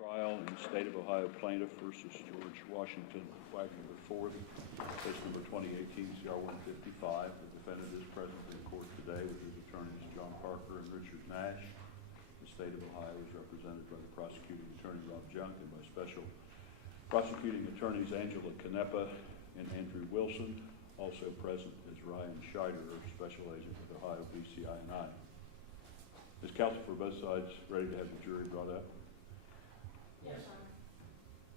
trial in the state of Ohio plaintiff versus George Wagner IV, case number 2018-CR155. The defendant is present in court today with his attorneys John Parker and Richard Nash. The state of Ohio is represented by the prosecuting attorney Rob Junk and by special prosecuting attorneys Angela Canepa and Andrew Wilson. Also present is Ryan Scheider, special agent with Ohio BCI&I. Is counsel for both sides ready to have the jury brought up? Yes.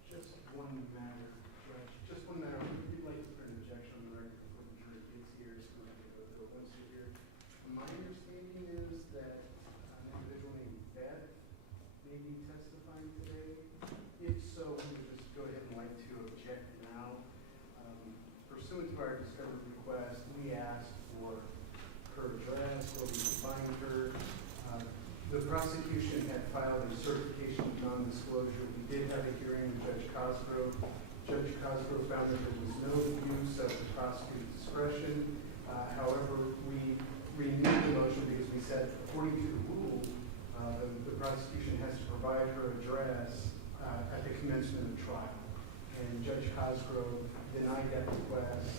Just one matter, Judge. Just one matter. We'd like to put an objection on the record before the jury gets here, so we're not going to go through it once you're here. My understanding is that an individual named Beth may be testifying today. If so, we would just go ahead and like to object now. Pursuant to our discovery request, we asked for her address, where we could find her. The prosecution had filed a certification of non-disclosure. We did have a hearing with Judge Cosgrove. Judge Cosgrove found that there was no use of the prosecutor's discretion. However, we renewed the motion because we said, according to the rule, the prosecution has to provide her address at the commencement of trial. And Judge Cosgrove denied that request.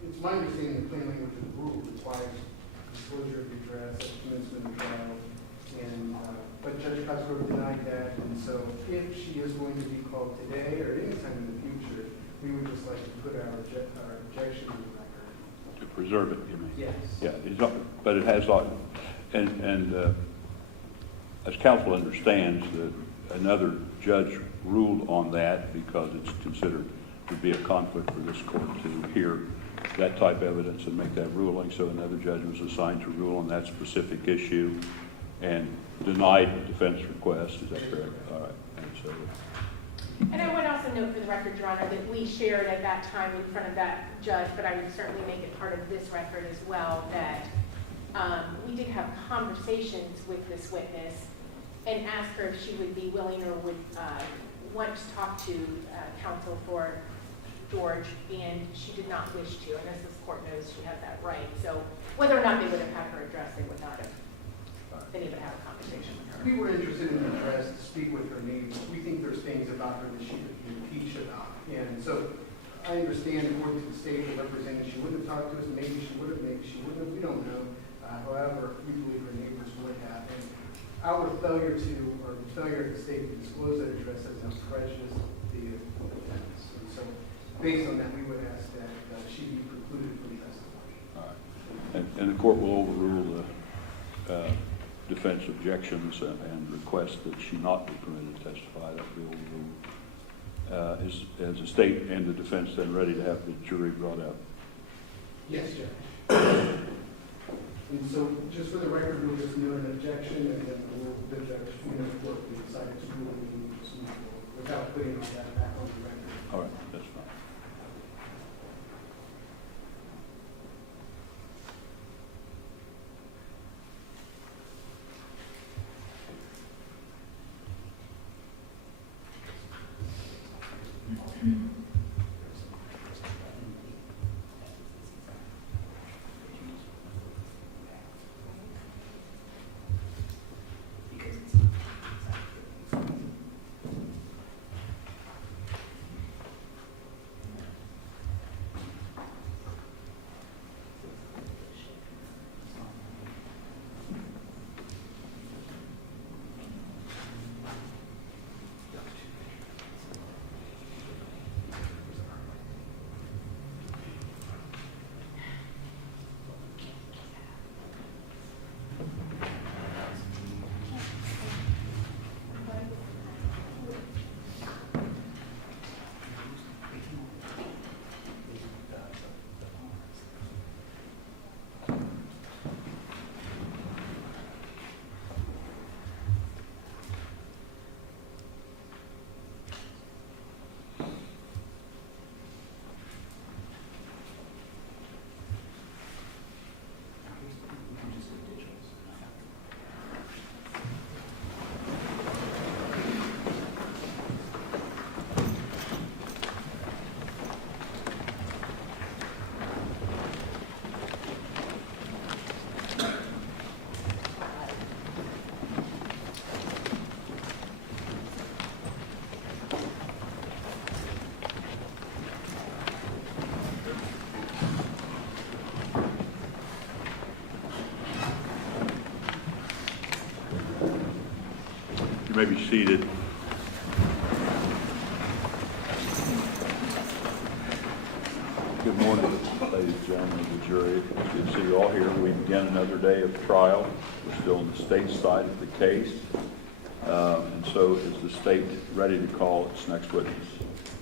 It's my understanding the plain language of the rule requires disclosure of the address at the commencement of trial. And, but Judge Cosgrove denied that, and so if she is going to be called today or any time in the future, we would just like to put our objection in the record. To preserve it, you mean? Yes. Yeah, but it has, and as counsel understands, another judge ruled on that because it's considered to be a conflict for this court to hear that type of evidence and make that ruling. So another judge was assigned to rule on that specific issue and denied the defense request. Is that correct? All right. And so. And I would also note for the record, Your Honor, that we shared at that time in front of that judge, but I would certainly make it part of this record as well, that we did have conversations with this witness and asked her if she would be willing or would want to talk to counsel for George, and she did not wish to, and as this court knows, she has that right. So whether or not they would have had her address, they would not have been able to have a conversation with her. We were interested in the address to speak with her neighbors. We think there's things about her that she could be impeached about. And so I understand, according to the state, the representative, she wouldn't have talked to us. Maybe she would have, maybe she wouldn't have. We don't know. However, we believe her neighbors would have. And our failure to, or the failure of the state to disclose that address has now prejudiced the defense. And so based on that, we would ask that she be precluded from testifying. All right. And the court will overrule the defense objections and request that she not be permitted to testify. That will be overruled. Is the state and the defense then ready to have the jury brought up? Yes, Judge. And so, just for the record, we'll just note an objection, and then the judge, the court, we decided to rule and we just move forward without putting all that back on the record. All right, that's fine. You may be seated. Good morning, ladies and gentlemen of the jury. It's good to see you all here. We begin another day of trial. We're still on the state side of the case. And so is the state ready to call its next witness?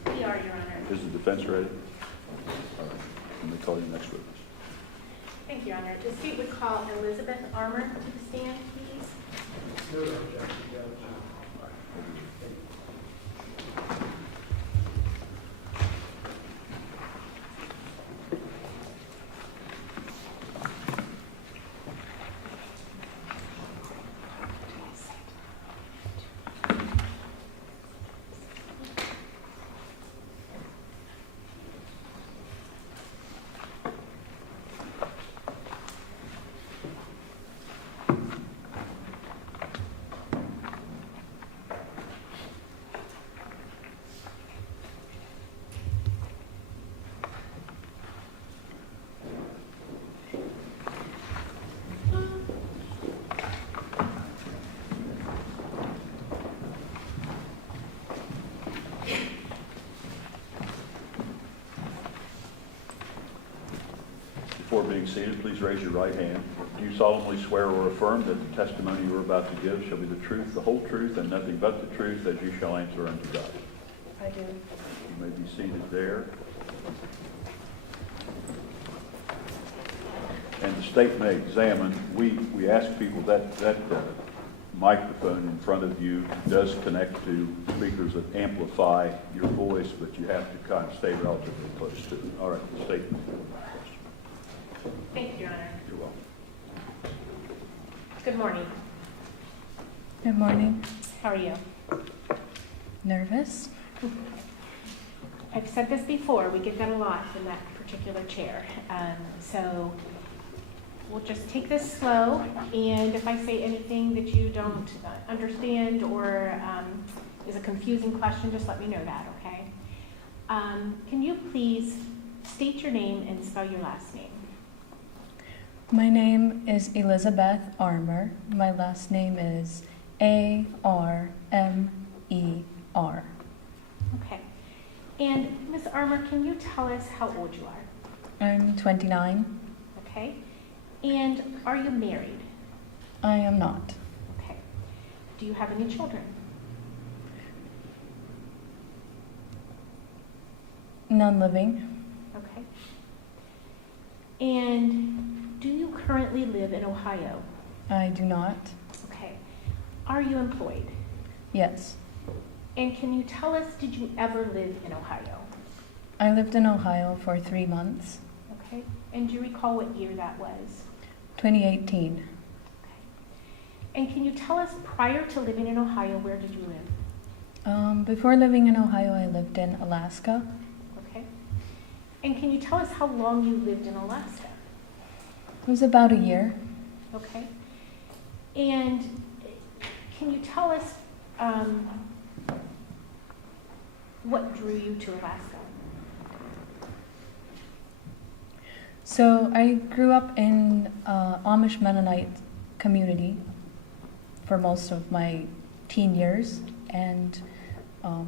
We are, Your Honor. Is the defense ready? All right. Let me call your next witness. Thank you, Your Honor. The state would call Elizabeth Armour to the stand, please. No objection, Judge. All right. Before being seated, please raise your right hand. Do you solemnly swear or affirm that the testimony you are about to give shall be the truth, the whole truth, and nothing but the truth, as you shall answer unto God? I do. You may be seated there. And the state may examine. We ask people that microphone in front of you does connect to speakers that amplify your voice, but you have to kind of stay relatively close to it. All right, the state. Thank you, Your Honor. You're welcome. Good morning. Good morning. How are you? Nervous? I've said this before, we get that a lot in that particular chair. So we'll just take this slow, and if I say anything that you don't understand or is a confusing question, just let me know that, okay? Can you please state your name and spell your last name? My name is Elizabeth Armour. My last name is Armer. Okay. And Ms. Armour, can you tell us how old you are? I'm 29. Okay. And are you married? I am not. Okay. Do you have any children? None living. Okay. And do you currently live in Ohio? I do not. Okay. Are you employed? Yes. And can you tell us, did you ever live in Ohio? I lived in Ohio for 3 months. Okay. And do you recall what year that was? 2018. Okay. And can you tell us, prior to living in Ohio, where did you live? Before living in Ohio, I lived in Alaska. Okay. And can you tell us how long you lived in Alaska? It was about a year. Okay. And can you tell us what drew you to Alaska? So I grew up in Amish Mennonite community for most of my teen years, and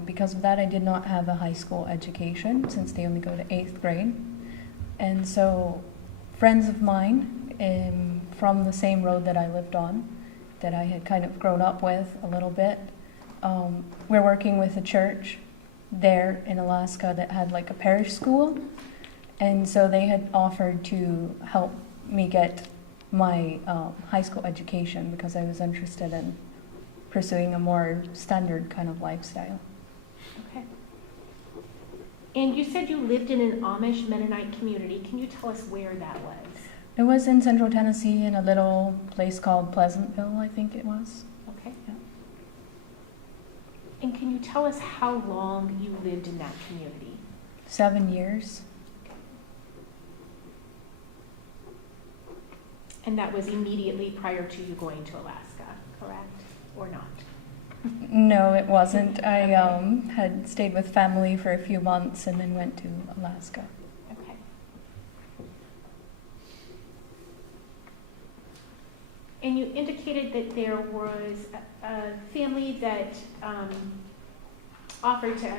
because of that I did not have a high school education since they only go to 8th grade. And so friends of mine from the same road that I lived on, that I had kind of grown up with a little bit, we're working with a church there in Alaska that had like a parish school. And so they had offered to help me get my high school education because I was interested in pursuing a more standard kind of lifestyle. Okay. And you said you lived in an Amish Mennonite community. Can you tell us where that was? It was in central Tennessee in a little place called Pleasantville, I think it was. Okay. Yeah. And can you tell us how long you lived in that community? 7 years. And that was immediately prior to you going to Alaska, correct? Or not? No, it wasn't. I had stayed with family for a few months and then went to Alaska. Okay. And you indicated that there was a family that offered to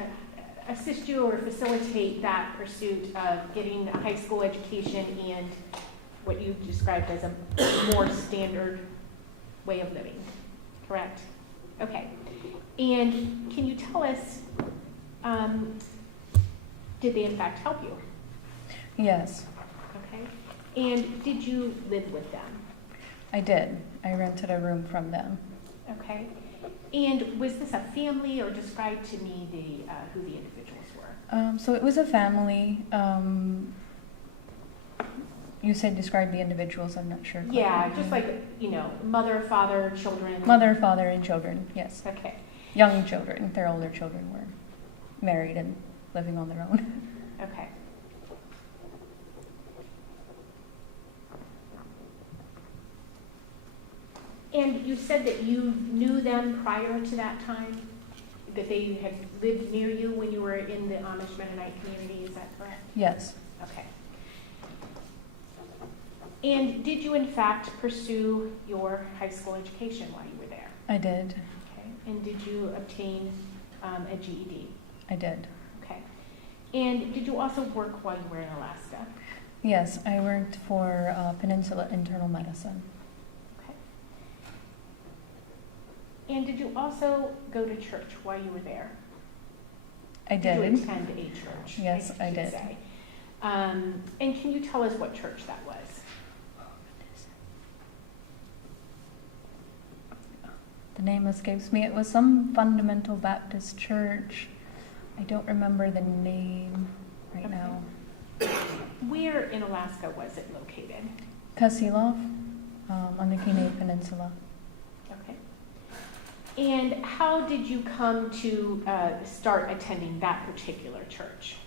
assist you or facilitate that pursuit of getting a high school education and what you described as a more standard way of living, correct? Okay. And can you tell us, did they in fact help you? Yes, Okay. And did you live with them? I did. I rented a room from them. Okay. And was this a family, or describe to me who the individuals were? So it was a family. You said describe the individuals, I'm not sure. quite Yeah, what just you like, mother, father, children. mean. Mother, father, and children, yes. Okay. Young children. Their older children were married and living on their own. Okay. And you said that you knew them prior to that time? That they had lived near you when you were in the Amish Mennonite community, is that correct? Yes, Okay. And did you in fact pursue your high school education while you were there? I did. Okay. And did you obtain a GED? I did. Okay. And did you also work while you were in Alaska? Yes, I worked for Peninsula Internal Medicine. Okay. And did you also go to church while you were there? I Did you did. attend a church? Yes, I should did. say. And can you tell us what church that was? The name escapes me. It was some fundamental Baptist church. I don't remember the name right Okay. now. Where in Alaska was it located? Kasilov, on the Kenai Peninsula. Okay. And how did you come to start attending that particular church?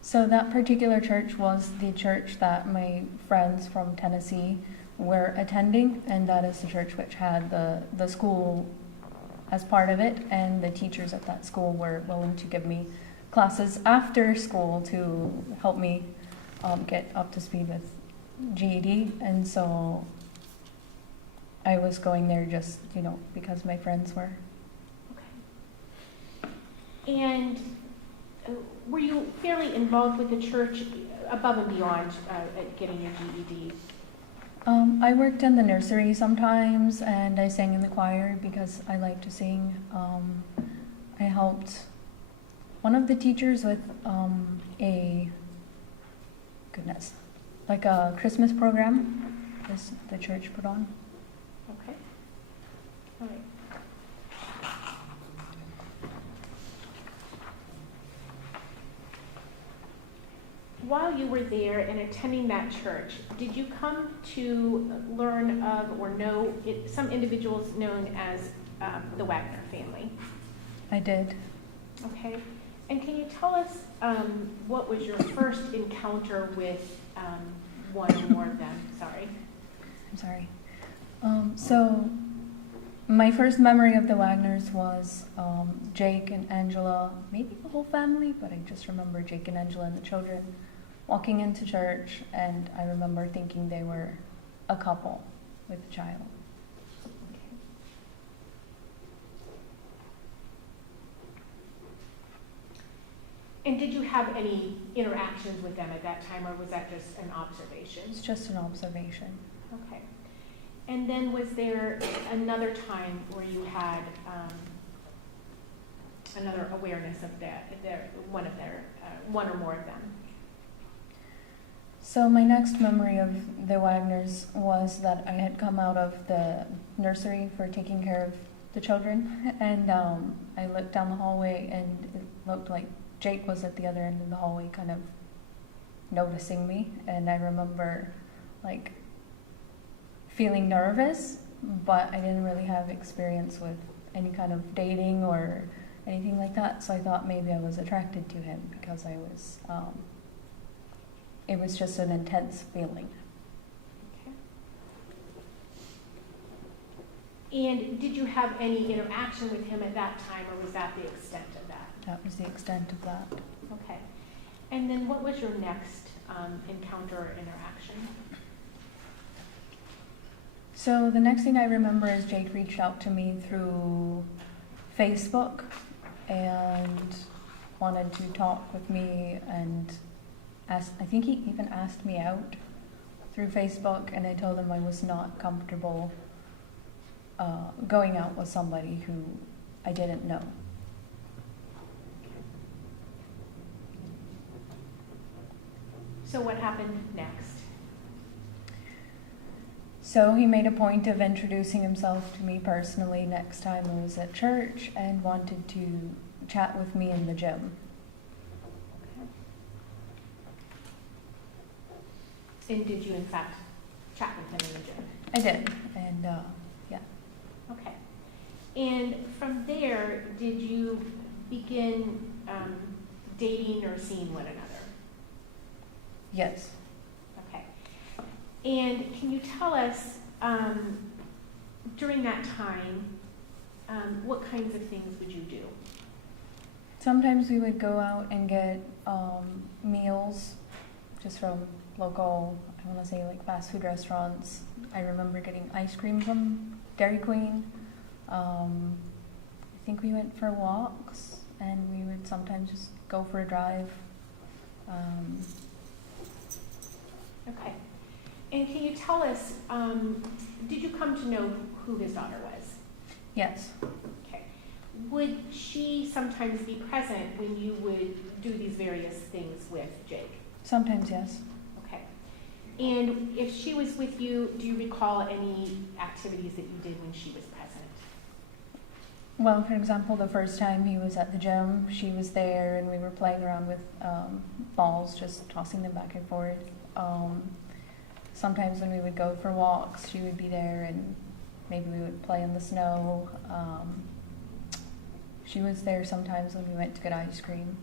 So that particular church was the church that my friends from Tennessee were attending, and that is the church which had the school as part of it, and the teachers at that school were willing to give me classes after school to help me get up to speed with GED, and so I was going there just, because my friends were. Okay. And were you fairly involved with the church above and beyond getting your GED? I worked in the nursery sometimes, and I sang in the choir because I like to sing. I helped one of the teachers with like a Christmas program the church put on. Okay. All right. While you were there and attending that church, did you come to learn of or know some individuals known as the Wagner family? I did. Okay. And can you tell us what was your first encounter with one or more of them? Sorry. I'm sorry. So my first memory of the Wagners was Jake and Angela, maybe the whole family, but I just remember Jake and Angela and the children walking into church, and I remember thinking they were a couple with a child. And did you have any interactions with them at that time, or was that just an observation? It's just an observation. Okay. And then was there another time where you had another awareness of one or more of them? So my next memory of the Wagners was that I had come out of the nursery for taking care of the children, and I looked down the hallway, and it looked like Jake was at the other end of the hallway kind of noticing me, and I remember feeling nervous, but I didn't really have experience with any kind of dating or anything like that, so I thought maybe I was attracted to him because I was, it was just an intense feeling. Okay. And did you have any interaction with him at that time, or was that the extent of that? That was the extent of that. Okay. And then what was your next encounter or interaction? So the next thing I remember is Jake reached out to me through Facebook and wanted to talk with me and asked, I think he even asked me out through Facebook, and I told him I was not comfortable going out with somebody who I didn't know. So what happened next? So he made a point of introducing himself to me personally next time I was at church and wanted to chat with me in the gym. And did you in fact chat with him in the gym? I did, and yeah. Okay. And from there, did you begin dating or seeing one another? Yes. Okay. And can you tell us, during that time, what kinds of things would you do? Sometimes we would go out and get meals just from local, I want to say like fast food restaurants. I remember getting ice cream from Dairy Queen. I think we went for walks, and we would sometimes just go for a drive. Okay. And can you tell us, did you come to know who his daughter was? Yes. Okay. Would she sometimes be present when you would do these various things with Jake? Sometimes, yes. Okay. And if she was with you, do you recall any activities that you did when she was present? Well, for example, the first time he was at the gym, she was there, and we were playing around with balls, just tossing them back and forth. Sometimes when we would go for walks, she would be there, and maybe we would play in the snow. She was there sometimes when we went to get ice cream.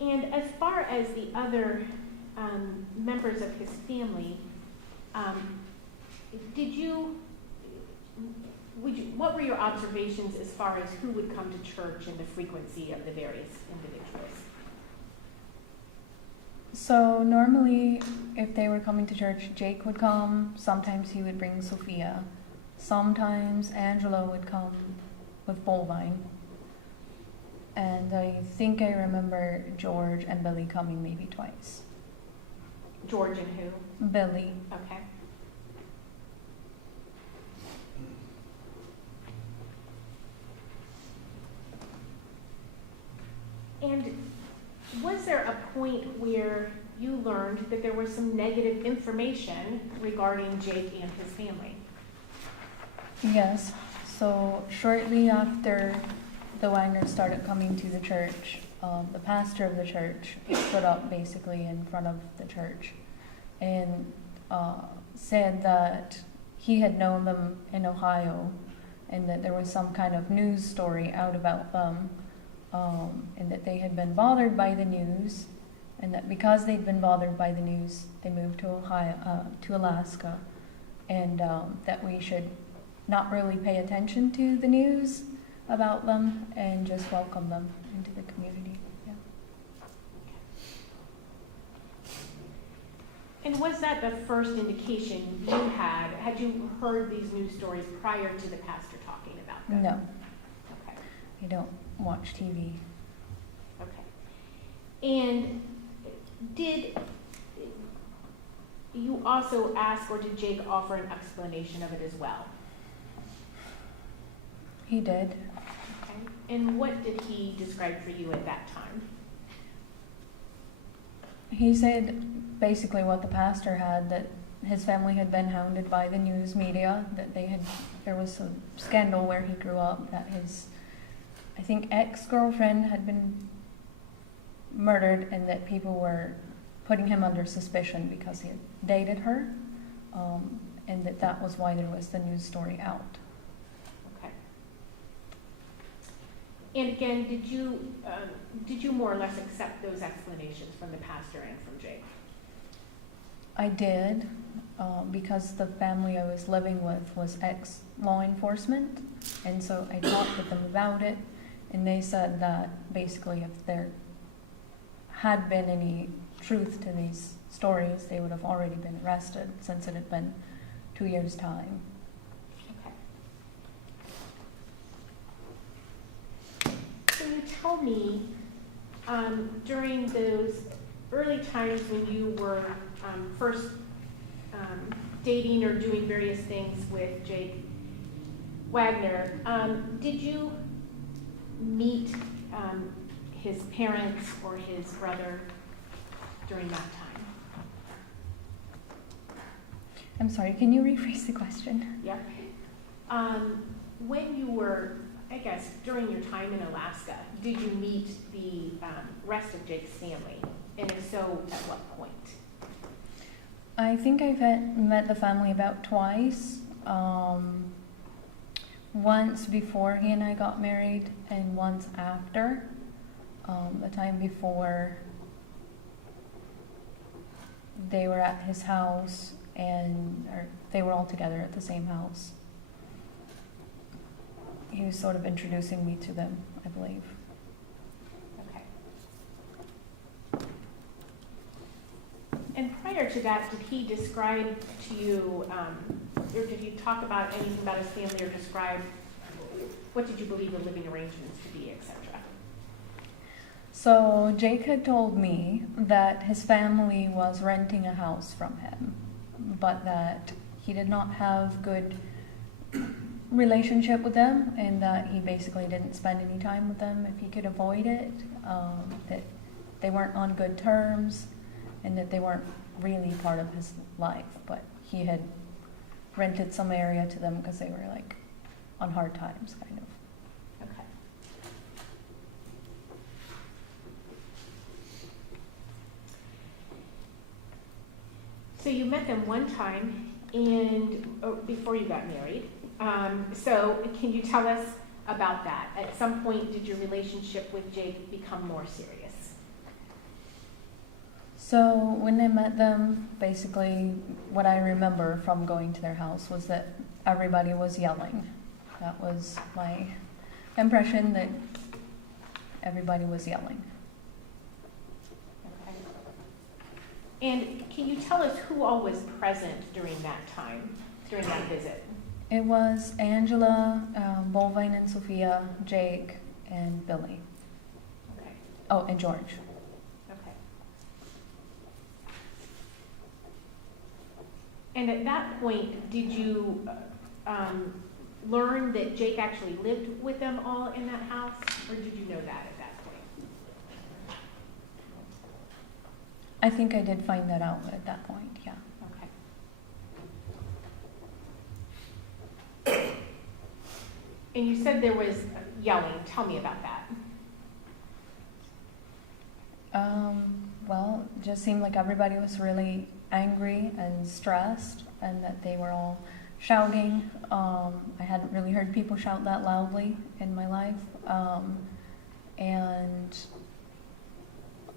Okay. And as far as the other members of his family, what were your observations as far as who would come to church and the frequency of the various individuals? So normally, if they were coming to church, Jake would come. Sometimes he would bring Sophia. Sometimes Angela would come with Bullvine. And I think I remember George and Billy coming maybe twice. George and who? Billy. Okay. And was there a point where you learned that there was some negative information regarding Jake and his family? Yes. So shortly after the Wagners started coming to the church, the pastor of the church stood up basically in front of the church and said that he had known them in Ohio and that there was some kind of news story out about them, and that they had been bothered by the news, and that because they'd been bothered by the news, they moved to Alaska, and that we should not really pay attention to the news about them and just welcome them into the community. Yeah. And was that the first indication you had? Had you heard these news stories prior to the pastor talking about them? No, Okay. I don't watch TV. Okay. And did you also ask, or did Jake offer an explanation of it as well? He did. Okay. And what did he describe for you at that time? He said basically what the pastor had, that his family had been hounded by the news media, that there was a scandal where he grew up, that his, I think, ex-girlfriend had been murdered, and that people were putting him under suspicion because he had dated her, and that was why there was the news story out. Okay. And again, did you more or less accept those explanations from the pastor and from Jake? I did, because the family I was living with was ex-law enforcement, and so I talked with them about it, and they said that basically if their had been any truth to these stories, they would have already been arrested since it had been 2 years' time. Okay. Can you tell me, during those early times when you were first dating or doing various things with Jake Wagner, did you meet his parents or his brother during that time? I'm sorry, can you rephrase the question? Yep. When you were, I guess, during your time in Alaska, did you meet the rest of Jake's family? And if so, at what point? I think I've met the family about twice. Once before he and I got married, and once after. The time before, they were at his house, or they were all together at the same house. He was sort of introducing me to them, I believe. Okay. And prior to that, did he describe to you, or did you talk about anything about his family, or describe what did you believe the living arrangements to be, etc.? So Jake had told me that his family was renting a house from him, but that he did not have good relationship with them, and that he basically didn't spend any time with them if he could avoid it, that they weren't on good terms, and that they weren't really part of his life, but he had rented some area to them because they were like on hard times, kind of. Okay. So you met them one time, and before you got married. So can you tell us about that? At some point, did your relationship with Jake become more serious? So when I met them, basically what I remember from going to their house was that everybody was yelling. That was my impression, that everybody was yelling. Okay. And can you tell us who all was present during that time, during that visit? It was Angela, Bolvine and Sophia, Jake, and Billy. Okay. Oh, and George. Okay. And at that point, did you learn that Jake actually lived with them all in that house, or did you know that at that point? I think I did find that out at that point, yeah. Okay. And you said there was yelling. Tell me about that. Well, it just seemed like everybody was really angry and stressed, and that they were all shouting. I hadn't really heard people shout that loudly in my life. And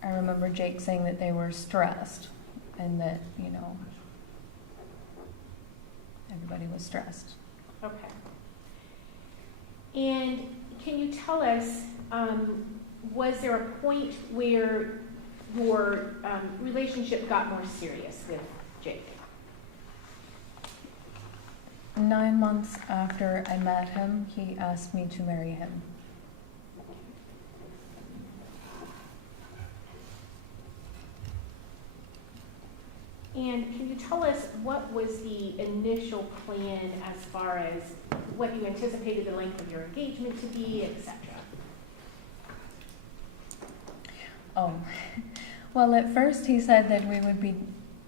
I remember Jake saying that they were stressed, and that, everybody was stressed. Okay. And can you tell us, was there a point where your relationship got more serious with Jake? 9 months after I met him, he asked me to marry him. And can you tell us what was the initial plan as far as what you anticipated the length of your engagement to be, etc.? Oh, well, at first he said that we would be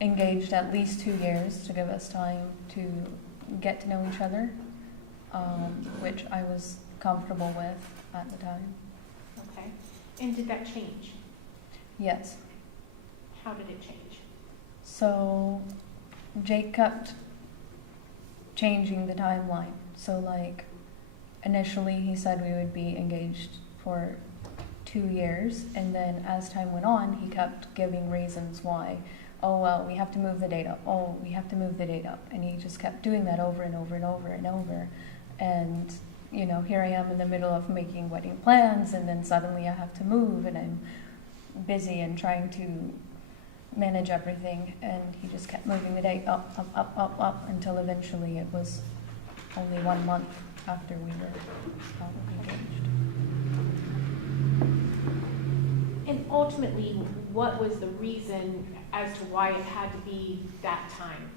engaged at least 2 years to give us time to get to know each other, which I was comfortable with at the time. Okay. And did that change? Yes. How did it change? So Jake kept changing the timeline. So like initially he said we would be engaged for 2 years, and then as time went on he kept giving reasons why. Oh, well, we have to move the date up. Oh, we have to move the date up. And he just kept doing that over and over and over and over. And, here I am in the middle of making wedding plans, and then suddenly I have to move, and I'm busy and trying to manage everything, and he just kept moving the date up, up, up, up, up, until eventually it was only 1 month after we were engaged. And ultimately, what was the reason as to why it had to be that time?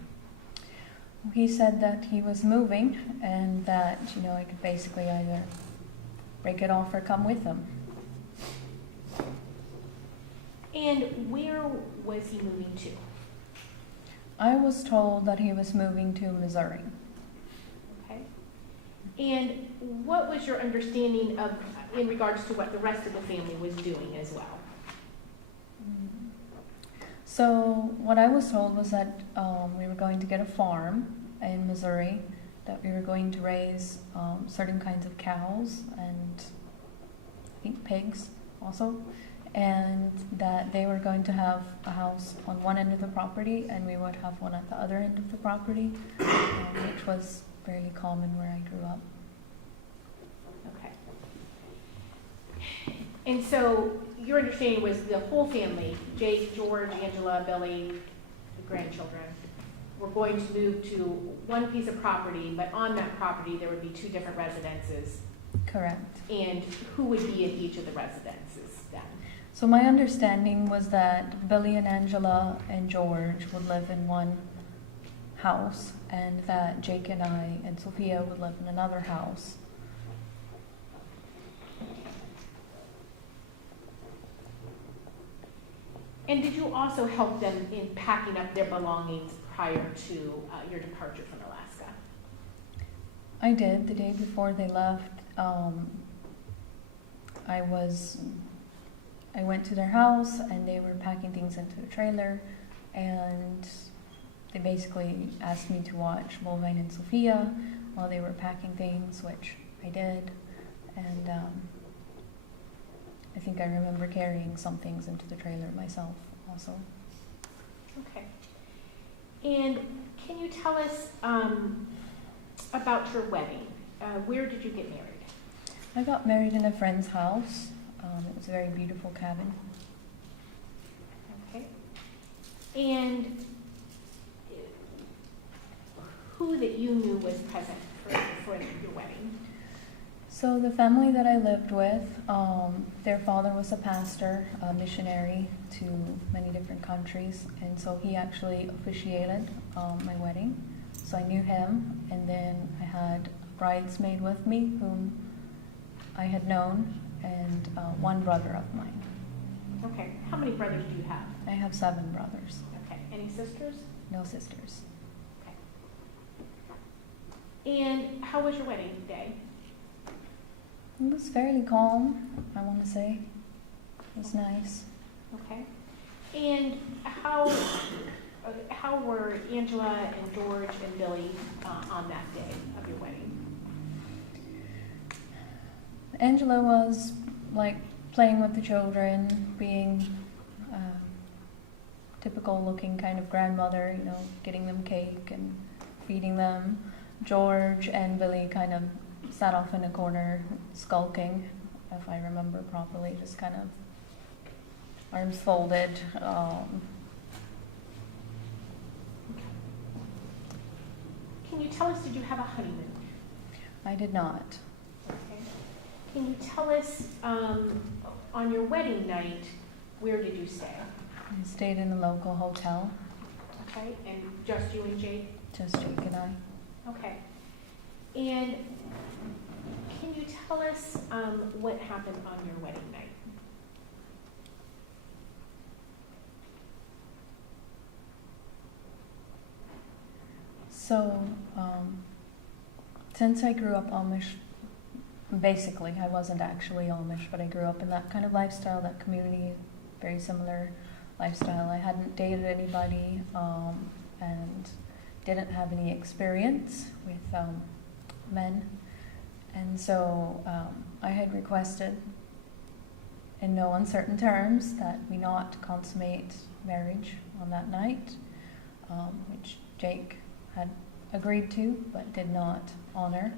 He said that he was moving and that, I could basically either break it off or come with him. And where was he moving to? I was told that he was moving to Missouri. Okay. And what was your understanding of, in regards to what the rest of the family was doing as well? So what I was told was that we were going to get a farm in Missouri, that we were going to raise certain kinds of cows and I think pigs also, and that they were going to have a house on one end of the property and we would have one at the other end of the property, which was fairly common where I grew up. Okay. And so your understanding was the whole family, Jake, George, Angela, Billy, the grandchildren, were going to move to one piece of property, but on that property there would be 2 different residences. Correct. And who would be in each of the residences then? So my understanding was that Billy and Angela and George would live in one house, and that Jake and I and Sophia would live in another house. And did you also help them in packing up their belongings prior to your departure from Alaska? I did. The day before they left, I went to their house and they were packing things into a trailer, and they basically asked me to watch Mulvine and Sophia while they were packing things, which I did. And I think I remember carrying some things into the trailer myself also. Okay. And can you tell us about your wedding? Where did you get married? I got married in a friend's house. It was a very beautiful cabin. Okay. And who that you knew was present for your wedding? So the family that I lived with, their father was a pastor, a missionary to many different countries, and so he actually officiated my wedding. So I knew him, and then I had a bridesmaid with me whom I had known, and one brother of mine. Okay. How many brothers do you have? I have 7 brothers. Okay. Any sisters? No sisters. Okay. And how was your wedding day? It was fairly calm, I want to say. It was nice. Okay. And how were Angela and George and Billy on that day of your wedding? Angela was like playing with the children, being a typical looking kind of grandmother, getting them cake and feeding them. George and Billy kind of sat off in a corner, skulking, if I remember properly, just kind of arms folded. Can you tell us, did you have a honeymoon? I did not. Okay. Can you tell us, on your wedding night, where did you stay? I stayed in a local hotel, Okay, and just you and Jake? just Jake and I. Okay. And can you tell us what happened on your wedding night? So, since I grew up Amish, basically, I wasn't actually Amish, but I grew up in that kind of lifestyle, that community, very similar lifestyle. I hadn't dated anybody and didn't have any experience with men. And so I had requested in no uncertain terms that we not consummate marriage on that night, which Jake had agreed to but did not honor.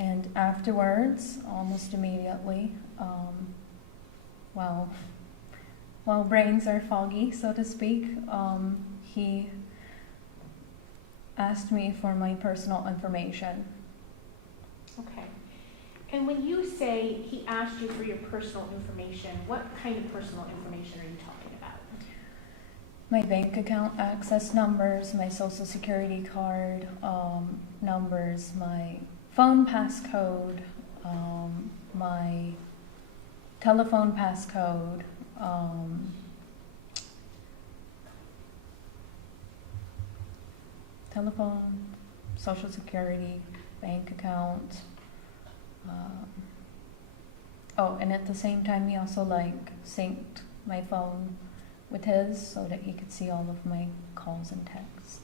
And afterwards, almost immediately, while brains are foggy, so to speak, he asked me for my personal information. Okay. And when you say he asked you for your personal information, what kind of personal information are you talking about? My bank account access numbers, my social security card numbers, my phone passcode, my telephone passcode, telephone, social security, bank account. And at the same time, he also synced my phone with his so that he could see all of my calls and texts.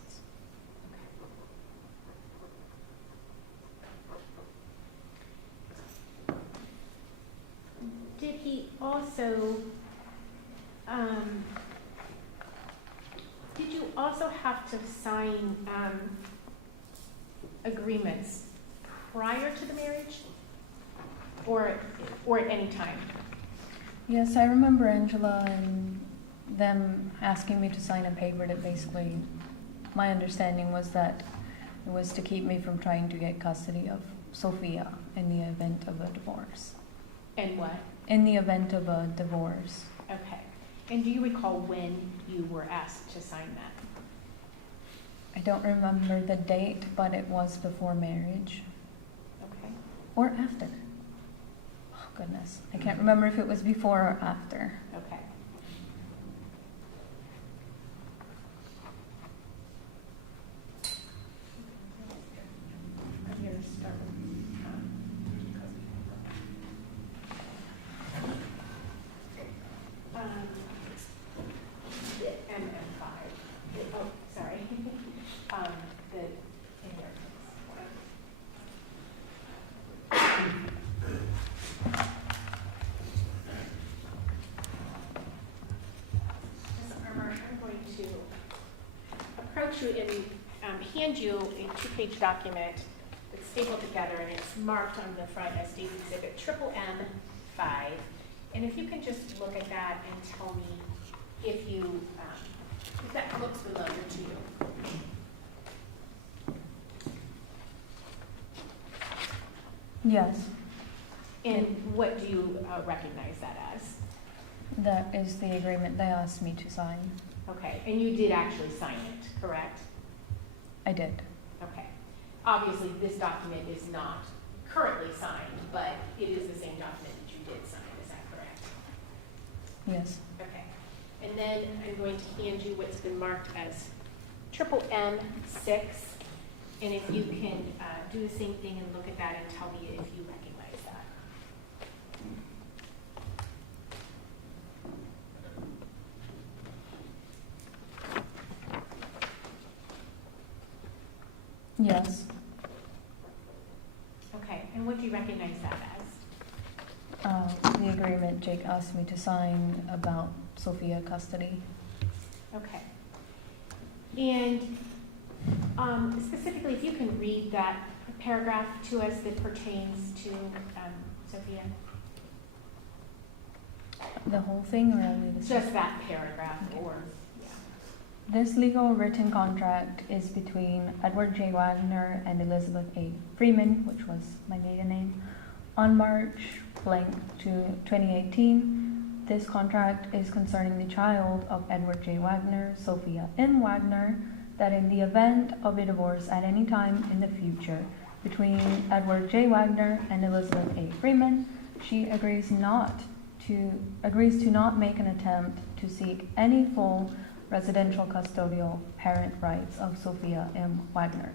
Did he also, did you also have to sign agreements prior to the marriage or at any time? Yes, I remember Angela and them asking me to sign a paper that basically, my understanding was that it was to keep me from trying to get custody of Sophia in the event of a divorce. And what? In the event of a divorce. Okay. And do you recall when you were asked to sign that? I don't remember the date, but it was before marriage. Okay. Or after. Oh, goodness. I can't remember if it was before or after. Okay. I'm going to start with the MM5. Oh, sorry. The inheritance. Ms. Armour, I'm going to approach you and hand you a two-page document that's stapled together, and it's marked on the front as State Exhibit MM5. And if you can just look at that and tell me if that looks familiar to you. Yes, And what do you recognize that as? that is the agreement they asked me to sign. Okay, and you did actually sign it, correct? I did. Okay. Obviously, this document is not currently signed, but it is the same document that you did sign, is that correct? Yes. Okay. And then I'm going to hand you what's been marked as MM6, and if you can do the same thing and look at that and tell me if you recognize that. Yes. Okay, and what do you recognize that as? The agreement Jake asked me to sign about Sophia custody. Okay. And specifically, if you can read that paragraph to us that pertains to Sophia. The whole thing or only the Just that paragraph, or, yeah. This legal written contract is between Edward J. Wagner and Elizabeth A. Freeman, which was my maiden name, on March 2018. This contract is concerning the child of Edward J. Wagner, Sophia M. Wagner, that in the event of a divorce at any time in the future between Edward J. Wagner and Elizabeth A. Freeman, she agrees to not make an attempt to seek any full residential custodial parent rights of Sophia M. Wagner.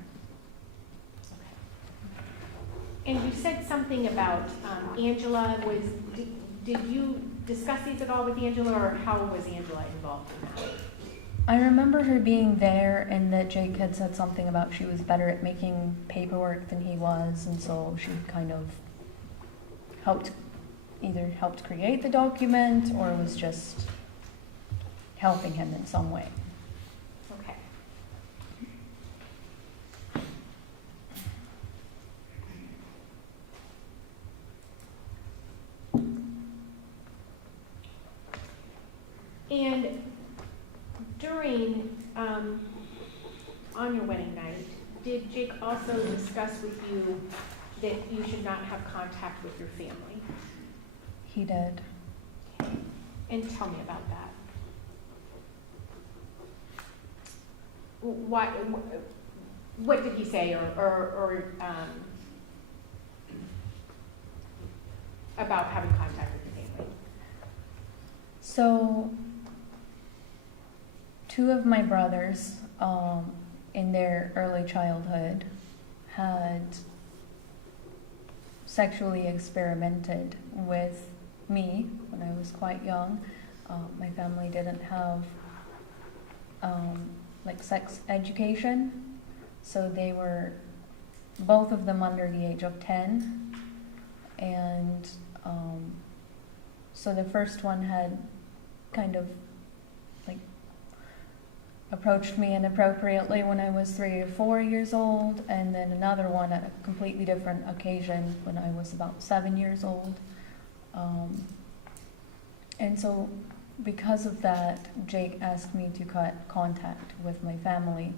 And you said something about Angela. Did you discuss these at all with Angela, or how was Angela involved in that? I remember her being there and that Jake had said something about she was better at making paperwork than he was, and so she kind of either helped create the document or was just helping him in some way. Okay. on your wedding night, did Jake also discuss with you that you should not have contact with your family? He did. Okay. And tell me about that. What did he say, or about having contact with your family? So, two of my brothers, in their early childhood, had sexually experimented with me when I was quite young. My family didn't have like sex education, so they were both of them under the age of 10, and so the first one had kind of like approached me inappropriately when I was 3 or 4 years old, and then another one at a completely different occasion when I was about 7 years old. And so because of that, Jake asked me to cut contact with my family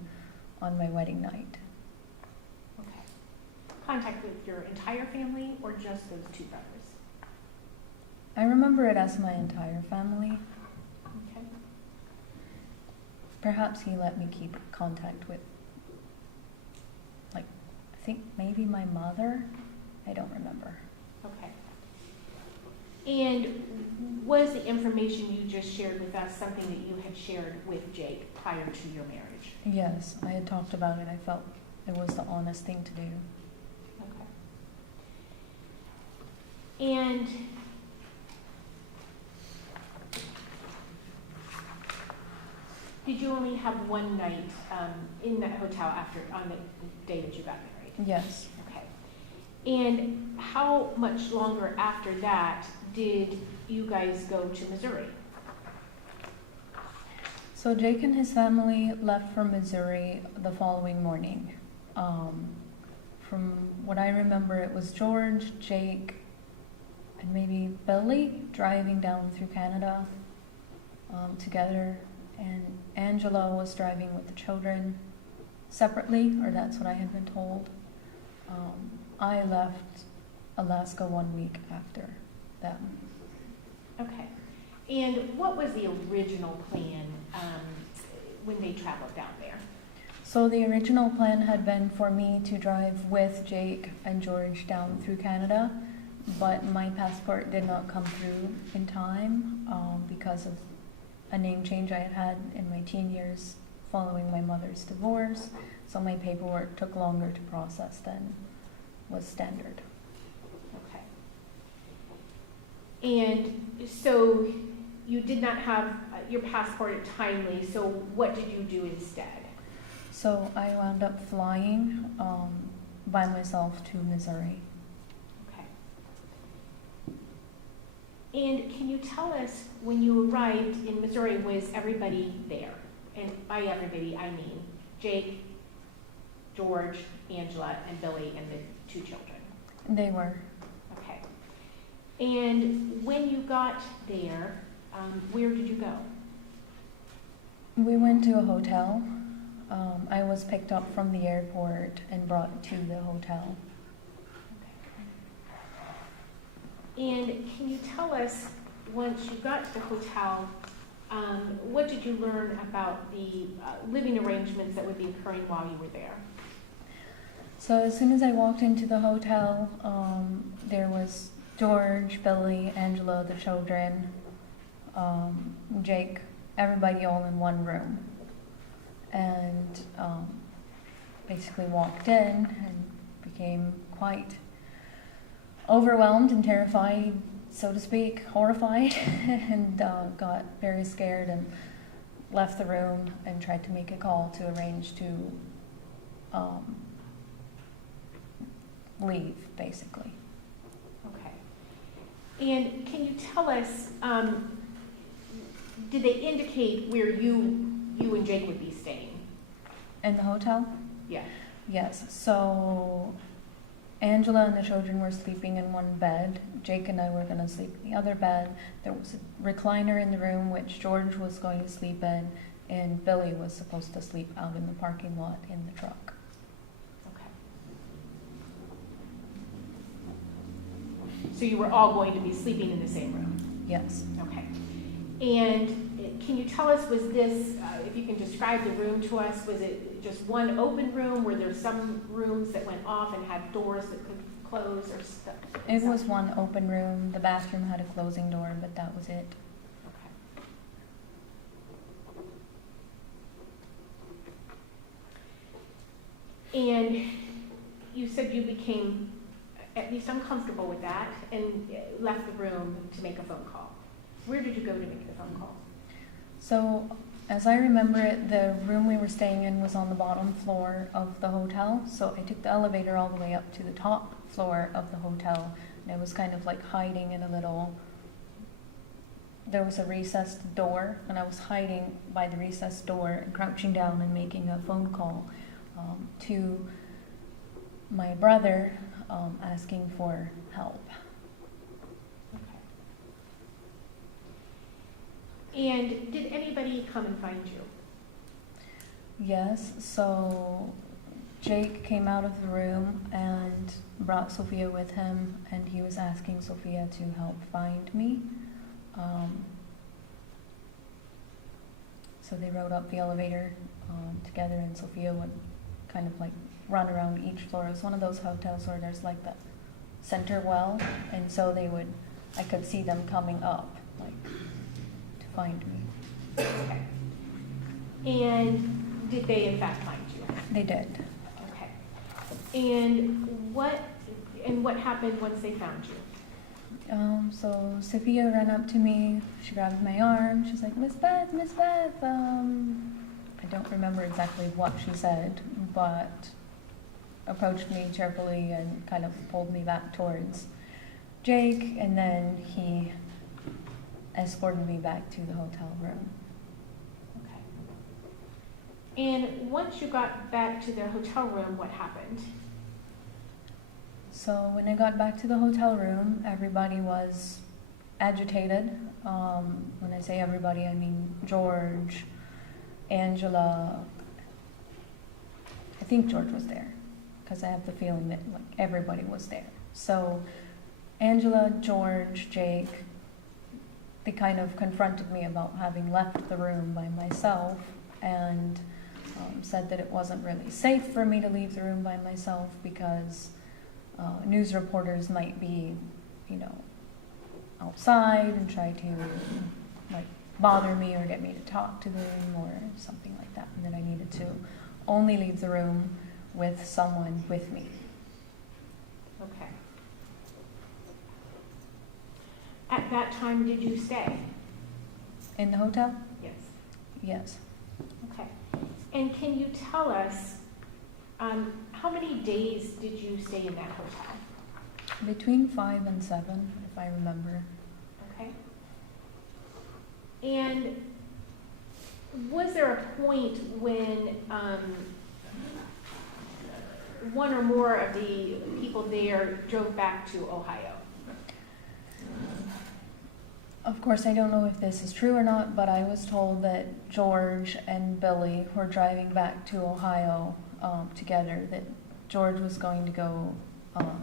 on my wedding night. Okay. Contact with your entire family or just those two brothers? I remember it as my entire family. Okay. Perhaps he let me keep contact with, like, I think maybe my mother? I don't remember. Okay. And was the information you just shared with us something that you had shared with Jake prior to your marriage? Yes, I had talked about it. I felt it was the honest thing to do. Okay. And did you only have one night in that hotel on the day that you got married? Yes. Okay. And how much longer after that did you guys go to Missouri? So Jake and his family left for Missouri the following morning. From what I remember, it was George, Jake, and maybe Billy driving down through Canada together, and Angela was driving with the children separately, or that's what I had been told. I left Alaska 1 week after that. Okay. And what was the original plan when they traveled down there? So the original plan had been for me to drive with Jake and George down through Canada, but my passport did not come through in time because of a name change I had had in my teen years following my mother's divorce. So my paperwork took longer to process than was standard. Okay. And so you did not have your passport timely, so what did you do instead? So I wound up flying by myself to Missouri. Okay. And can you tell us, when you arrived in Missouri, was everybody there? And by everybody, I mean Jake, George, Angela, and Billy, and the 2 children. They were. Okay. And when you got there, where did you go? We went to a hotel. I was picked up from the airport and brought to the hotel. Okay. And can you tell us, once you got to the hotel, what did you learn about the living arrangements that would be occurring while you were there? So as soon as I walked into the hotel, there was George, Billy, Angela, the children, Jake, everybody all in one room. And basically walked in and became quite overwhelmed and terrified, so to speak, horrified, and got very scared and left the room and tried to make a call to arrange to leave, basically. Okay. And can you tell us, did they indicate where you and Jake would be staying? In the hotel? Yeah. Yes. So Angela and the children were sleeping in one bed. Jake and I were going to sleep in the other bed. There was a recliner in the room which George was going to sleep in, and Billy was supposed to sleep out in the parking lot in the truck. Okay. So you were all going to be sleeping in the same room? Yes. Okay. And can you tell us, was this, if you can describe the room to us, was it just one open room? Were there some rooms that went off and had doors that could close or stuff? It was one open room. The bathroom had a closing door, but that was it. Okay. And you said you became at least uncomfortable with that and left the room to make a phone call. Where did you go to make the phone call? So, as I remember it, the room we were staying in was on the bottom floor of the hotel. So I took the elevator all the way up to the top floor of the hotel. And I was kind of like hiding in a little, there was a recessed door, and I was hiding by the recessed door and crouching down and making a phone call to my brother, asking for help. And did anybody come and find you? Yes, so Jake came out of the room and brought Sophia with him, and he was asking Sophia to help find me. So they rode up the elevator together, and Sophia would kind of like run around each floor. It was one of those hotels where there's like the center well, and so I could see them coming up, like, to find me. Okay. And did they in fact find you? They did. Okay. And what happened once they found you? So Sophia ran up to me, she grabbed my arm, she's like, Miss Beth, I don't remember exactly what she said, but approached me cheerfully and kind of pulled me back towards Jake, and then he escorted me back to the hotel room. Okay. And once you got back to the hotel room, what happened? So when I got back to the hotel room, everybody was agitated. When I say everybody, I mean George, Angela. I think George was there, because I have the feeling that like everybody was there. So Angela, George, Jake, they kind of confronted me about having left the room by myself, and said that it wasn't really safe for me to leave the room by myself because news reporters might be, outside and try to like bother me or get me to talk to them or something like that, and that I needed to only leave the room with someone with me. Okay. At that time, did you stay? In the hotel? Yes. Yes. Okay. And can you tell us how many days did you stay in that hotel? Between 5 and 7, if I remember. Okay. And was there a point when one or more of the people there drove back to Ohio? Of course, I don't know if this is true or not, but I was told that George and Billy were driving back to Ohio together, that George was going to go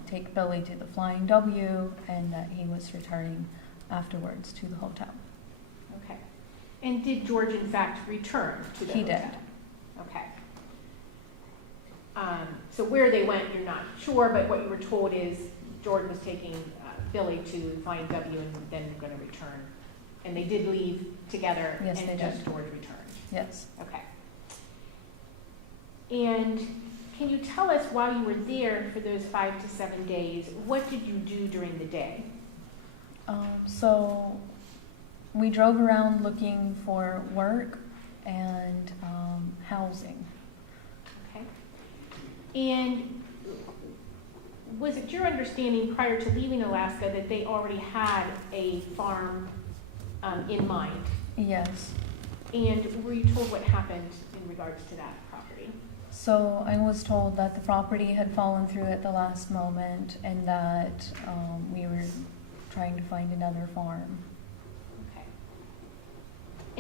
take Billy to the Flying W, and that he was returning afterwards to the hotel. Okay. And did George, in fact, return to the He hotel? did. Okay. So where they went, you're not sure, but what you were told is George was taking Billy to Flying W and then going to return. And they did leave together, Yes, and they just did. George returned. Yes. Okay. And can you tell us, while you were there for those 5 to 7 days, what did you do during the day? So we drove around looking for work and housing. Okay. And was it your understanding prior to leaving Alaska that they already had a farm in mind? Yes. And were you told what happened in regards to that property? So I was told that the property had fallen through at the last moment, and that we were trying to find another farm. Okay.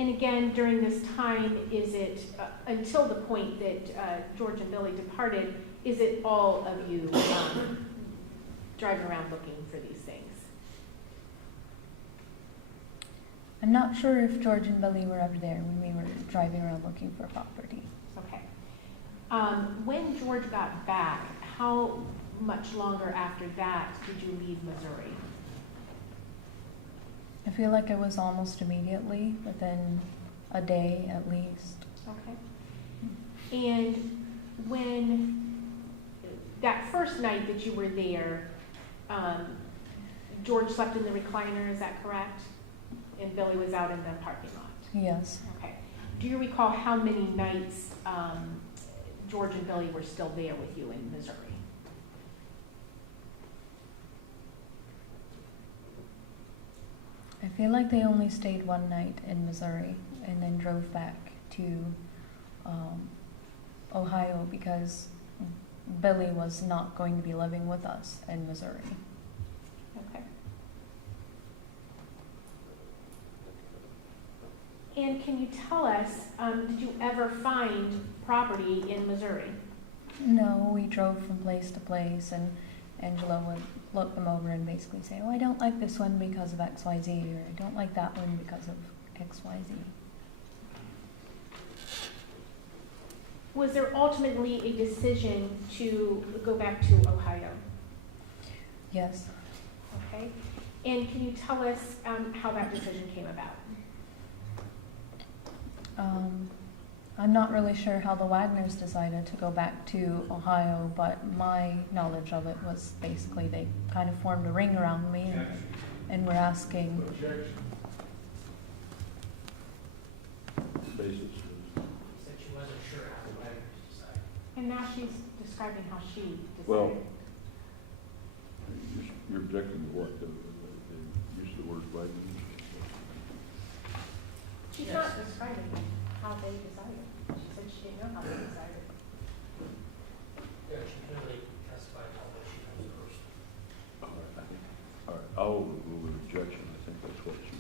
And again, during this time, is it, until the point that George and Billy departed, is it all of you driving around looking for these things? I'm not sure if George and Billy were ever there when we were driving around looking for property. Okay. When George got back, how much longer after that did you leave Missouri? I feel like it was almost immediately, within a day at least. Okay. And when that first night that you were there, George slept in the recliner, is that correct? And Billy was out in the parking lot? Yes. Okay. Do you recall how many nights George and Billy were still there with you in Missouri? I feel like they only stayed one night in Missouri and then drove back to Ohio because Billy was not going to be living with us in Missouri. Okay. And can you tell us, did you ever find property in Missouri? No, we drove from place to place, and Angela would look them over and basically say, oh, I don't like this one because of XYZ, or I don't like that one because of XYZ. Was there ultimately a decision to go back to Ohio? Yes. Okay. And can you tell us how that decision came about? I'm not really sure how the Wagners decided to go back to Ohio, but my knowledge of it was basically they kind of formed a ring around me and were asking. Basis Said she wasn't sure how the Wagners decided. And now she's describing how she decided. Well, you're objecting to what? The use of the word Wagner? She's Yes. not describing how they decided. She said she didn't know how they decided. Yeah, she clearly testified how much she knows first. All right, I think, all right, I'll overrule the objection. I think that's what she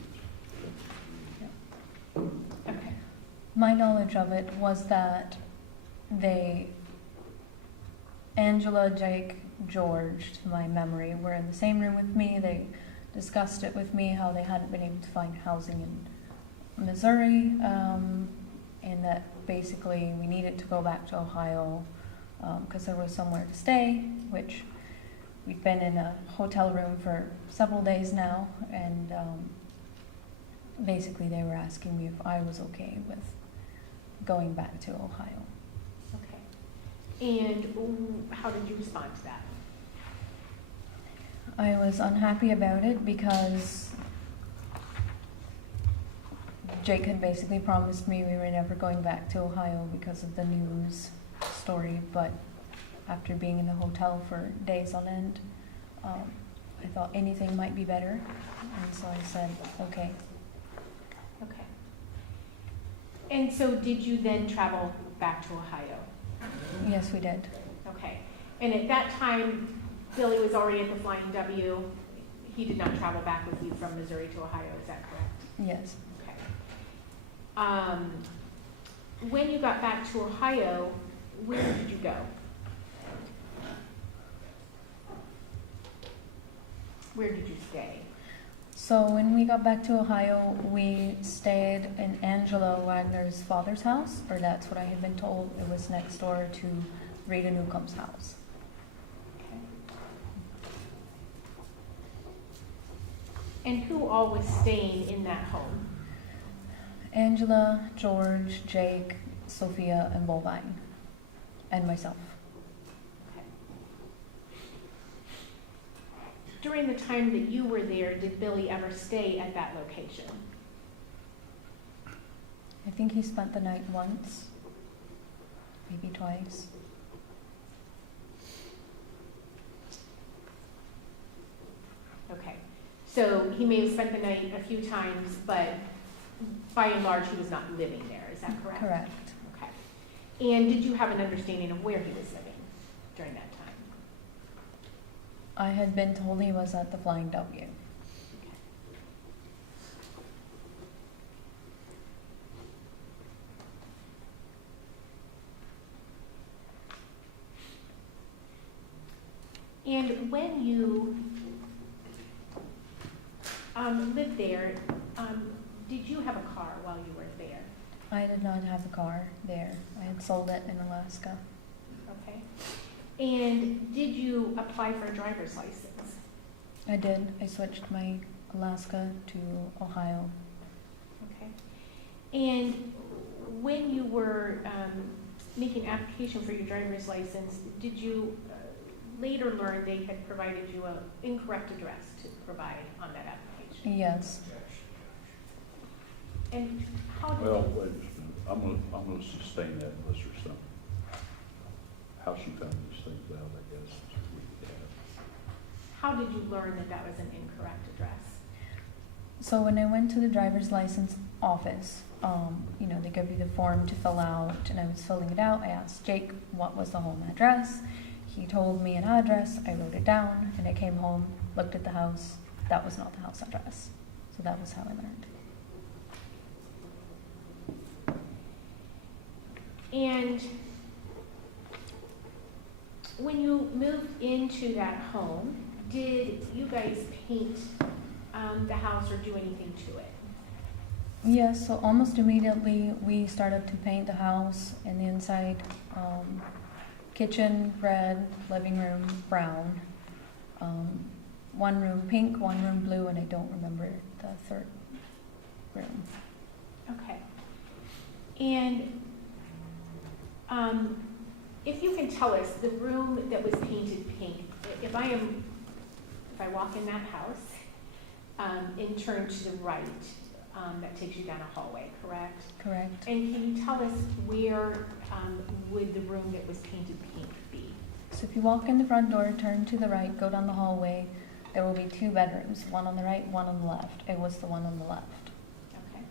was. Okay. My knowledge of it was that Angela, Jake, George, to my memory, were in the same room with me. They discussed it with me, how they hadn't been able to find housing in Missouri, and that basically we needed to go back to Ohio because there was somewhere to stay, which we've been in a hotel room for several days now, and basically they were asking me if I was okay with going back to Ohio. Okay. And how did you respond to that? I was unhappy about it because Jake had basically promised me we were never going back to Ohio because of the news story, but after being in the hotel for days on end, I thought anything might be better, and so I said, okay. Okay. And so did you then travel back to Ohio? Yes, we did. Okay. And at that time, Billy was already at the Flying W. He did not travel back with you from Missouri to Ohio, is that correct? Yes. Okay. When you got back to Ohio, where did you go? Where did you stay? So when we got back to Ohio, we stayed in Angela Wagner's father's house, or that's what I had been told. It was next door to Rhoden Newcomb's house. Okay. And who all was staying in that home? Angela, George, Jake, Sophia, and Bovine, and myself. Okay. During the time that you were there, did Billy ever stay at that location? I think he spent the night once, maybe twice. Okay. So he may have spent the night a few times, but by and large, he was not living there. Is that correct? Correct. Okay. And did you have an understanding of where he was living during that time? I had been told he was at the Flying W. And when you lived there, did you have a car while you were there? I did not have a car there. I had sold it in Alaska. Okay. And did you apply for a driver's license? I did. I switched my Alaska to Ohio. Okay. And when you were making application for your driver's license, did you later learn they had provided you an incorrect address to provide on that application? Yes. And how did Well, they? wait just a minute. I'm gonna sustain that unless there's some, how she found these things out, I guess. How did you learn that that was an incorrect address? So when I went to the driver's license office, they give you the form to fill out, and I was filling it out. I asked Jake what was the home address. He told me an address. I wrote it down, and I came home, looked at the house. That was not the house address. So that was how I learned. And when you moved into that home, did you guys paint the house or do anything to it? Yes, so almost immediately we started to paint the house and the inside. Kitchen red, living room brown, one room pink, one room blue, and I don't remember the third room. Okay. And if you can tell us, the room that was painted pink, if I walk in that house and turn to the right, that takes you down a hallway, correct? Correct. And can you tell us where would the room that was painted pink be? So if you walk in the front door, turn to the right, go down the hallway, there will be 2 bedrooms, one on the right, one on the left. It was the one on the left. Okay.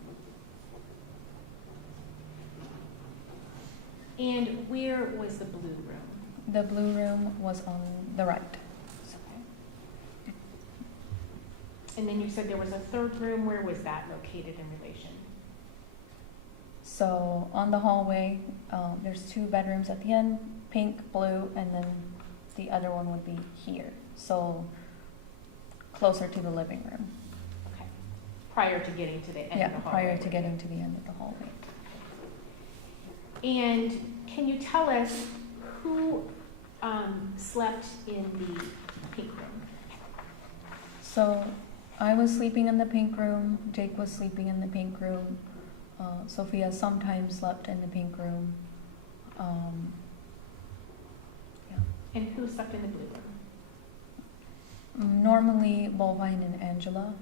And where was the blue room? The blue room was on the right. Okay. And then you said there was a third room. Where was that located in relation? So on the hallway, there's 2 bedrooms at the end, pink, blue, and then the other one would be here. So closer to the living room. Okay. Prior to getting to the end Yeah, of the hallway. prior to getting to the end of the hallway. And can you tell us who slept in the pink room? So I was sleeping in the pink room, Jake was sleeping in the pink room, Sophia sometimes slept in the pink room. And who slept in the blue room? Normally Bovine and Angela.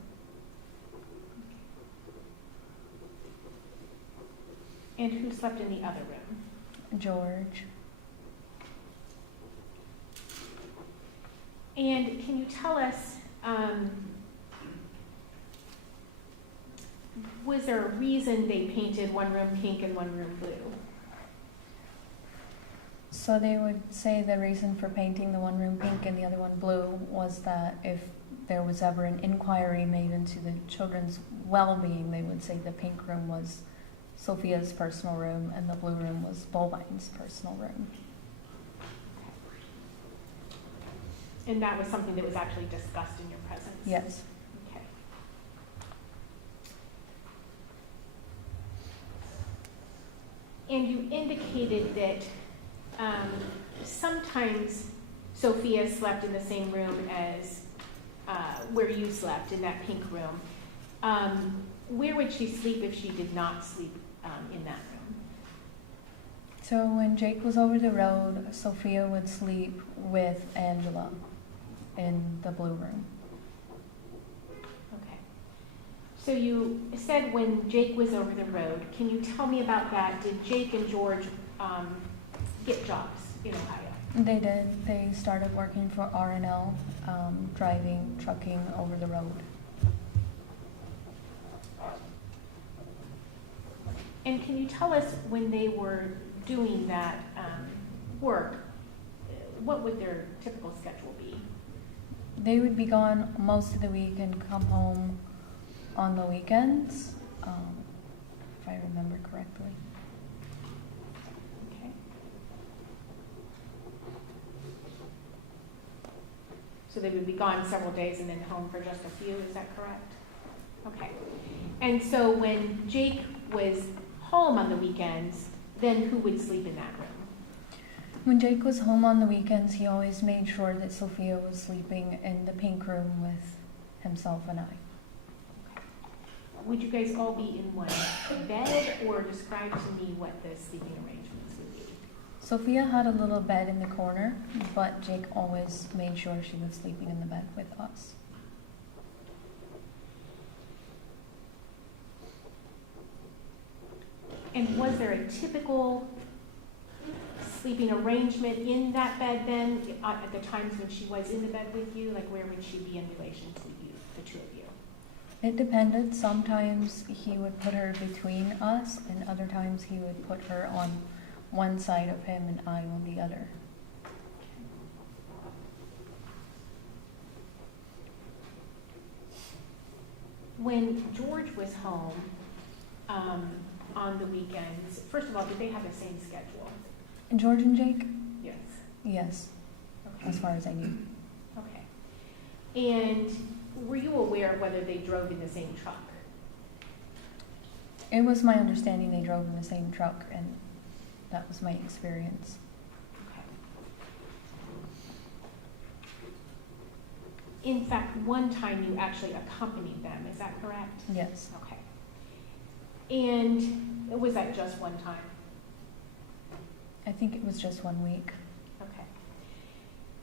And who slept in the other room? George. And can you tell us, was there a reason they painted one room pink and one room blue? So they would say the reason for painting the one room pink and the other one blue was that if there was ever an inquiry made into the children's well-being, they would say the pink room was Sophia's personal room and the blue room was Bovine's personal room. And that was something that was actually discussed in your presence? Yes. Okay. And you indicated that sometimes Sophia slept in the same room as where you slept, in that pink room. Where would she sleep if she did not sleep in that room? So when Jake was over the road, Sophia would sleep with Angela in the blue room. Okay. So you said when Jake was over the road, can you tell me about that? Did Jake and George get jobs in Ohio? They did. They started working for R&L, driving, trucking over the road. And can you tell us when they were doing that work, what would their typical schedule be? They would be gone most of the week and come home on the weekends, if I remember correctly. Okay. So they would be gone several days and then home for just a few, is that correct? Okay. And so when Jake was home on the weekends, then who would sleep in that room? When Jake was home on the weekends, he always made sure that Sophia was sleeping in the pink room with himself and I. Would you guys all be in one bed, or describe to me what the sleeping arrangements would be? Sophia had a little bed in the corner, but Jake always made sure she was sleeping in the bed with us. And was there a typical sleeping arrangement in that bed then, at the times when she was in the bed with you? Like, where would she be in relation to you, the two of you? It depended. Sometimes he would put her between us, and other times he would put her on one side of him and I on the other. When George was home on the weekends, first of all, did they have the same schedule? And George and Jake? Yes. Yes, Okay. as far as I knew. Okay. And were you aware of whether they drove in the same truck? It was my understanding they drove in the same truck, and that was my experience. Okay. In fact, one time you actually accompanied them, is that correct? Yes. Okay. And was that just one time? I think it was just 1 week. Okay.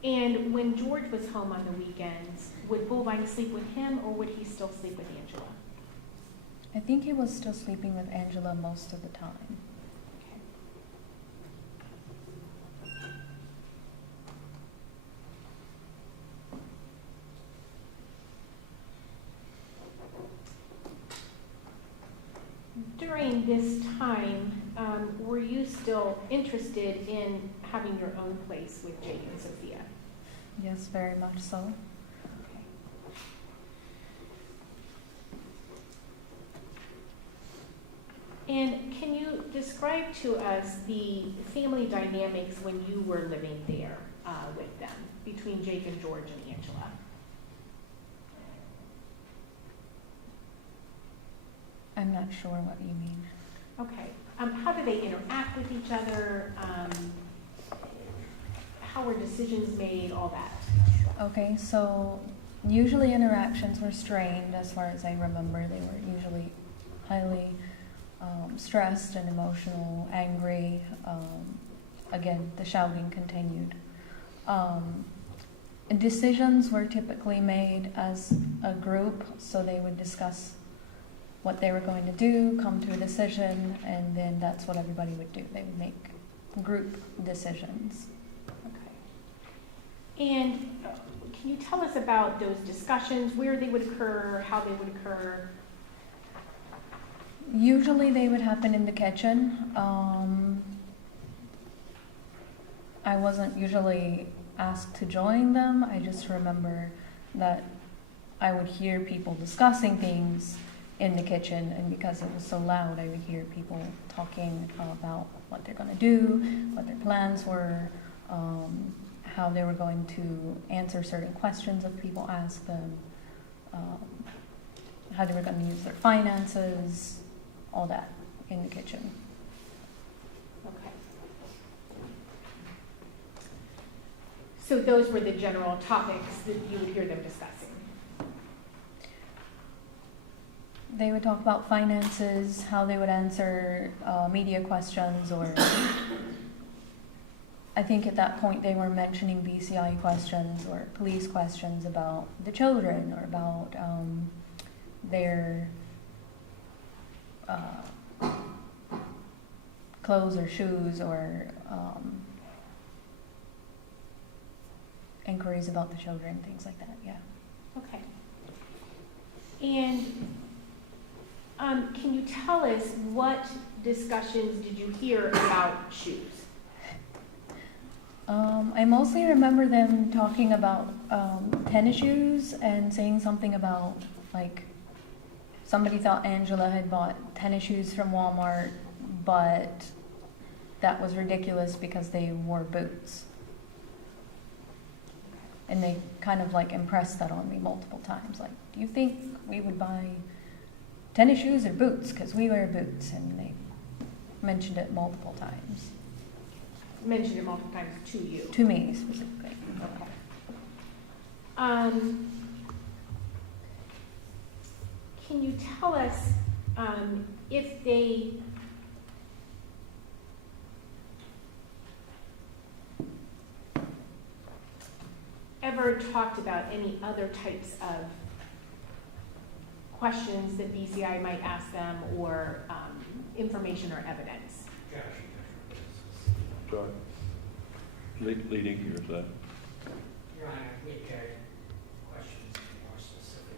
And when George was home on the weekends, would Bullvine sleep with him, or would he still sleep with Angela? I think he was still sleeping with Angela most of the time. Okay. During this time, were you still interested in having your own place with Jake and Sophia? Yes, very much so. Okay. And can you describe to us the family dynamics when you were living there with them, between Jake and George and Angela? I'm not sure what you mean. Okay. How do they interact with each other? How were decisions made? All that. Okay, so usually interactions were strained as far as I remember. They were usually highly stressed and emotional, angry. Again, the shouting continued. Decisions were typically made as a group, so they would discuss what they were going to do, come to a decision, and then that's what everybody would do. They would make group decisions. Okay. And can you tell us about those discussions, where they would occur, how they would occur? Usually they would happen in the kitchen. I wasn't usually asked to join them. I just remember that I would hear people discussing things in the kitchen, and because it was so loud, I would hear people talking about what they're going to do, what their plans were, how they were going to answer certain questions if people asked them, how they were going to use their finances, all that in the kitchen. Okay. So those were the general topics that you would hear them discussing. They would talk about finances, how they would answer media questions, or I think at that point they were mentioning BCI questions or police questions about the children or about their clothes or shoes, or inquiries about the children, things like that, yeah. Okay. And can you tell us what discussions did you hear about shoes? I mostly remember them talking about tennis shoes and saying something about, like, somebody thought Angela had bought tennis shoes from Walmart, but that was ridiculous because they wore boots. And they kind of like impressed that on me multiple times. Like, do you think we would buy tennis shoes or boots? Because we wear boots. And they mentioned it multiple times. Mentioned it multiple times to you. To me specifically. Okay. Can you tell us if they ever talked about any other types of questions that BCI might ask them, or information or evidence? Sorry. Leading here, is that? Your Honor, we had questions more specific.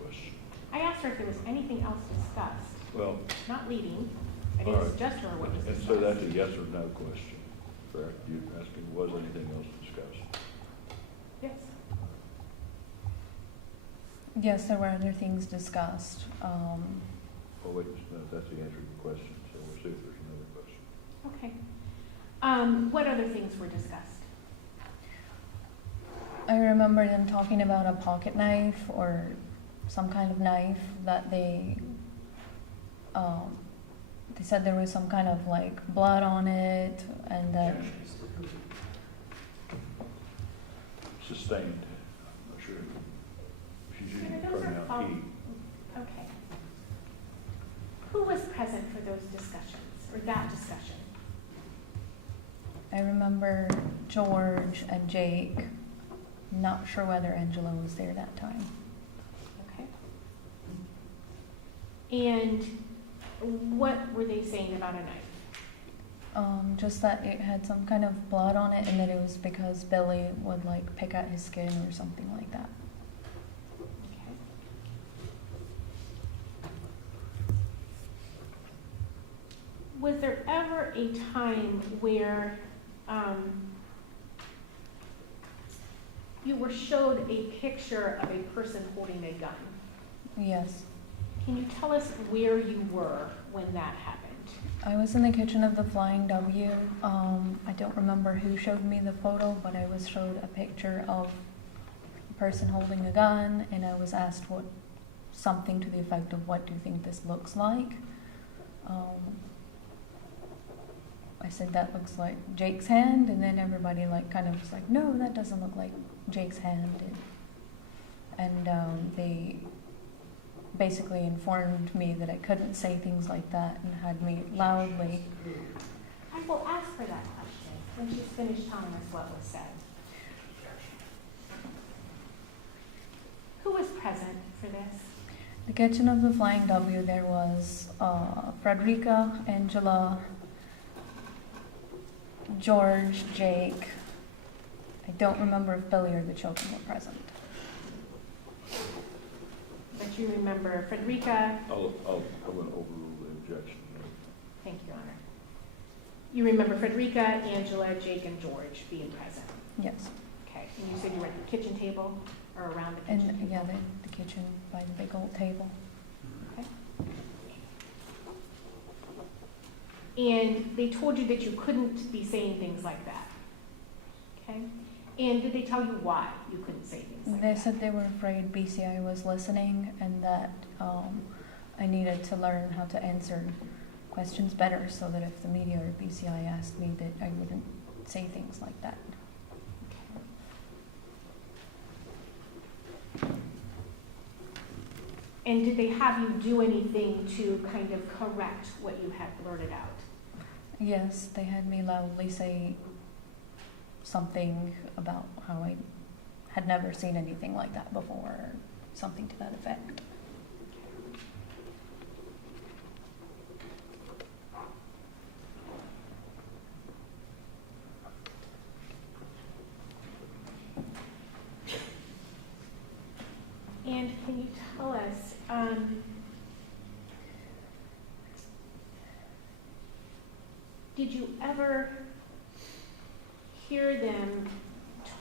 Question. I asked her if there was anything else discussed, Well, not leading. I all didn't right. suggest to her what was And discussed. so that's a yes or no question, correct? You asking, was anything else discussed? Yes. Yes, there were other things discussed. Oh, wait, no, that's the answer to the question, so we'll see if there's another question. Okay. What other things were discussed? I remember them talking about a pocket knife or some kind of knife that they said there was some kind of like blood on it, and that Sustained, I'm not sure. She's using the Those are pronoun all- he. Okay. Who was present for those discussions, or that discussion? I remember George and Jake. Not sure whether Angela was there that time. Okay. And what were they saying about a knife? Just that it had some kind of blood on it, and that it was because Billy would like pick at his skin or something like that. Okay. Was there ever a time where you were showed a picture of a person holding a gun? Yes. Can you tell us where you were when that happened? I was in the kitchen of the Flying W. I don't remember who showed me the photo, but I was showed a picture of a person holding a gun, and I was asked something to the effect of, what do you think this looks like? I said, that looks like Jake's hand, and then everybody like kind of was like, no, that doesn't look like Jake's hand. And they basically informed me that I couldn't say things like that, and had me loudly. I will ask her that question when she's finished telling us what was said. Who was present for this? The kitchen of the Flying W, there was Frederica, Angela, George, Jake. I don't remember if Billy or the children were present. But you remember Frederica. I will overrule the objection. Thank you, Your Honor. You remember Frederica, Angela, Jake, and George being present. Yes. Okay. And you said you were at the kitchen table, or around the kitchen And table? yeah, the kitchen by the big old table. Okay. And they told you that you couldn't be saying things like that. Okay. And did they tell you why you couldn't say things like They that? said they were afraid BCI was listening, and that I needed to learn how to answer questions better, so that if the media or BCI asked me, that I wouldn't say things like that. And did they have you do anything to kind of correct what you had blurted out? Yes, they had me loudly say something about how I had never seen anything like that before, or something to that effect. And can you tell us, did you ever hear them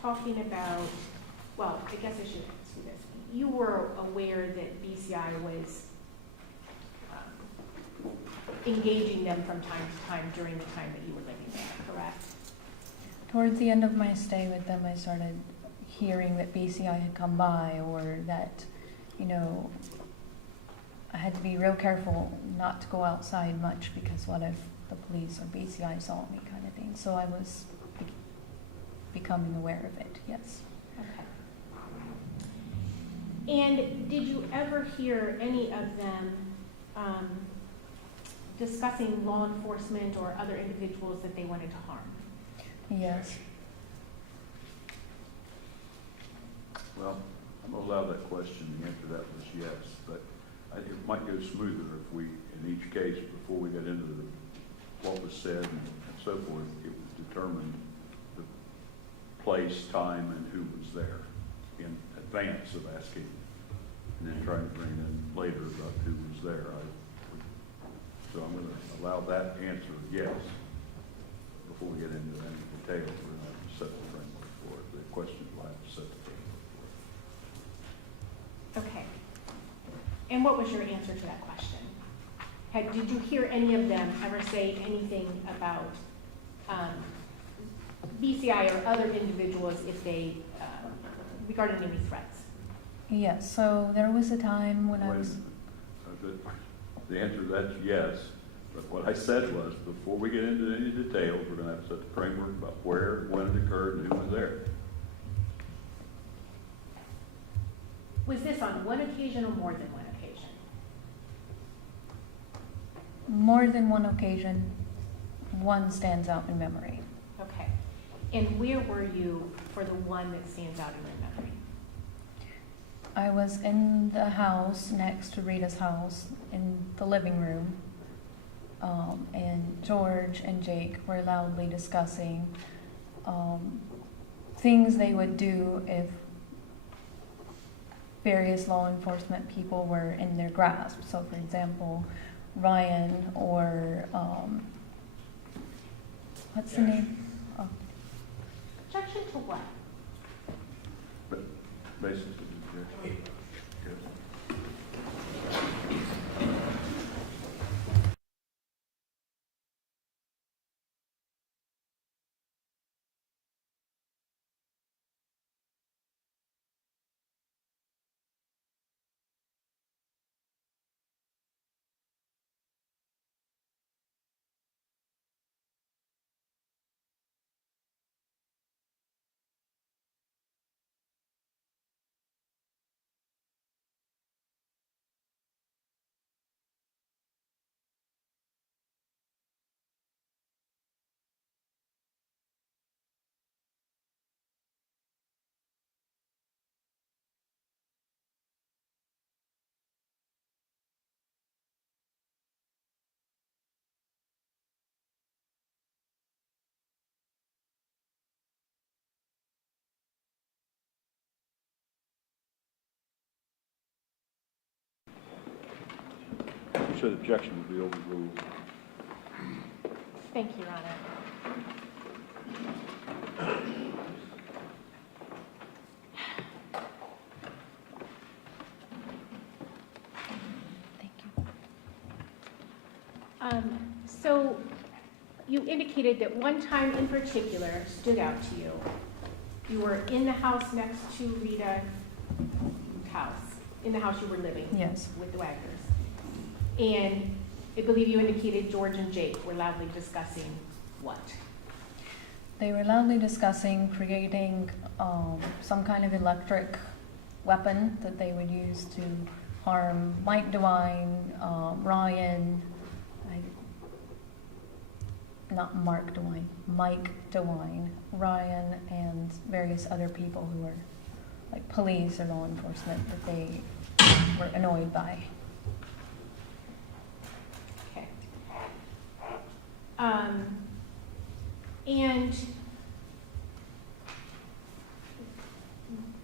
talking about, well, I guess I should ask you this. You were aware that BCI was engaging them from time to time during the time that you were living there, correct? Towards the end of my stay with them, I started hearing that BCI had come by, or that, you know, I had to be real careful not to go outside much because what if the police or BCI saw me, kind of thing. So I was becoming aware of it, yes. Okay. And did you ever hear any of them discussing law enforcement or other individuals that they wanted to harm? Yes. Well, I'm gonna allow that question. The answer to that was yes, but it might go smoother if we, in each case, before we got into what was said and so forth, it was determined the place, time, and who was there in advance of asking, and then trying to bring in later about who was there. So I'm going to allow that answer, yes. Before we get into any details, we're going to have to set the framework for it. The question will have to set the framework. Okay. And what was your answer to that question? Did you hear any of them ever say anything about BCI or other individuals if they, regarding any threats? Yes, so there was a time when I Wait a was... minute. The answer to that's yes, but what I said was, before we get into any details, we're going to have to set the framework about where, when it occurred, and who was there. Was this on one occasion or more than one occasion? More than one occasion, one stands out in memory. Okay. And where were you for the one that stands out in your memory? I was in the house next to Rita's house in the living room, and George and Jake were loudly discussing things they would do if various law enforcement people were in their grasp. So, for example, Ryan or what's the name? Oh, Objection to what? But basically, yes. You said objection would be overruled. Thank you, Your Honor. thank you. So you indicated that one time in particular stood out to you. You were in the house next to Rita's house, in the house you were living Yes. with the Wagners. And I believe you indicated George and Jake were loudly discussing what? They were loudly discussing creating some kind of electric weapon that they would use to harm Mike DeWine, Ryan, not Mark DeWine, Mike DeWine, Ryan, and various other people who were like police or law enforcement that they were annoyed by. Okay. And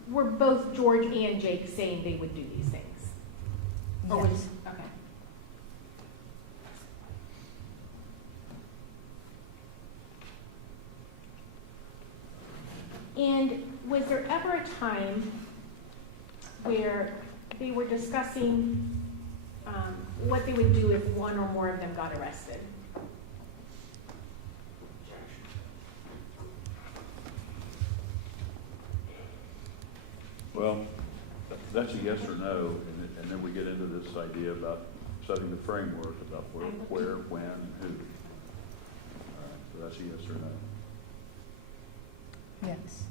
were both George and Jake saying they would do these things? Or was- Yes. okay. And was there ever a time where they were discussing what they would do if one or more of them got arrested. Well, that's a yes or no, and then we get into this idea about setting the framework about where, when, and who. So that's a yes or no. Yes.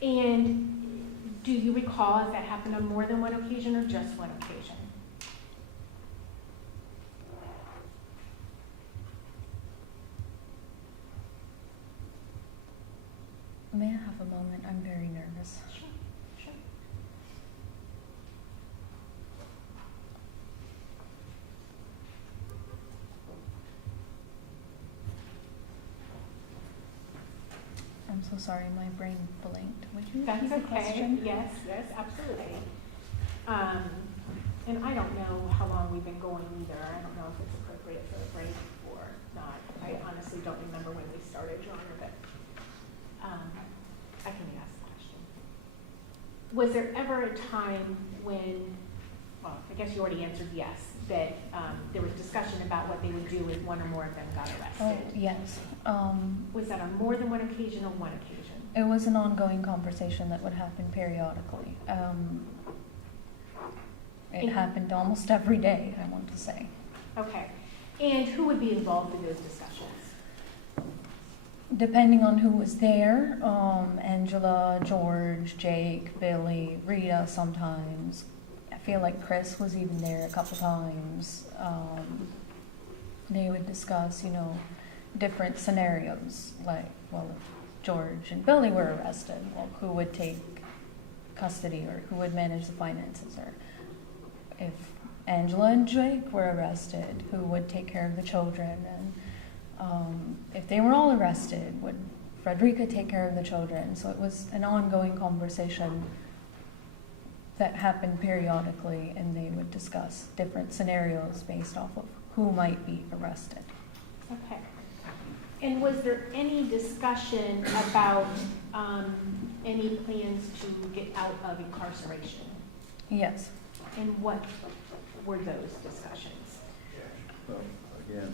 And do you recall if that happened on more than one occasion or just one occasion? May I have a moment? I'm very nervous. Sure, sure. I'm so sorry, my brain blinked. Would you That's repeat the okay. question? Yes, yes, absolutely. And I don't know how long we've been going either. I don't know if it's appropriate for a break or not. I honestly don't remember when we started, Your Honor, but I can ask the question. Was there ever a time when, well, I guess you already answered yes, that there was discussion about what they would do if one or more of them got Oh, arrested? yes. Was that on more than one occasion or one occasion? It was an ongoing conversation that would happen periodically. It happened almost every day, I want to say. Okay. And who would be involved in those discussions? Depending on who was there, Angela, George, Jake, Billy, Rita sometimes. I feel like Chris was even there a couple times. They would discuss, different scenarios, like, well, if George and Billy were arrested, well, who would take custody or who would manage the finances, or if Angela and Jake were arrested, who would take care of the children, and if they were all arrested, would Frederica take care of the children? So it was an ongoing conversation that happened periodically, and they would discuss different scenarios based off of who might be arrested. Okay. And was there any discussion about any plans to get out of incarceration? Yes. And what were those discussions? Well, again,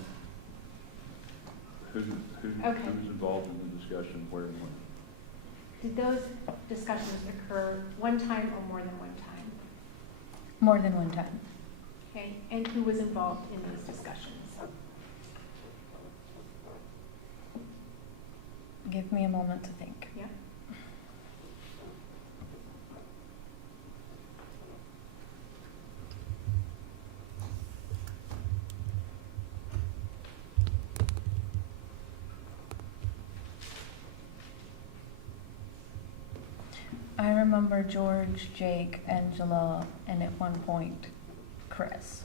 who's Okay. involved in the discussion, where and when? Did those discussions occur one time or more than one time? More than one time. Okay. And who was involved in those discussions? Give me a moment to think. Yeah. I remember George, Jake, Angela, and at one point, Chris.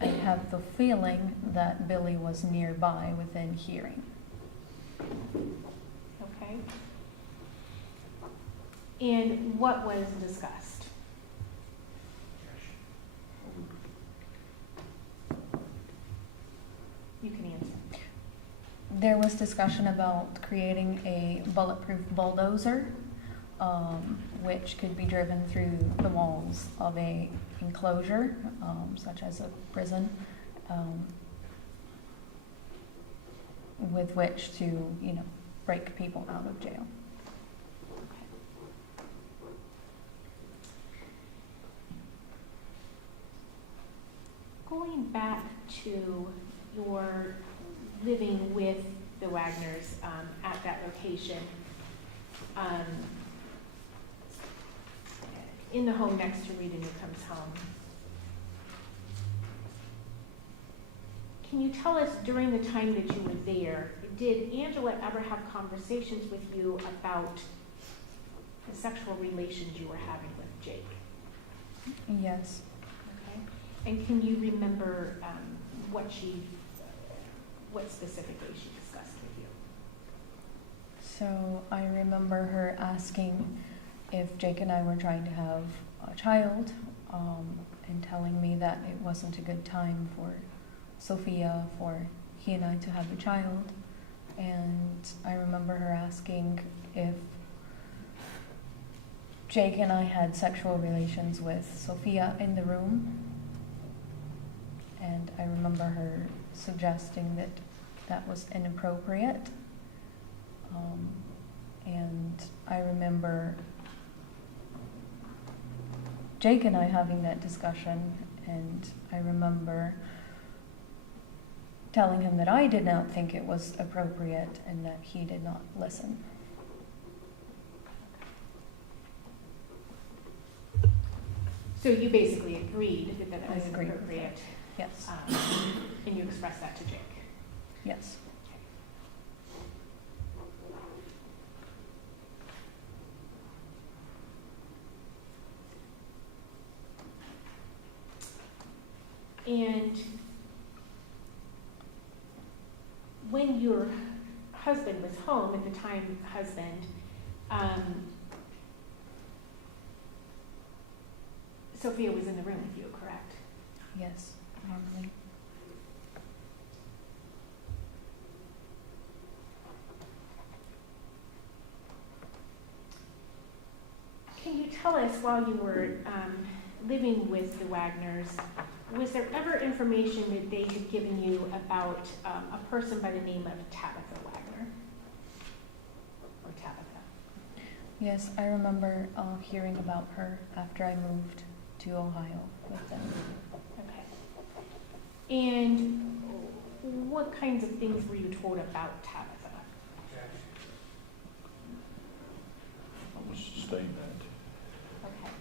I have the feeling that Billy was nearby within hearing. Okay. And what was discussed? You can answer. There was discussion about creating a bulletproof bulldozer, which could be driven through the walls of a enclosure, such as a prison, with which to, break people out of jail. Going back to your living with the Wagners at that location, in the home next to Rhoden who comes home, can you tell us during the time that you were there, did Angela ever have conversations with you about the sexual relations you were having with Jake? Yes. Okay. And can you remember what specifically she discussed with you? So I remember her asking if Jake and I were trying to have a child, and telling me that it wasn't a good time for Sophia, for he and I to have a child. And I remember her asking if Jake and I had sexual relations with Sophia in the room. And I remember her suggesting that that was inappropriate. And I remember Jake and I having that discussion, and I remember telling him that I did not think it was appropriate and that he did not listen. So you basically agreed that that I was agreed with inappropriate, Yes, and you expressed that to Jake. yes. And when your husband was home, at the time husband, Sophia was in the room with you, correct? Yes, normally. Can you tell us, while you were living with the Wagners, was there ever information that they had given you about a person by the name of Tabitha Wagner? Or Tabitha? Yes, I remember hearing about her after I moved to Ohio with them. Okay. And what kinds of things were you told about Tabitha? Objection. I will sustain that. Okay.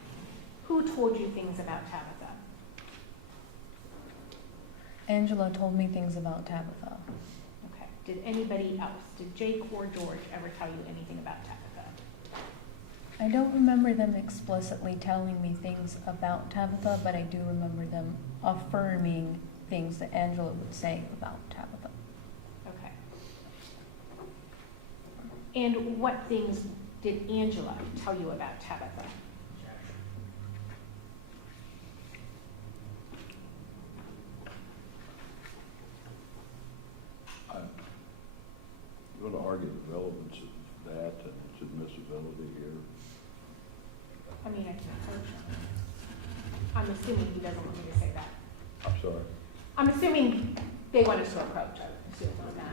Who told you things about Tabitha? Angela told me things about Tabitha. Okay. Did anybody else, did Jake or George ever tell you anything about Tabitha? I don't remember them explicitly telling me things about Tabitha, but I do remember them affirming things that Angela would say about Tabitha. Okay. And what things did Angela tell you about Tabitha? Objection. I'm going to argue the relevance of that and its admissibility here. I mean, I can approach him. I'm assuming he doesn't want me to say that. I'm sorry. I'm assuming they want us to approach, I assume on that.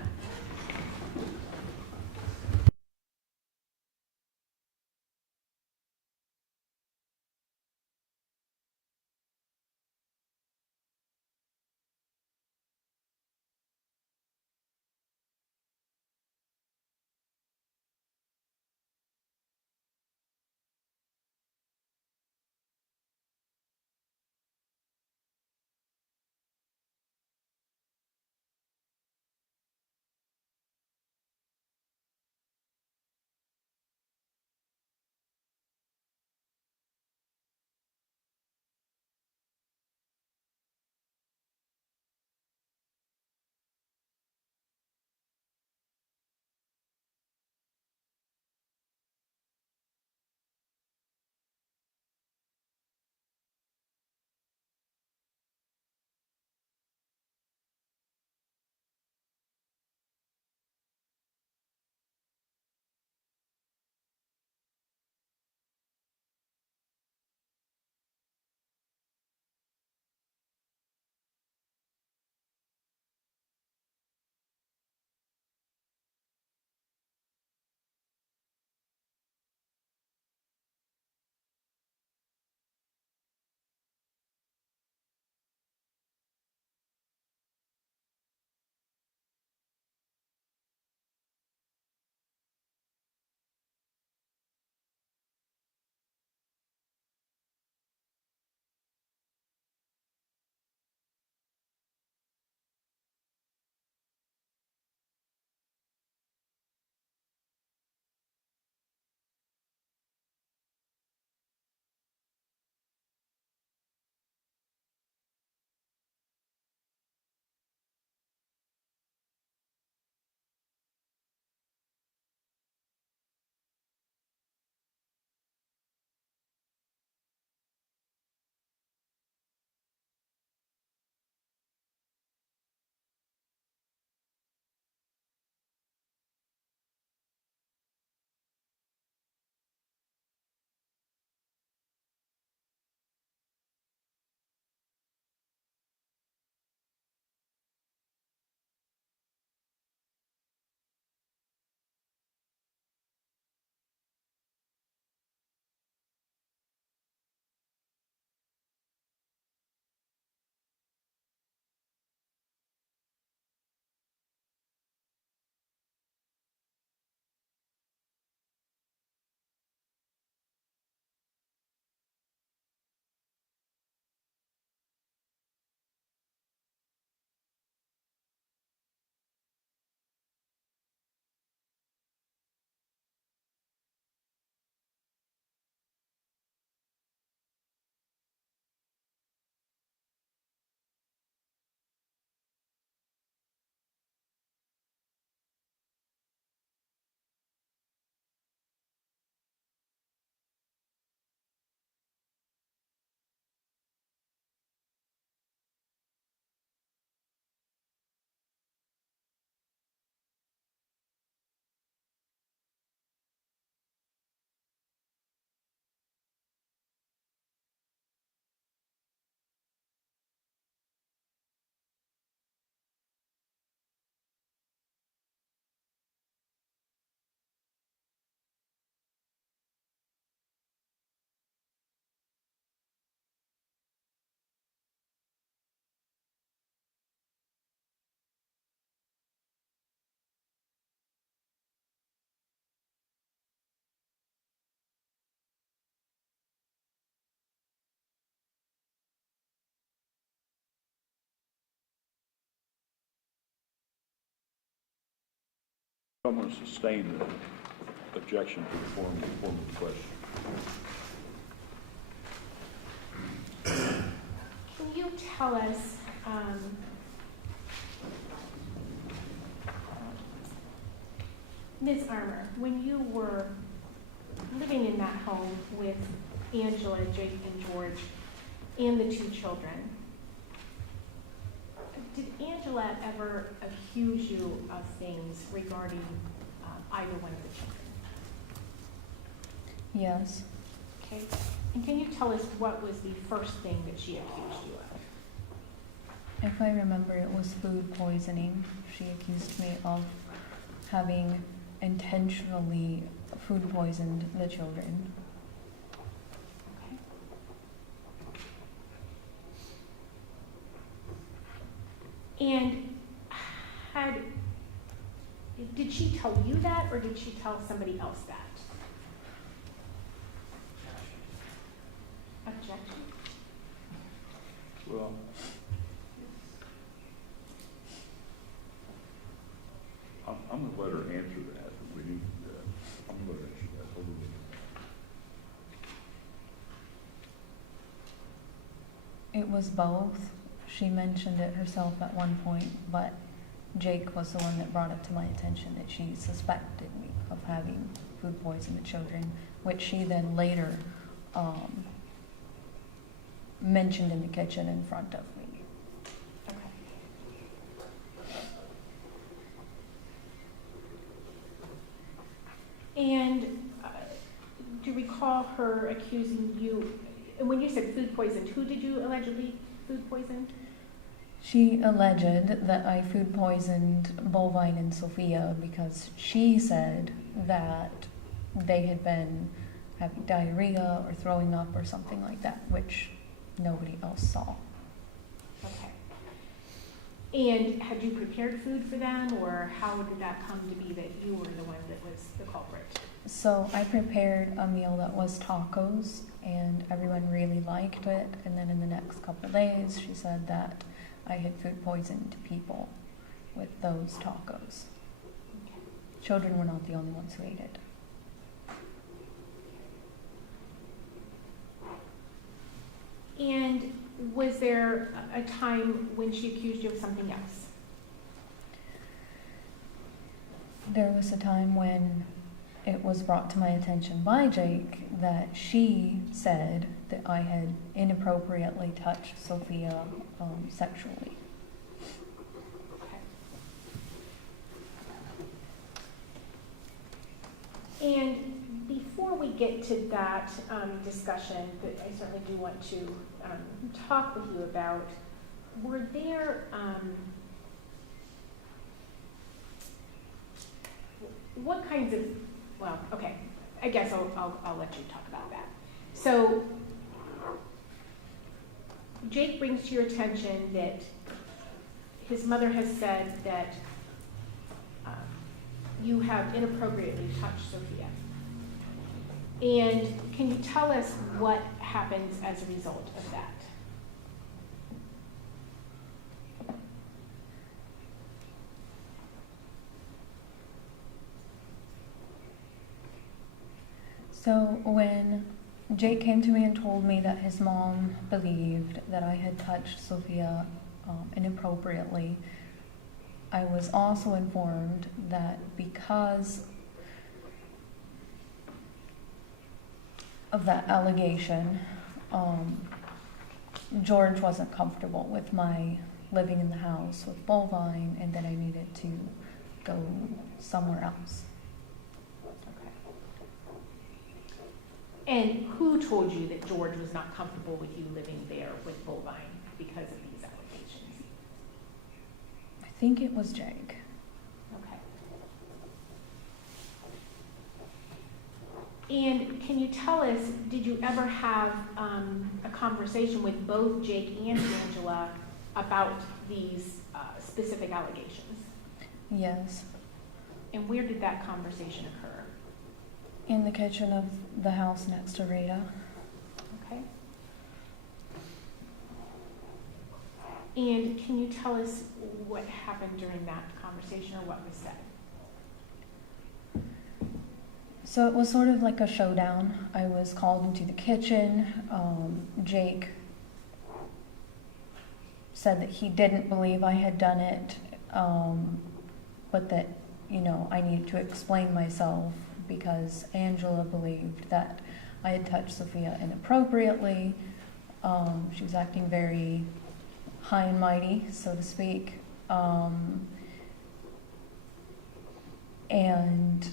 I'm going to sustain the objection to the form of the question. Can you tell us, Ms. Armour, when you were living in that home with Angela, Jake, and George, and the two children, did Angela ever accuse you of things regarding either one of the children? Yes. Okay. And can you tell us what was the first thing that she accused you of? If I remember, it was food poisoning. She accused me of having intentionally food poisoned the children. Okay. And did she tell you that, or did she tell somebody else that? Objection. Well, I'm going to let her answer that. We need, I'm going to let her answer that. Hold on. It was both. She mentioned it herself at one point, but Jake was the one that brought it to my attention that she suspected me of having food poison the children, which she then later mentioned in the kitchen in front of me. Okay. And do you recall her accusing you, and when you said food poisoned, who did you allegedly food poison? She alleged that I food poisoned Bovine and Sophia because she said that they had been having diarrhea or throwing up or something like that, which nobody else saw. Okay. And had you prepared food for them, or how did that come to be that you were the one that was the culprit? So I prepared a meal that was tacos, and everyone really liked it. And then in the next couple of days, she said that I had food poisoned people with those tacos. Okay. Children were not the only ones who ate it. And was there a time when she accused you of something else? There was a time when it was brought to my attention by Jake that she said that I had inappropriately touched Sophia sexually. Okay. And before we get to that discussion that I certainly do want to talk with you about, were there what kinds of, well, okay, I guess I'll let you talk about that. So Jake brings to your attention that his mother has said that you have inappropriately touched Sophia. And can you tell us what happens as a result of that? So when Jake came to me and told me that his mom believed that I had touched Sophia inappropriately, I was also informed that because of that allegation, George wasn't comfortable with my living in the house with Bovine, and that I needed to go somewhere else. And who told you that George was not comfortable with you living there with Bovine because of these allegations? I think it was Jake. Okay. And can you tell us, did you ever have a conversation with both Jake and Angela about these specific allegations? Yes. And where did that conversation occur? In the kitchen of the house next to Rita. Okay. And can you tell us what happened during that conversation, or what was said? So it was sort of like a showdown. I was called into the kitchen. Jake said that he didn't believe I had done it, but that, I needed to explain myself because Angela believed that I had touched Sophia inappropriately. She was acting very high and mighty, so to speak. And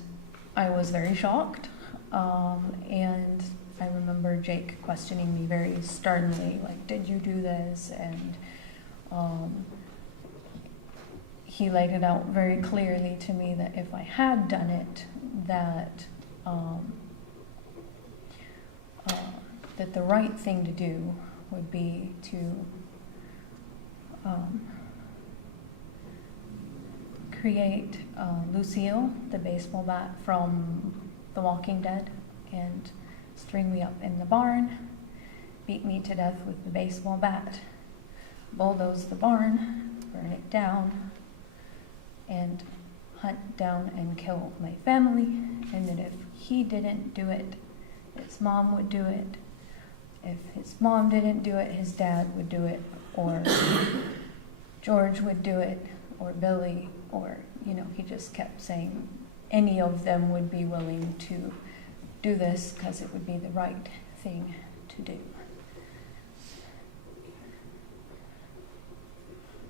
I was very shocked. And I remember Jake questioning me very sternly, like, did you do this? And he laid it out very clearly to me that if I had done it, that that the right thing to do would be to create Lucille, the baseball bat from The Walking Dead, and string me up in the barn, beat me to death with the baseball bat, bulldoze the barn, burn it down, and hunt down and kill my family, and that if he didn't do it, his mom would do it. If his mom didn't do it, his dad would do it, or George would do it, or Billy, or, he just kept saying any of them would be willing to do this because it would be the right thing to do.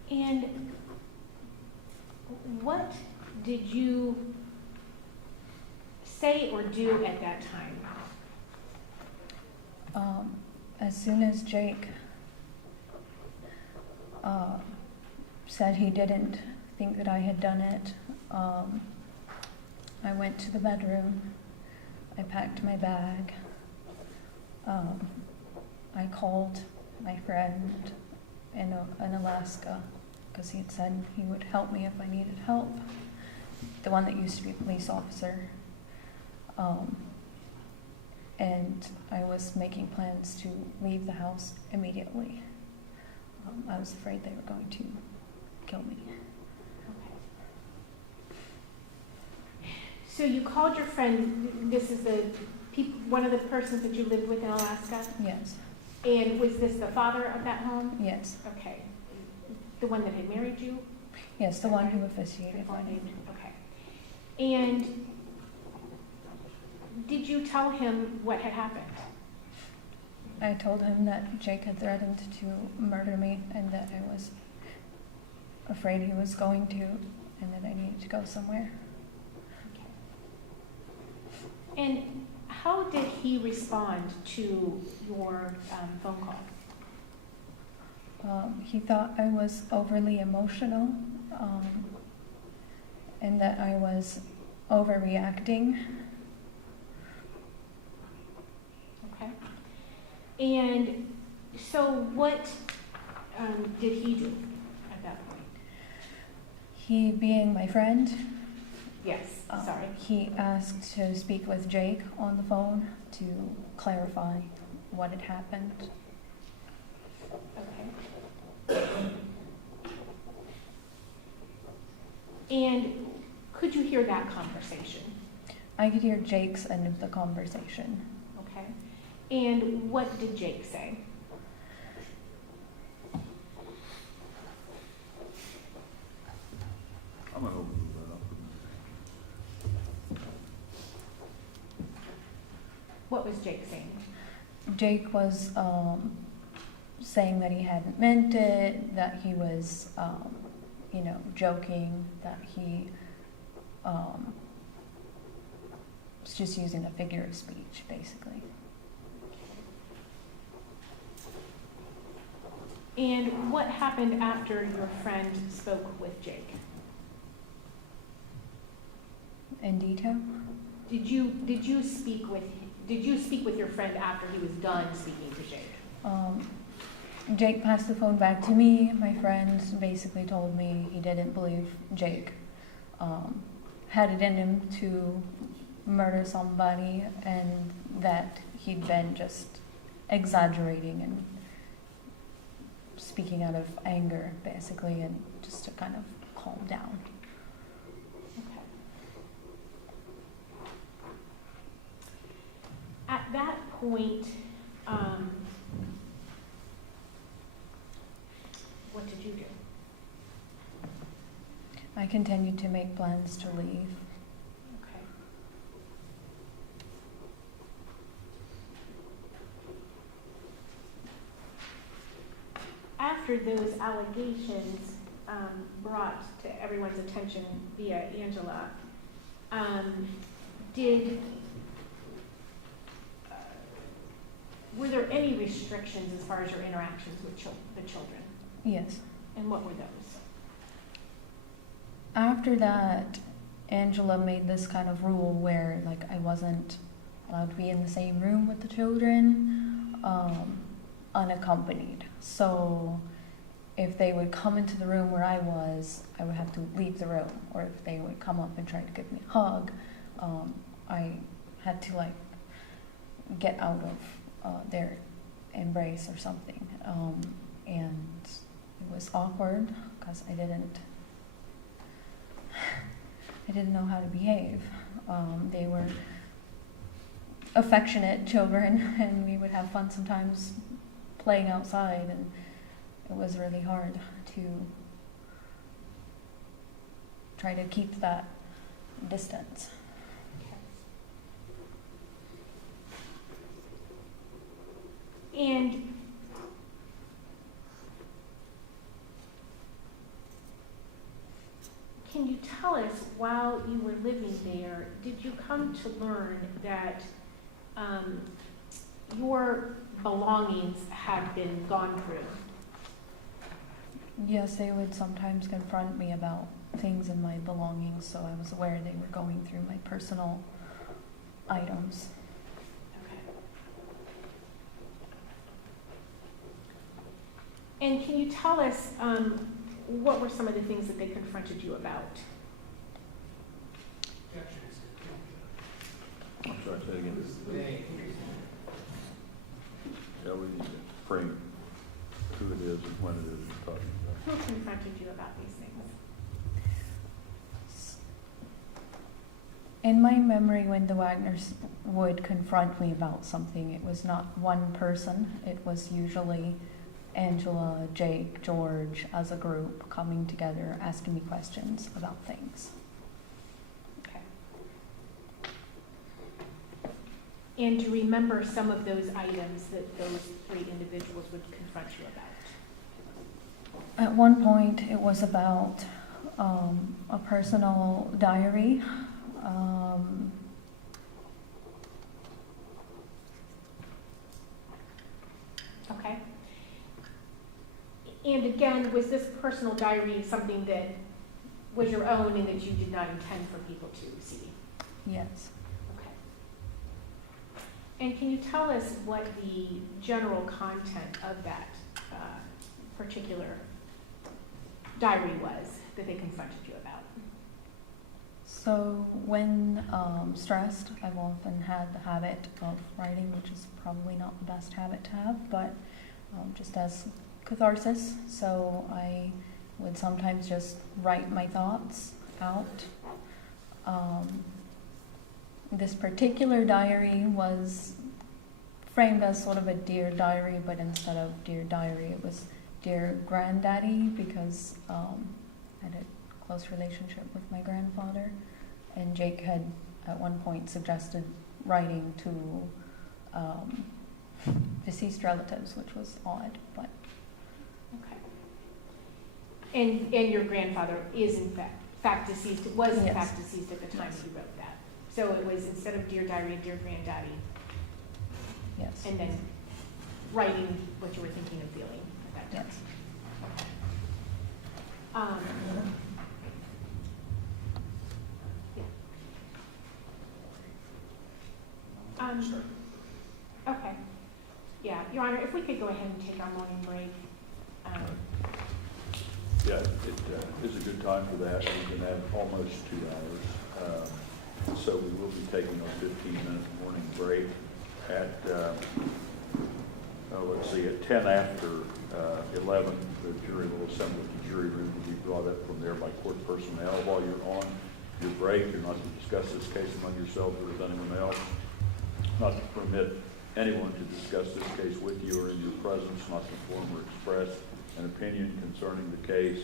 And what did you say or do at that time? As soon as Jake said he didn't think that I had done it, I went to the bedroom. I packed my bag. I called my friend in Alaska because he had said he would help me if I needed help. The one that used to be a police officer. And I was making plans to leave the house immediately. I was afraid they were going to kill me. Okay. So you called your friend, this is one of the persons that you lived with in Alaska? Yes. And was this the father of that home? Yes. Okay. The one that had married you? Yes, the one who officiated my name. Okay. And did you tell him what had happened? I told him that Jake had threatened to murder me and that I was afraid he was going to, and that I needed to go somewhere. Okay. And how did he respond to your phone call? He thought I was overly emotional, and that I was overreacting. Okay. And so what did he do at that point? He, being my friend, Yes, sorry. he asked to speak with Jake on the phone to clarify what had happened. Okay. And could you hear that conversation? I could hear Jake's end of the conversation. Okay. And what did Jake say? I'm going to open that up. What was Jake saying? Jake was saying that he hadn't meant it, that he was, joking, that he was just using a figure of speech, basically. And what happened after your friend spoke with Jake? In detail? Did you speak with your friend after he was done speaking to Jake? Jake passed the phone back to me. My friend basically told me he didn't believe Jake had it in him to murder somebody, and that he'd been just exaggerating and speaking out of anger, basically, and just to kind of calm down. Okay. point, what did you do? I continued to make plans to leave. Okay. After those allegations brought to everyone's attention via Angela, were there any restrictions as far as your interactions with the children? Yes. And what were those? After that, Angela made this kind of rule where, like, I wasn't allowed to be in the same room with the children, unaccompanied. So if they would come into the room where I would have to leave the room. Or if they would come up and try to give me a hug, I had to, like, get out of their embrace or something. And it was awkward because I didn't know how to behave. They were affectionate children, and we would have fun sometimes playing outside, and it was really hard to try to keep that distance. And can you tell us, while you were living there, did you come to learn that your belongings had been gone through? Yes, they would sometimes confront me about things in my belongings, so I was aware they were going through my personal items. Okay. And can you tell us what were some of the things that they confronted you about? I'm sorry, say it again. Yeah, we need to frame who it is and when it is we're talking about. Who confronted you about these things? In my memory, when the Wagners would confront me about something, it was not one person. It was usually Angela, Jake, George, as a group, coming together, asking me questions about things. Okay. And do you remember some of those items that those three individuals would confront you about? At one point, it was about a personal diary. Okay. And again, was this personal diary something that was your own and that you did not intend for people to see? Yes. Okay. And can you tell us what the general content of that particular diary was that they confronted you about? So when stressed, I've often had the habit of writing, which is probably not the best habit to have, but just as catharsis. So I would sometimes just write my thoughts out. This particular diary was framed as sort of a Dear Diary, but instead of Dear Diary, it was Dear Granddaddy, because I had a close relationship with my grandfather, and Jake had at one point suggested writing to deceased relatives, which was odd, but. Okay. And your grandfather is in fact deceased, was in Yes. fact deceased at the time that you wrote that. So it was, instead of Dear Diary, Dear Granddaddy, Yes. and then writing what you were thinking and feeling at that time. Yes. Yeah. Okay. Yeah, Your Honor, if we could go ahead and take our morning break. Yeah, it is a good time for that. We've been at almost 2 hours. So we will be taking a 15-minute morning break at, let's see, at 10 after 11, the jury will assemble at the jury room to be brought up from there by court personnel. While you're on your break, you're not to discuss this case among yourselves or with anyone else, not to permit anyone to discuss this case with you or in your presence, not to form or express an opinion concerning the case,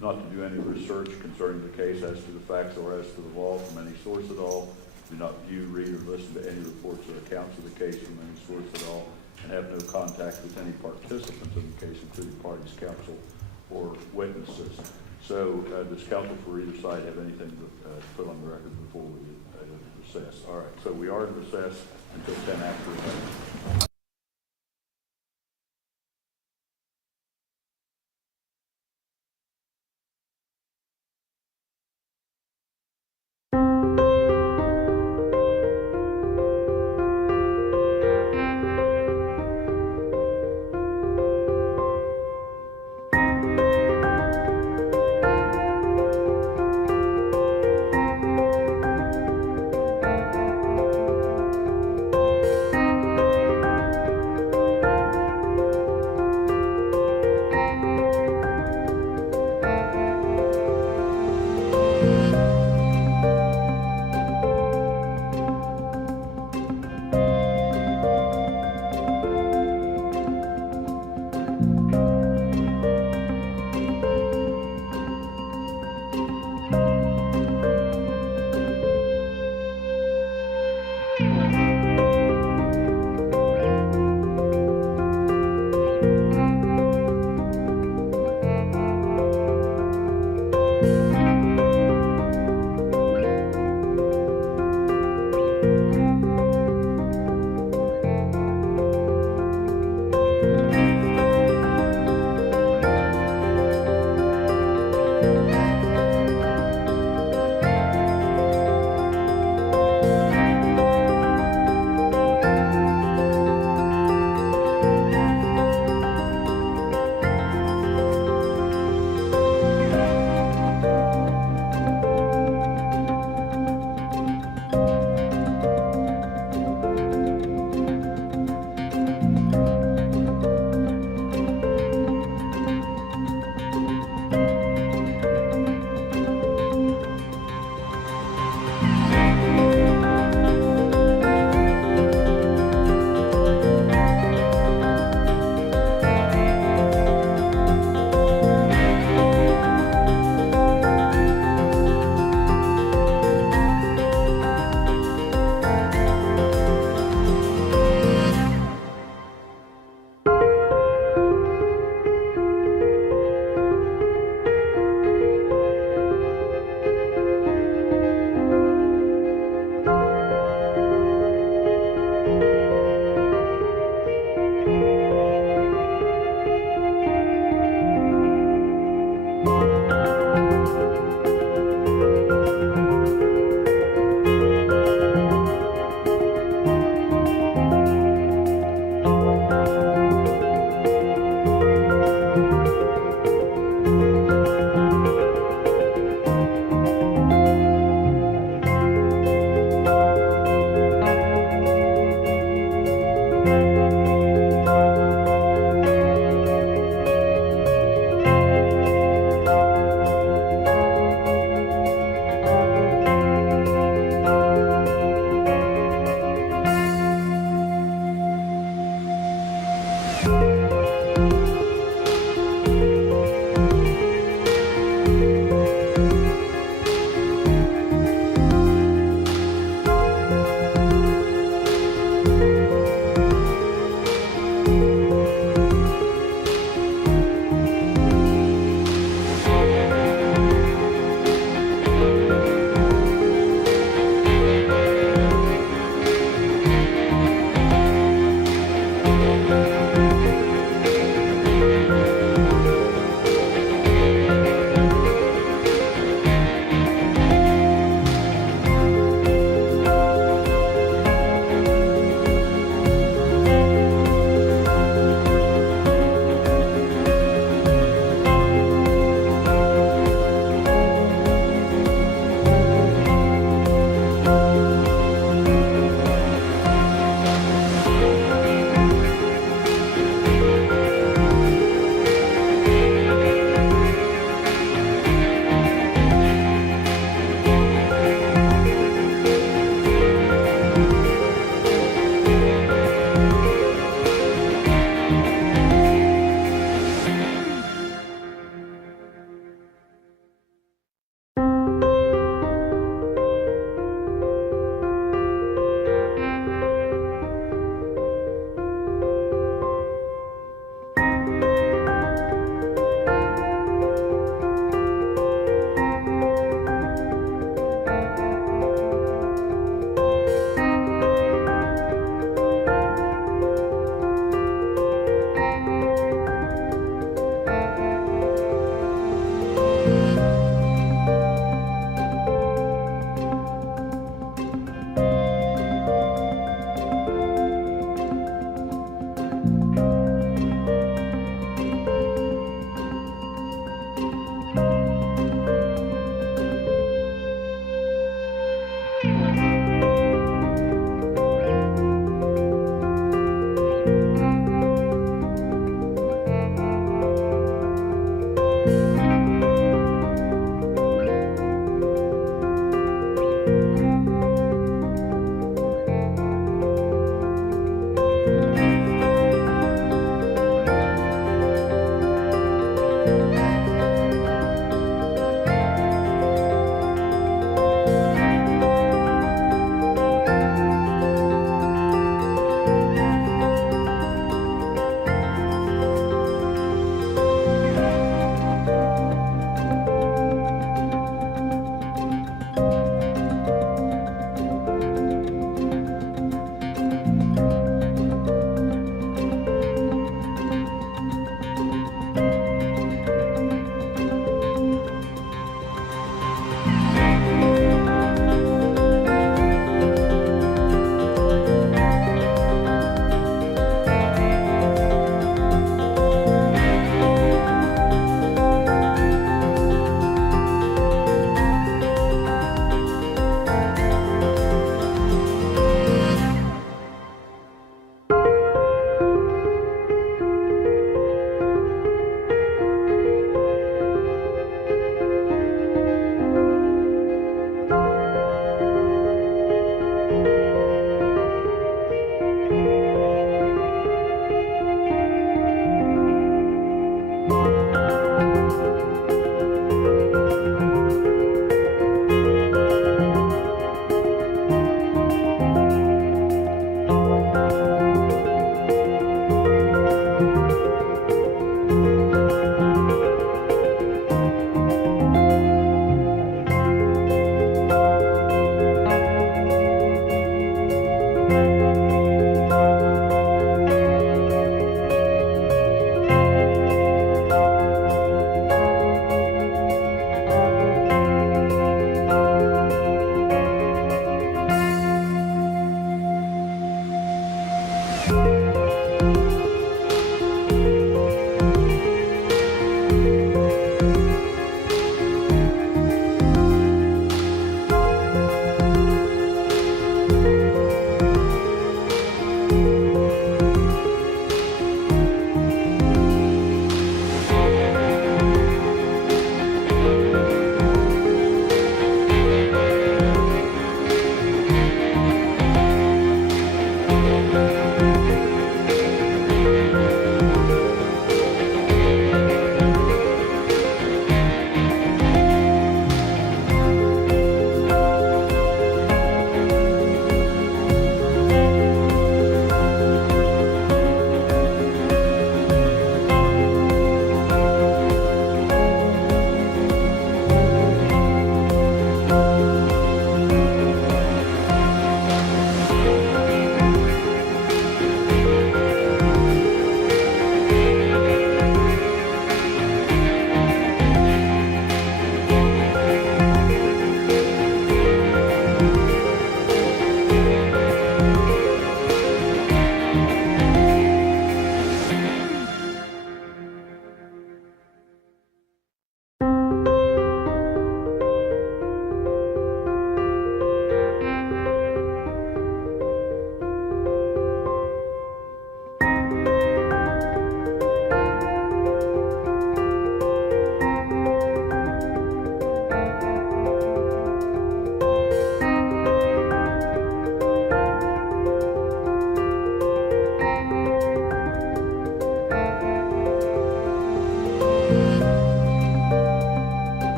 not to do any research concerning the case as to the facts or as to the law from any source at all, do not view, read, or listen to any reports or accounts of the case from any source at all, and have no contact with any participants in the case, including parties, counsel, or witnesses. So does counsel for either side have anything to put on the record before we recess? All right, so we are in recess until 10 after.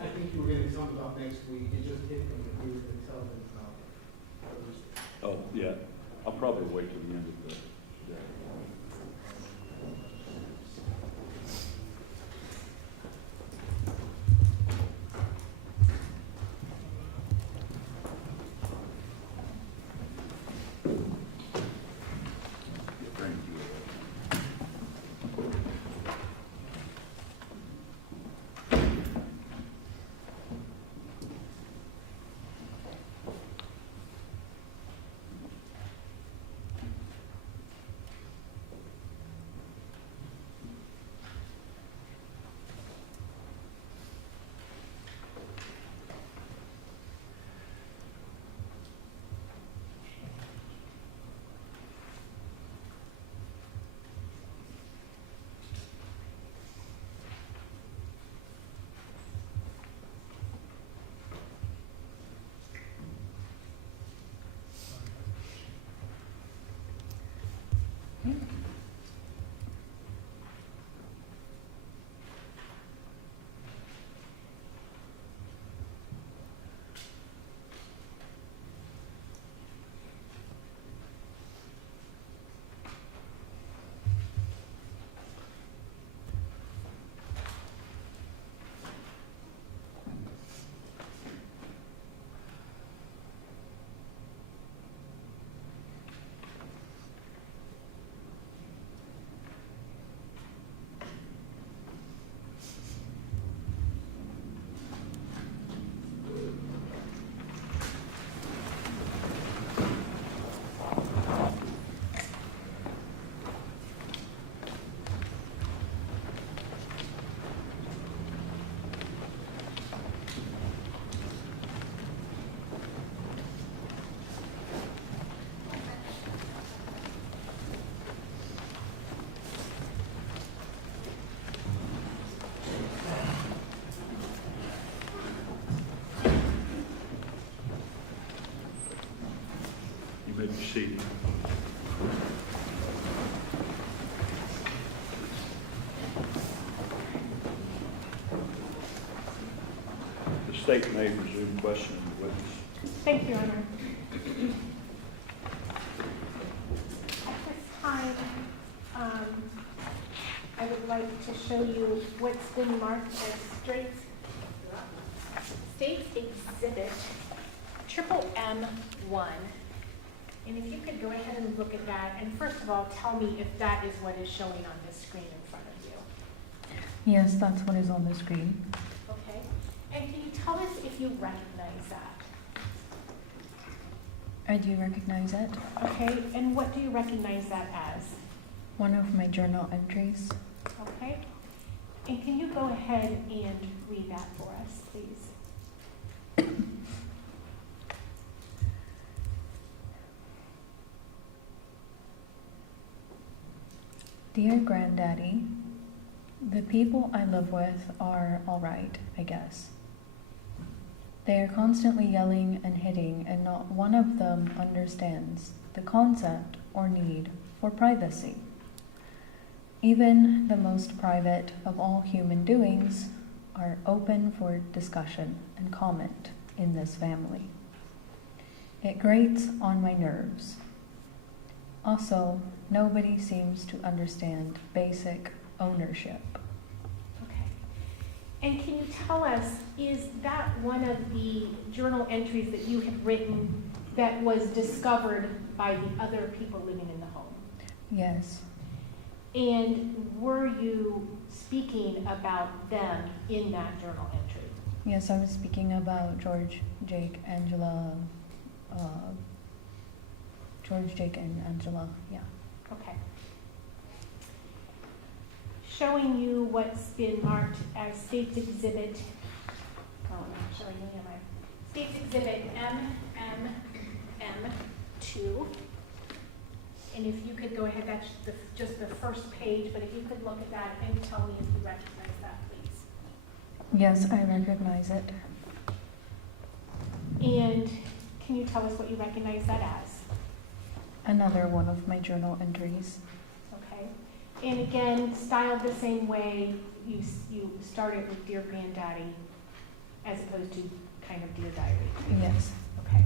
I think you were gonna tell them about next week, it just hit me, that we were gonna tell them about Thursday. Oh, yeah, I'll probably wait till the end of the day. be seated. The state may resume questioning the witness. Thank you, Your Honor. At this time, I would like to show you what's been marked as State's Exhibit M1. And if you could go ahead and look at that, and first of all, tell me if that is what is showing on the screen in front of you. Yes, that's what is on the screen. Okay? And can you tell us if you recognize that? I do recognize it. Okay, and what do you recognize that as? One of my journal entries. Okay, and can you go ahead and read that for us, please? Dear Granddaddy, the people I live with are all right, I guess. They are constantly yelling and hitting, and not one of them understands the concept or need for privacy. Even the most private of all human doings are open for discussion and comment in this family. It grates on my nerves. Also, nobody seems to understand basic ownership. Okay. And can you tell us, is that one of the journal entries that you had written that was discovered by the other people living in the home? Yes, And were you speaking about them in that journal entry? yes, I was speaking about George, Jake, Angela, George, Jake, and Angela, yeah. Okay. Showing you what's been marked as State's Exhibit, oh, I'm not showing you, am I? State's Exhibit MMM2. And if you could go ahead, that's just the first page, but if you could look at that and tell me if you recognize that, please. Yes, I recognize it. And can you tell us what you recognize that as? Another one of my journal entries. Okay. And again, styled the same way, you started with Dear Granddaddy as opposed to kind of Dear Diary. Yes. Okay.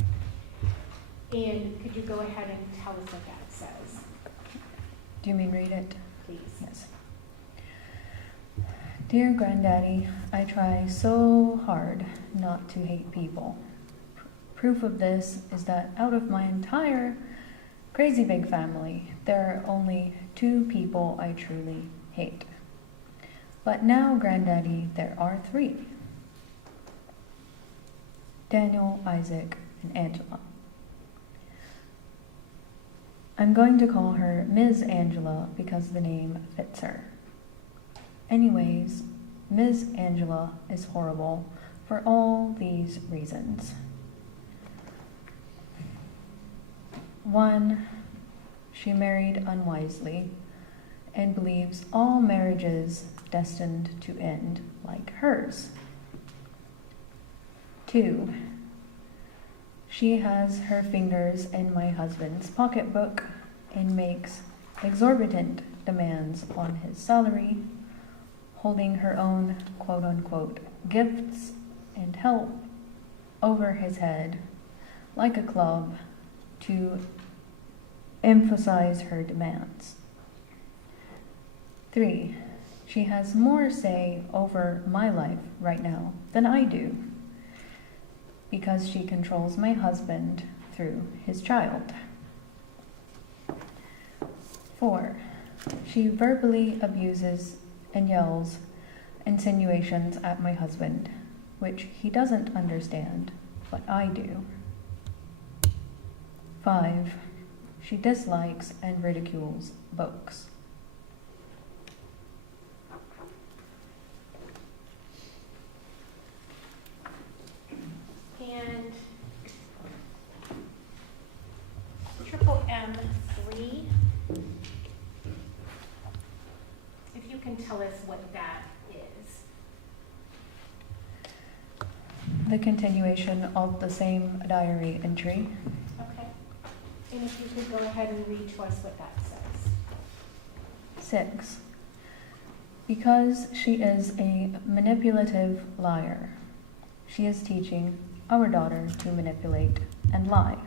And could you go ahead and tell us what that says, Do you mean read it? please? Yes. Dear Granddaddy, I try so hard not to hate people. Proof of this is that out of my entire crazy big family, there are only 2 people I truly hate. But now, Granddaddy, there are 3. Daniel, Isaac, and Angela. I'm going to call her Ms. Angela because the name fits her. Anyways, Ms. Angela is horrible for all these reasons. 1, she married unwisely and believes all marriages destined to end like hers. 2, she has her fingers in my husband's pocketbook and makes exorbitant demands on his salary, holding her own quote-unquote gifts and help over his head like a club to emphasize her demands. 3, she has more say over my life right now than I do because she controls my husband through his child. 4, she verbally abuses and yells insinuations at my husband, which he doesn't understand, but I do. 5, she dislikes and ridicules books. And M3, if you can tell us what that is. The continuation of the same diary entry. Okay. And if you could go ahead and read to us what that says. 6. Because she is a manipulative liar, she is teaching our daughter to manipulate and lie.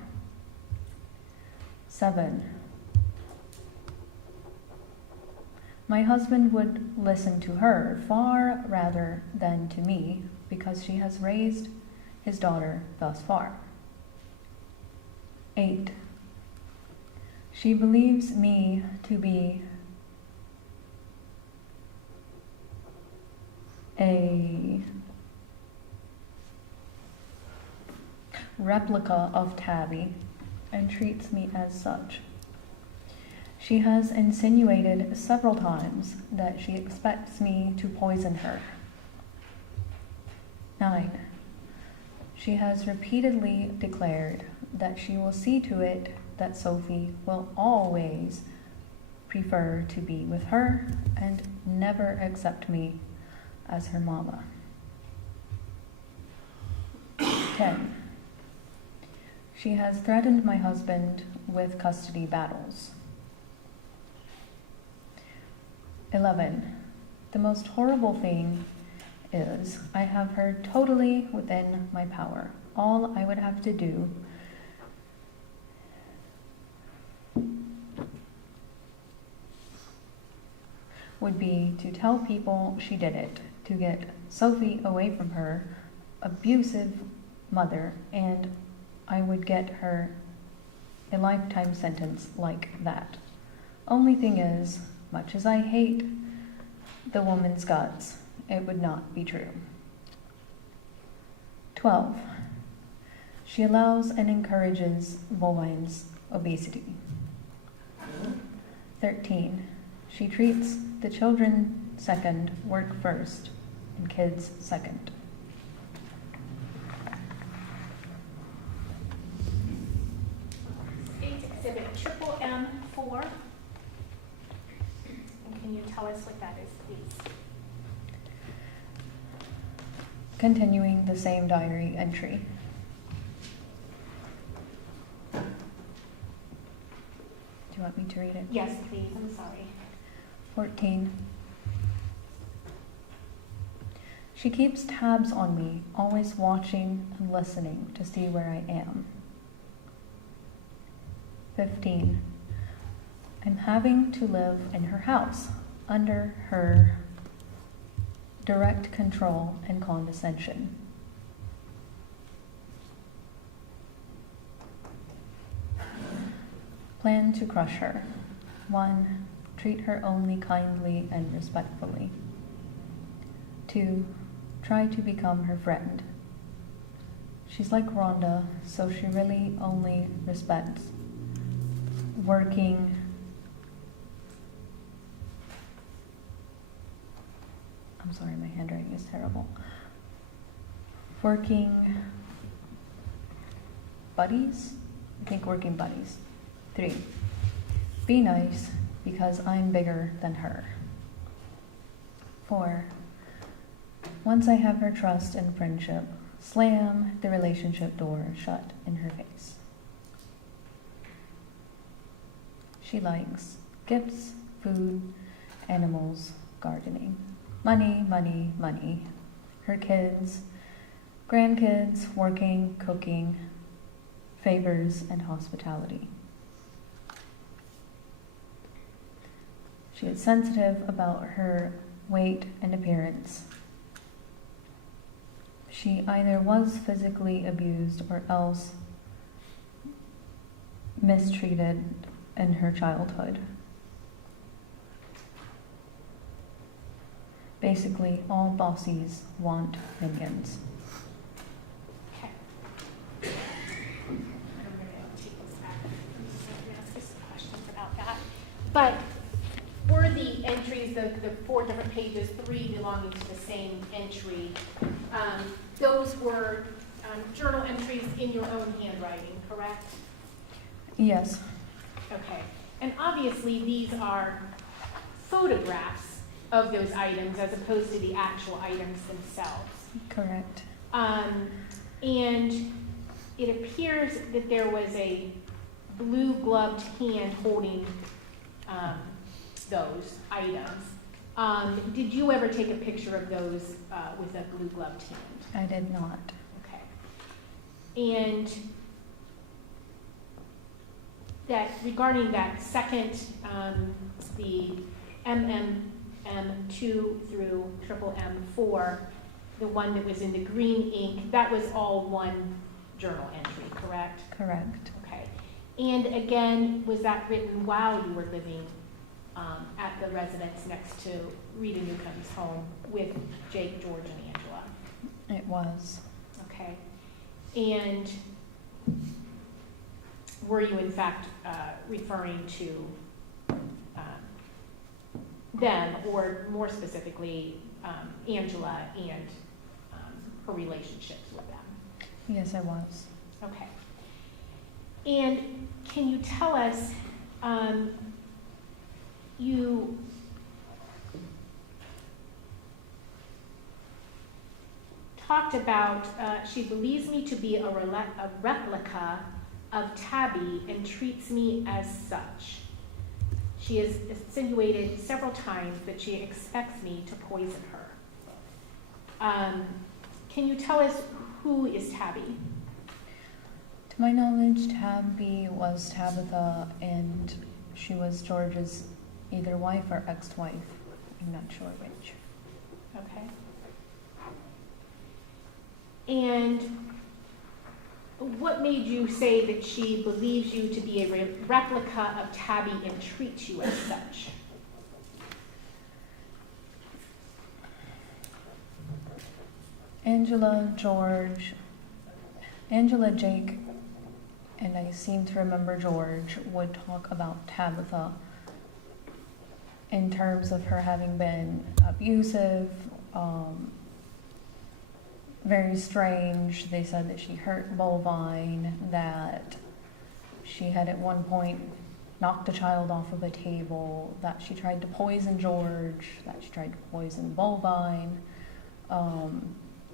7. My husband would listen to her far rather than to me because she has raised his daughter thus far. 8. She believes me to be a replica of Tabby and treats me as such. She has insinuated several times that she expects me to poison her. 9. She has repeatedly declared that she will see to it that Sophie will always prefer to be with her and never accept me as her mama. 10. She has threatened my husband with custody battles. 11. The most horrible thing is I have her totally within my power. All I would have to do would be to tell people she did it, to get Sophie away from her abusive mother, and I would get her a lifetime sentence like that. Only thing is, much as I hate the woman's guts, it would not be true. 12. She allows and encourages bovines obesity. 13. She treats the children second, work first, and kids second. State's Exhibit M4. And can you tell us what that is, please? Continuing the same diary entry. Do you want me to read it? Yes, please. I'm sorry. 14. She keeps tabs on me, always watching and listening to see where I am. 15. I'm having to live in her house, under her direct control and condescension. 16. Plan to crush her. 1. Treat her only kindly and respectfully. 2. Try to become her friend. She's like Rhonda, so she really only respects working. I'm sorry, my handwriting is terrible. Working buddies? I think working buddies. 3. Be nice because I'm bigger than her. 4. Once I have her trust and friendship, slam the relationship door shut in her face. She likes gifts, food, animals, gardening. Money, money, money. Her kids, grandkids, working, cooking, favors, and hospitality. She is sensitive about her weight and appearance. She either was physically abused or else mistreated in her childhood. Basically, all bossies want minions. Okay. I'm going to take this back. I'm going to ask you some questions about that. But for the entries, the 4 different pages, 3 belonging to the same entry, those were journal entries in your own handwriting, correct? Yes, Okay. And obviously, these are photographs of those items as opposed to the actual items themselves. correct. And it appears that there was a blue gloved hand holding those items. Did you ever take a picture of those with a blue gloved hand? I did not. Okay. And that regarding that second, the MMM2 through triple M4, the one that was in the green ink, that was all one journal entry, correct? Correct. Okay. And again, was that written while you were living at the residence next to Rita Newcomb's home with Jake, George, and Angela? It was. Okay. And were you in fact referring to them, or more specifically, Angela and her relationships with them? Yes, I was. Okay. And can you tell us, you talked about, she believes me to be a replica of Tabby and treats me as such. She has insinuated several times that she expects me to poison her. Can you tell us who is Tabby? To my knowledge, Tabby was Tabitha, and she was George's either wife or ex-wife. I'm not sure which. Okay. And what made you say that she believes you to be a replica of Tabby and treats you as such? Angela, George, Angela, Jake, and I seem to remember George would talk about Tabitha in terms of her having been abusive, very strange. They said that she hurt Bovine, that she had at one point knocked a child off of a table, that she tried to poison George, that she tried to poison Bovine.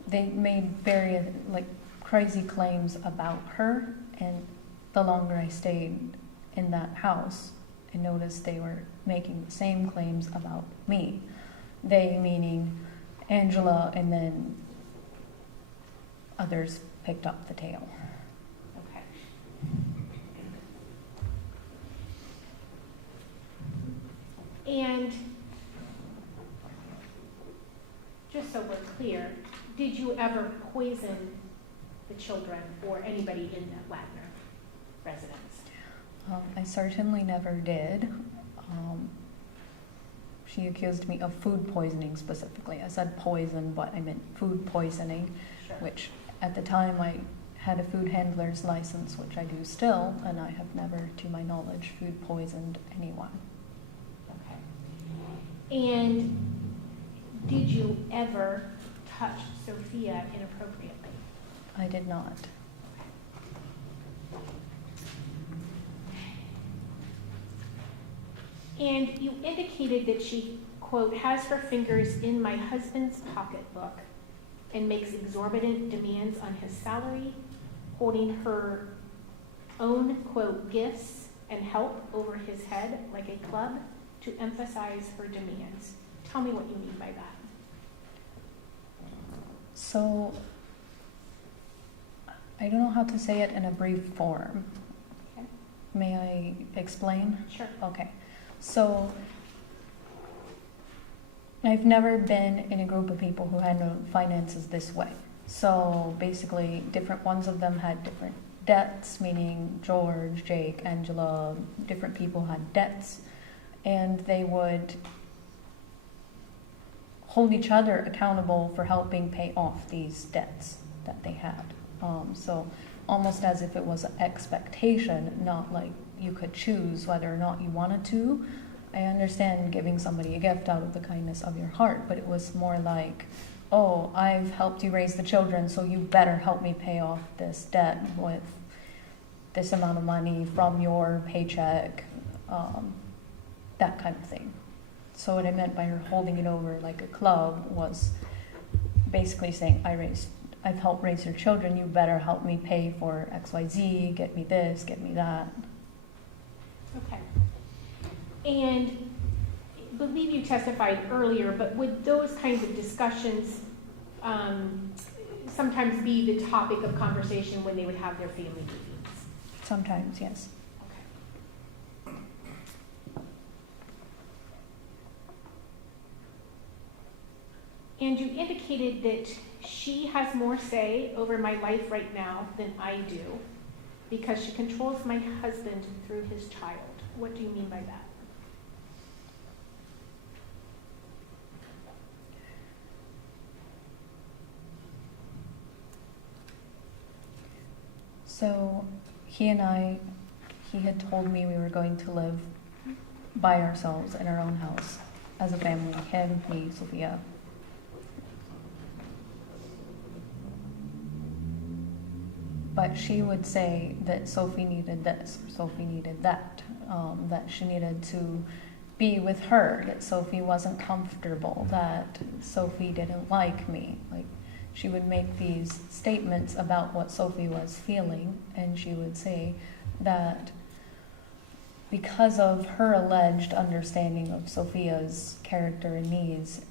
They made very crazy claims about her, and the longer I stayed in that house, I noticed they were making the same claims about me. They meaning Angela, and then others picked up the tale. Okay. And just so we're clear, did you ever poison the children or anybody in that Wagner residence? I certainly never did. She accused me of food poisoning specifically. I said poison, but I meant food poisoning, Sure. which at the time I had a food handler's license, which I do still, and I have never, to my knowledge, food poisoned anyone. Okay. And did you ever touch Sophia inappropriately? I did not. And you indicated that she, quote, has her fingers in my husband's pocketbook and makes exorbitant demands on his salary, holding her own, quote, gifts and help over his head like a club to emphasize her demands. Tell me what you mean by that. So, I don't know how to say it in a brief form. Okay. May I explain? Sure. Okay. So, I've never been in a group of people who had no finances this way. So, basically, different ones of them had different debts, meaning George, Jake, Angela, different people had debts, and they would hold each other accountable for helping pay off these debts that they had. So almost as if it was an expectation, not like you could choose whether or not you wanted to. I understand giving somebody a gift out of the kindness of your heart, but it was more like, oh, I've helped you raise the children, so you better help me pay off this debt with this amount of money from your paycheck, that kind of thing. So what I meant by her holding it over like a club was basically saying, I've helped raise your children, you better help me pay for XYZ, get me this, get me that. Okay. And I believe you testified earlier, but would those kinds of discussions sometimes be the topic of conversation when they would have their family meetings? Sometimes, yes. Okay. And you indicated that she has more say over my life right now than I do because she controls my husband through his child. What do you mean by that? So he had told me we were going to live by ourselves in our own house as a family, him, me, Sophia. But she would say that Sophie needed this, or Sophie needed that, that she needed to be with her, that Sophie wasn't comfortable, that Sophie didn't like me. Like, she would make these statements about what Sophie was feeling, and she would say that because of her alleged understanding of Sophia's character and needs,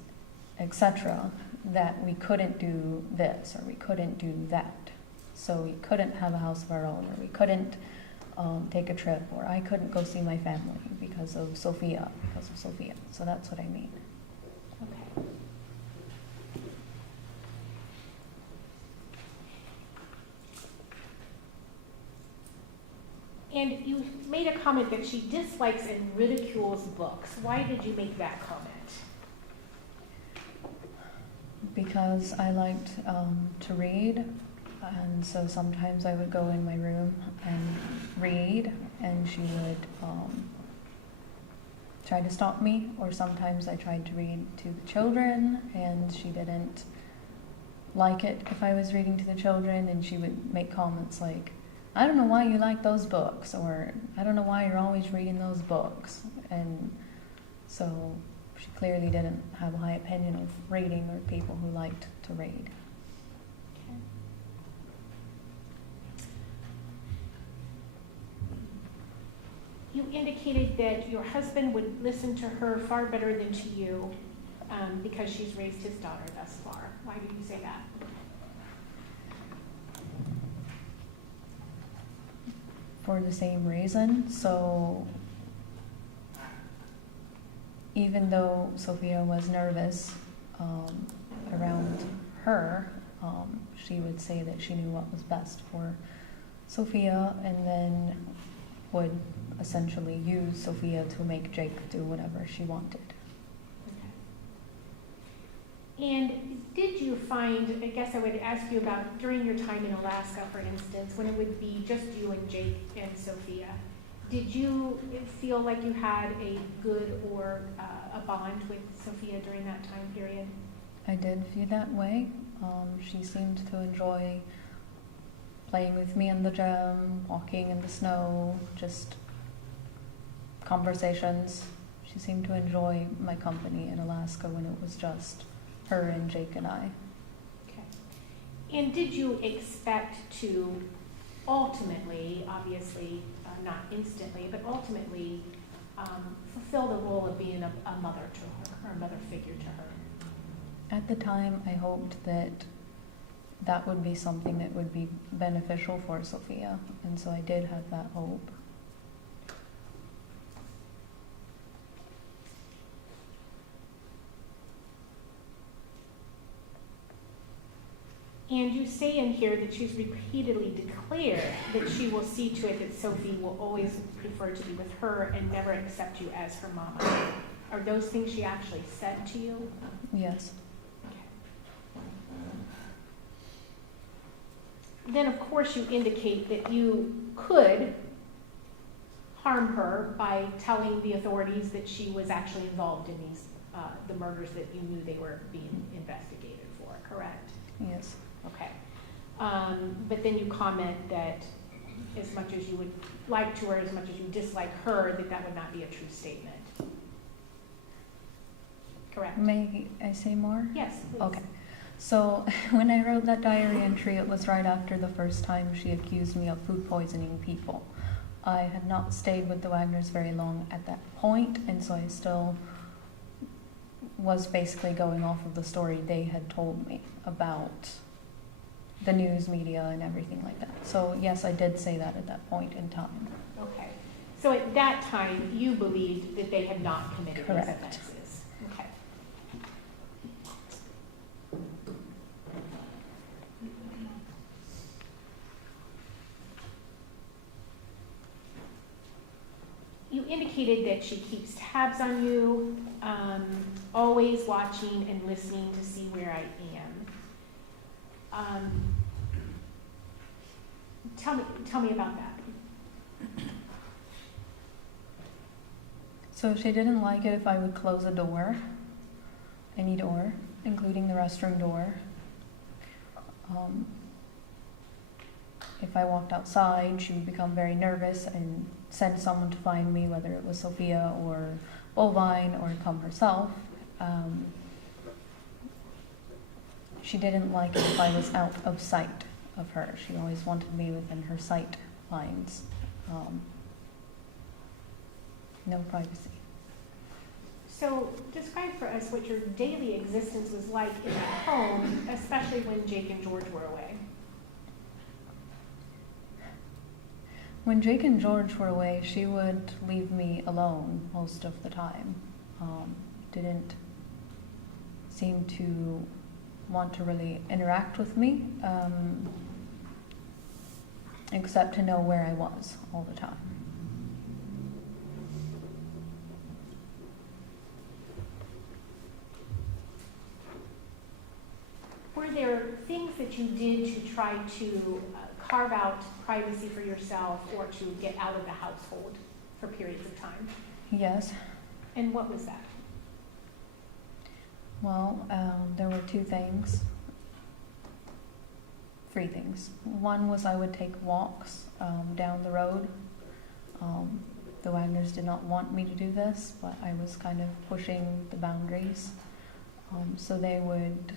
etc., that we couldn't do this or we couldn't do that. So we couldn't have a house of our own, or we couldn't take a trip, or I couldn't go see my family because of Sophia. So that's what I mean. Okay. And you made a comment that she dislikes and ridicules books. Why did you make that comment? Because I liked to read, and so sometimes I would go in my room and read, and she would try to stop me, or sometimes I tried to read to the children, and she didn't like it if I was reading to the children, and she would make comments like, I don't know why you like those books, or I don't know why you're always reading those books. And so she clearly didn't have a high opinion of reading or people who liked to read. Okay. You indicated that your husband would listen to her far better than to you because she's raised his daughter thus far. Why did you say that? For the same reason. So even though Sophia was nervous around her, she would say that she knew what was best for Sophia, and then would essentially use Sophia to make Jake do whatever she wanted. Okay. And did you find, I guess I would ask you about during your time in Alaska, for instance, when it would be just you and Jake and Sophia, did you feel like you had a good or a bond with Sophia during that time period? I did feel that way. She seemed to enjoy playing with me in the gym, walking in the snow, just conversations. She seemed to enjoy my company in Alaska when it was just her and Jake and I. Okay. And did you expect to ultimately, obviously not instantly, but ultimately fulfill the role of being a mother to her, or a mother figure to her? At the time, I hoped that that would be something that would be beneficial for Sophia, and so I did have that hope. And you say in here that she's repeatedly declared that she will see to it that Sophie will always prefer to be with her and never accept you as her mama. Are those things she actually said to you? Yes. Then, of course, you indicate that you could harm her by telling the authorities that she was actually involved in these the murders that you knew they were being investigated for, correct? Yes. Okay. But then you comment that as much as you would like to, or as much as you dislike her, that would not be a true statement. Correct? May I say more? Yes, please. Okay. So when I wrote that diary entry, it was right after the first time she accused me of food poisoning people. I had not stayed with the Wagners very long at that point, and so I still was basically going off of the story they had told me about the news media and everything like that. So yes, I did say that at that point in time. Okay. So at that time, you believed that they had not committed these Correct. offenses? Okay. You indicated that she keeps tabs on you, always watching and listening to see where I am. Tell me about that. So she didn't like it if I would close a door, any door, including the restroom door. If I walked outside, she would become very nervous and send someone to find me, whether it was Sophia or Bovine or come herself. She didn't like it if I was out of sight of her. She always wanted me within her sight lines. No privacy. So describe for us what your daily existence was like in that home, especially when Jake and George were away. When Jake and George were away, she would leave me alone most of the time. Didn't seem to want to really interact with me, except to know where I was all the time. Were there things that you did to try to carve out privacy for yourself or to get out of the household for periods of time? Yes. And what was that? Well, there were three things. One was I would take walks down the road. The Wagners did not want me to do this, but I was kind of pushing the boundaries. So they would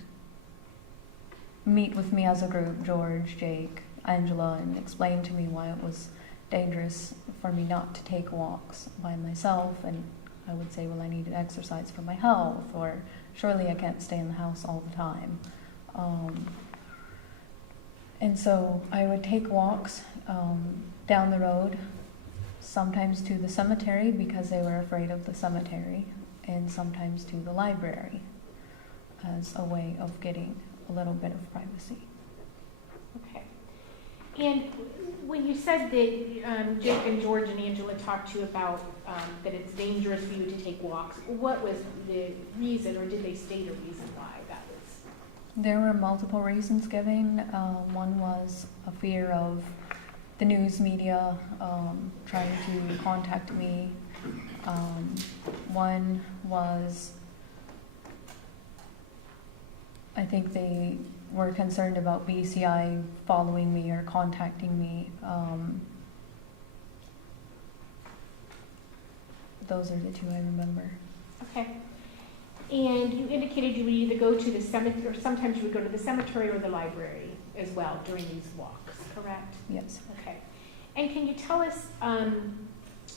meet with me as a group, George, Jake, Angela, and explain to me why it was dangerous for me not to take walks by myself. And I would say, well, I needed exercise for my health, or surely I can't stay in the house all the time. And so I would take walks down the road, sometimes to the cemetery because they were afraid of the cemetery, and sometimes to the library as a way of getting a little bit of privacy. Okay. And when you said that Jake and George and Angela talked to you about that it's dangerous for you to take walks, what was the reason, or did they state a reason why that was? There were multiple reasons given. One was a fear of the news media trying to contact me. One was, I think they were concerned about BCI following me or contacting me. Those are the two I remember. Okay. And you indicated you would either go to the cemetery, or sometimes you would go to the cemetery or the library as well during these walks, correct? Yes. Okay. And can you tell us,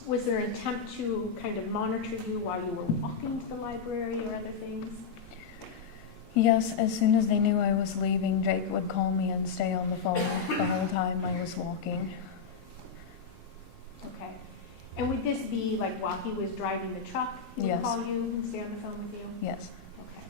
was there an attempt to kind of monitor you while you were walking to the library or other things? Yes, as soon as they knew I was leaving, Jake would call me and stay on the phone the whole time I was walking. Okay. And would this be like while he was driving the truck? He would Yes. call you and stay on the phone with you? Yes. Okay.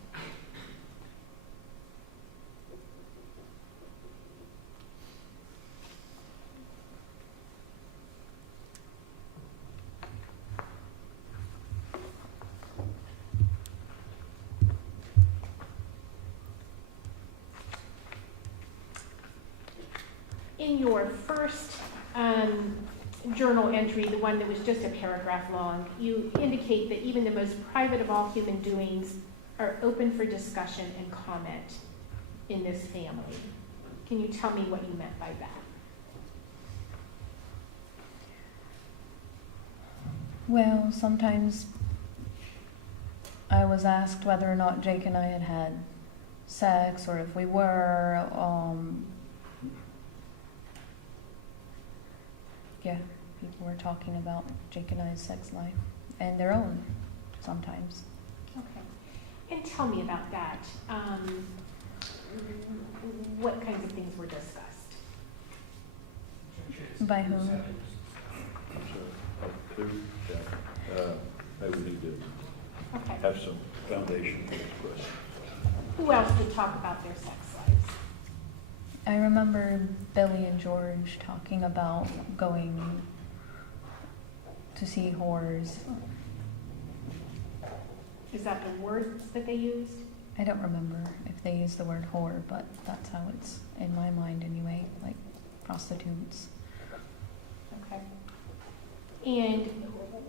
In your first journal entry, the one that was just a paragraph long, you indicate that even the most private of all human doings are open for discussion and comment in this family. Can you tell me what you meant by that? Well, sometimes I was asked whether or not Jake and I had had sex, or if we were, yeah, were talking about Jake and I's sex life and their own sometimes. Okay. And tell me about that. What kinds of things were discussed? By whom? I'm sorry, who? Yeah. Maybe we need to Okay. have some foundation for this question. Who else did talk about their sex lives? I remember Billy and George talking about going to see whores. Is that the words that they used? I don't remember if they used the word whore, but that's how it's in my mind anyway, like prostitutes. Okay. And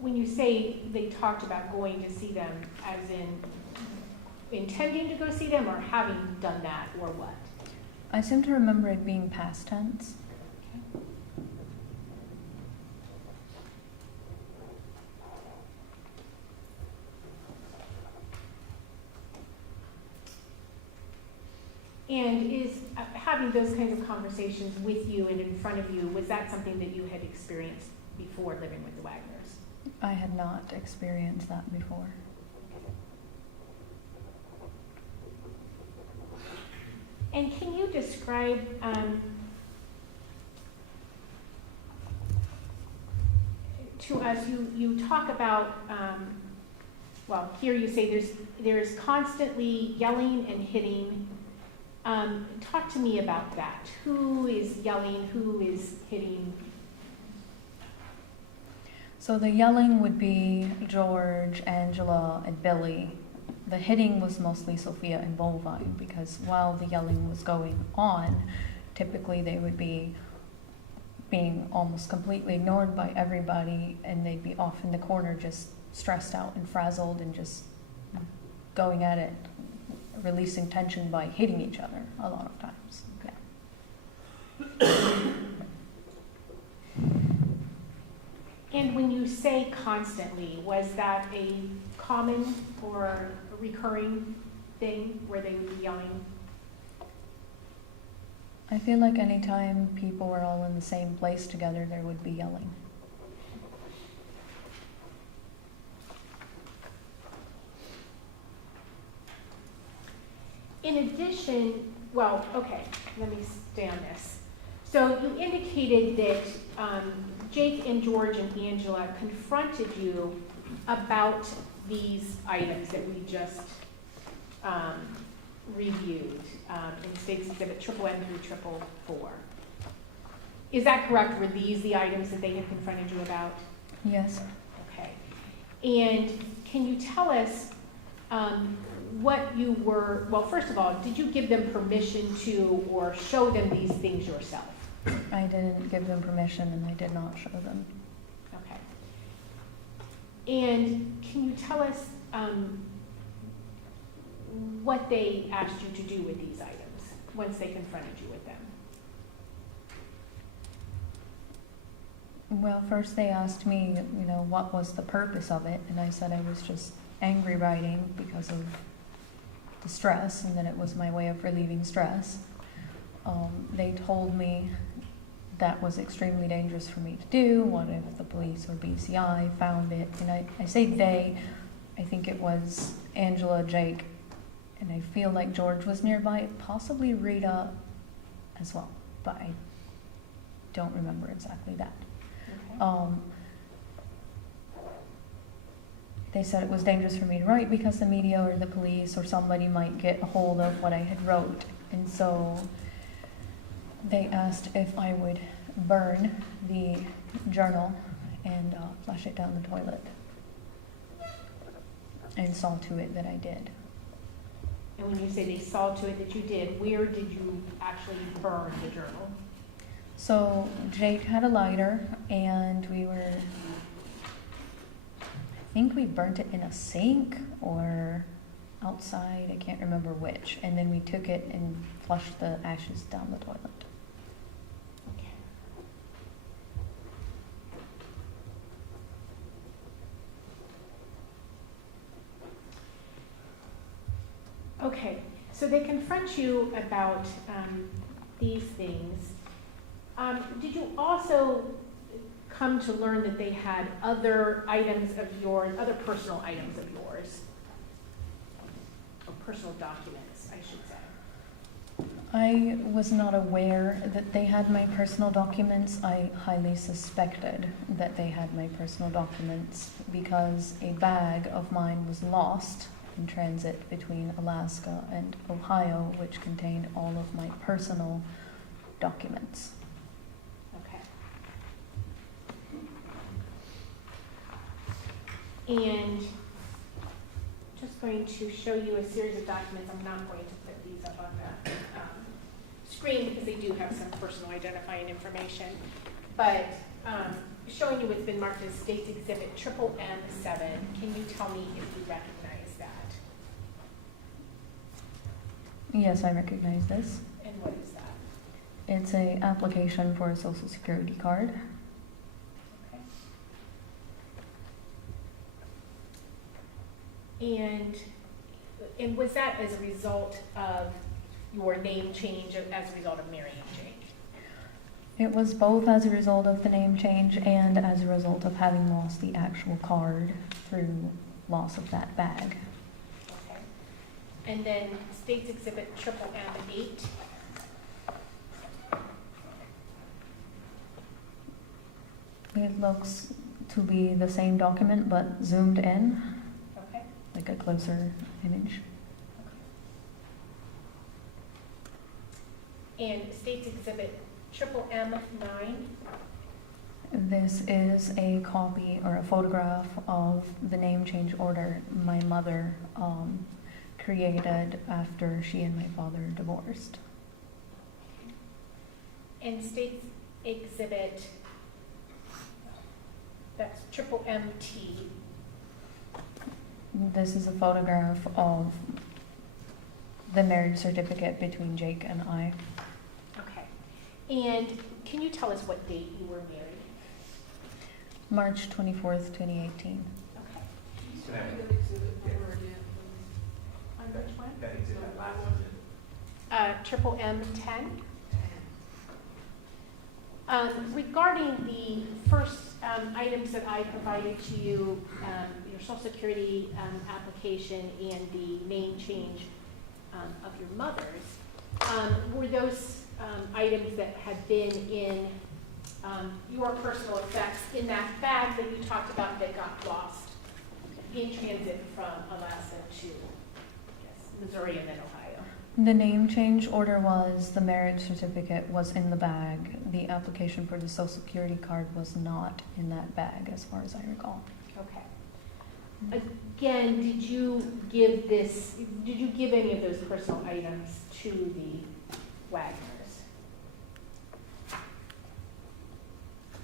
when you say they talked about going to see them, as in intending to go see them or having done that, or what? I seem to remember it being past tense. Okay. And is having those kinds of conversations with you and in front of you, was that something that you had experienced before living with the Wagners? I had not experienced that before. And can you describe to us, you talk about, well, here you say there's constantly yelling and hitting. Talk to me about that. Who is yelling? Who is hitting? So the yelling would be George, Angela, and Billy. The hitting was mostly Sophia and Bovine, because while the yelling was going on, typically they would be being almost completely ignored by everybody, and they'd be off in the corner just stressed out and frazzled and just going at it, releasing tension by hitting each other a lot of times. Yeah. And when you say constantly, was that a common or a recurring thing where they would be yelling? I feel like anytime people were all in the same place together, there would be yelling. In addition, well, okay, let me stay on this. So you indicated that Jake and George and Angela confronted you about these items that we just reviewed in State's Exhibit MN through 444. Is that correct? Were these the items that they had confronted you about? Yes. Okay. And can you tell us what you were, well, first of all, did you give them permission to or show them these things yourself? I didn't give them permission, and I did not show them. Okay. And can you tell us what they asked you to do with these items once they confronted you with them? Well, first they asked me, what was the purpose of it, and I said I was just angry writing because of the stress, and that it was my way of relieving stress. They told me that was extremely dangerous for me to do. What if the police or BCI found it? And I say they, I think it was Angela, Jake, and I feel like George was nearby, possibly Rita as well, but I don't remember exactly that. Okay. They said it was dangerous for me to write because the media or the police or somebody might get a hold of what I had wrote. And so they asked if I would burn the journal and flush it down the toilet. And saw to it that I did. And when you say they saw to it that you did, where did you actually burn the journal? So Jake had a lighter, and I think we burnt it in a sink or outside, I can't remember which. And then we took it and flushed the ashes down the toilet. Okay, so they confront you about these things. Did you also come to learn that they had other items of yours, other personal items of yours? Or personal documents, I should say. I was not aware that they had my personal documents. I highly suspected that they had my personal documents because a bag of mine was lost in transit between Alaska and Ohio, which contained all of my personal documents. Okay. And just going to show you a series of documents. I'm not going to put these up on the screen because they do have some personal identifying information. But showing you what's been marked as State's Exhibit M7. Can you tell me if you recognize that? Yes, I recognize this. And what is that? It's an application for a social security card. Okay. And was that as a result of your name change, as a result of marrying Jake? It was both as a result of the name change and as a result of having lost the actual card through loss of that bag. Okay. And then State's Exhibit M8. It looks to be the same document but zoomed in, Okay. like a closer image. And State's Exhibit M9. This is a copy or a photograph of the name change order my mother created after she and my father divorced. And State's Exhibit, that's MT. This is a photograph of the marriage certificate between Jake and I. Okay. And can you tell us what date you were married? March 24th, 2018. Okay. Can I have On which one? that exhibit? M10. Regarding the first items that I provided to you, your Social Security application and the name change of your mother's, were those items that had been in your personal effects in that bag that you talked about that got lost in transit from Alaska to Missouri and then Ohio? The name change order was, the marriage certificate was in the bag. The application for the Social Security card was not in that bag, as far as I recall. Okay. Again, did you give any of those personal items to the Wagners?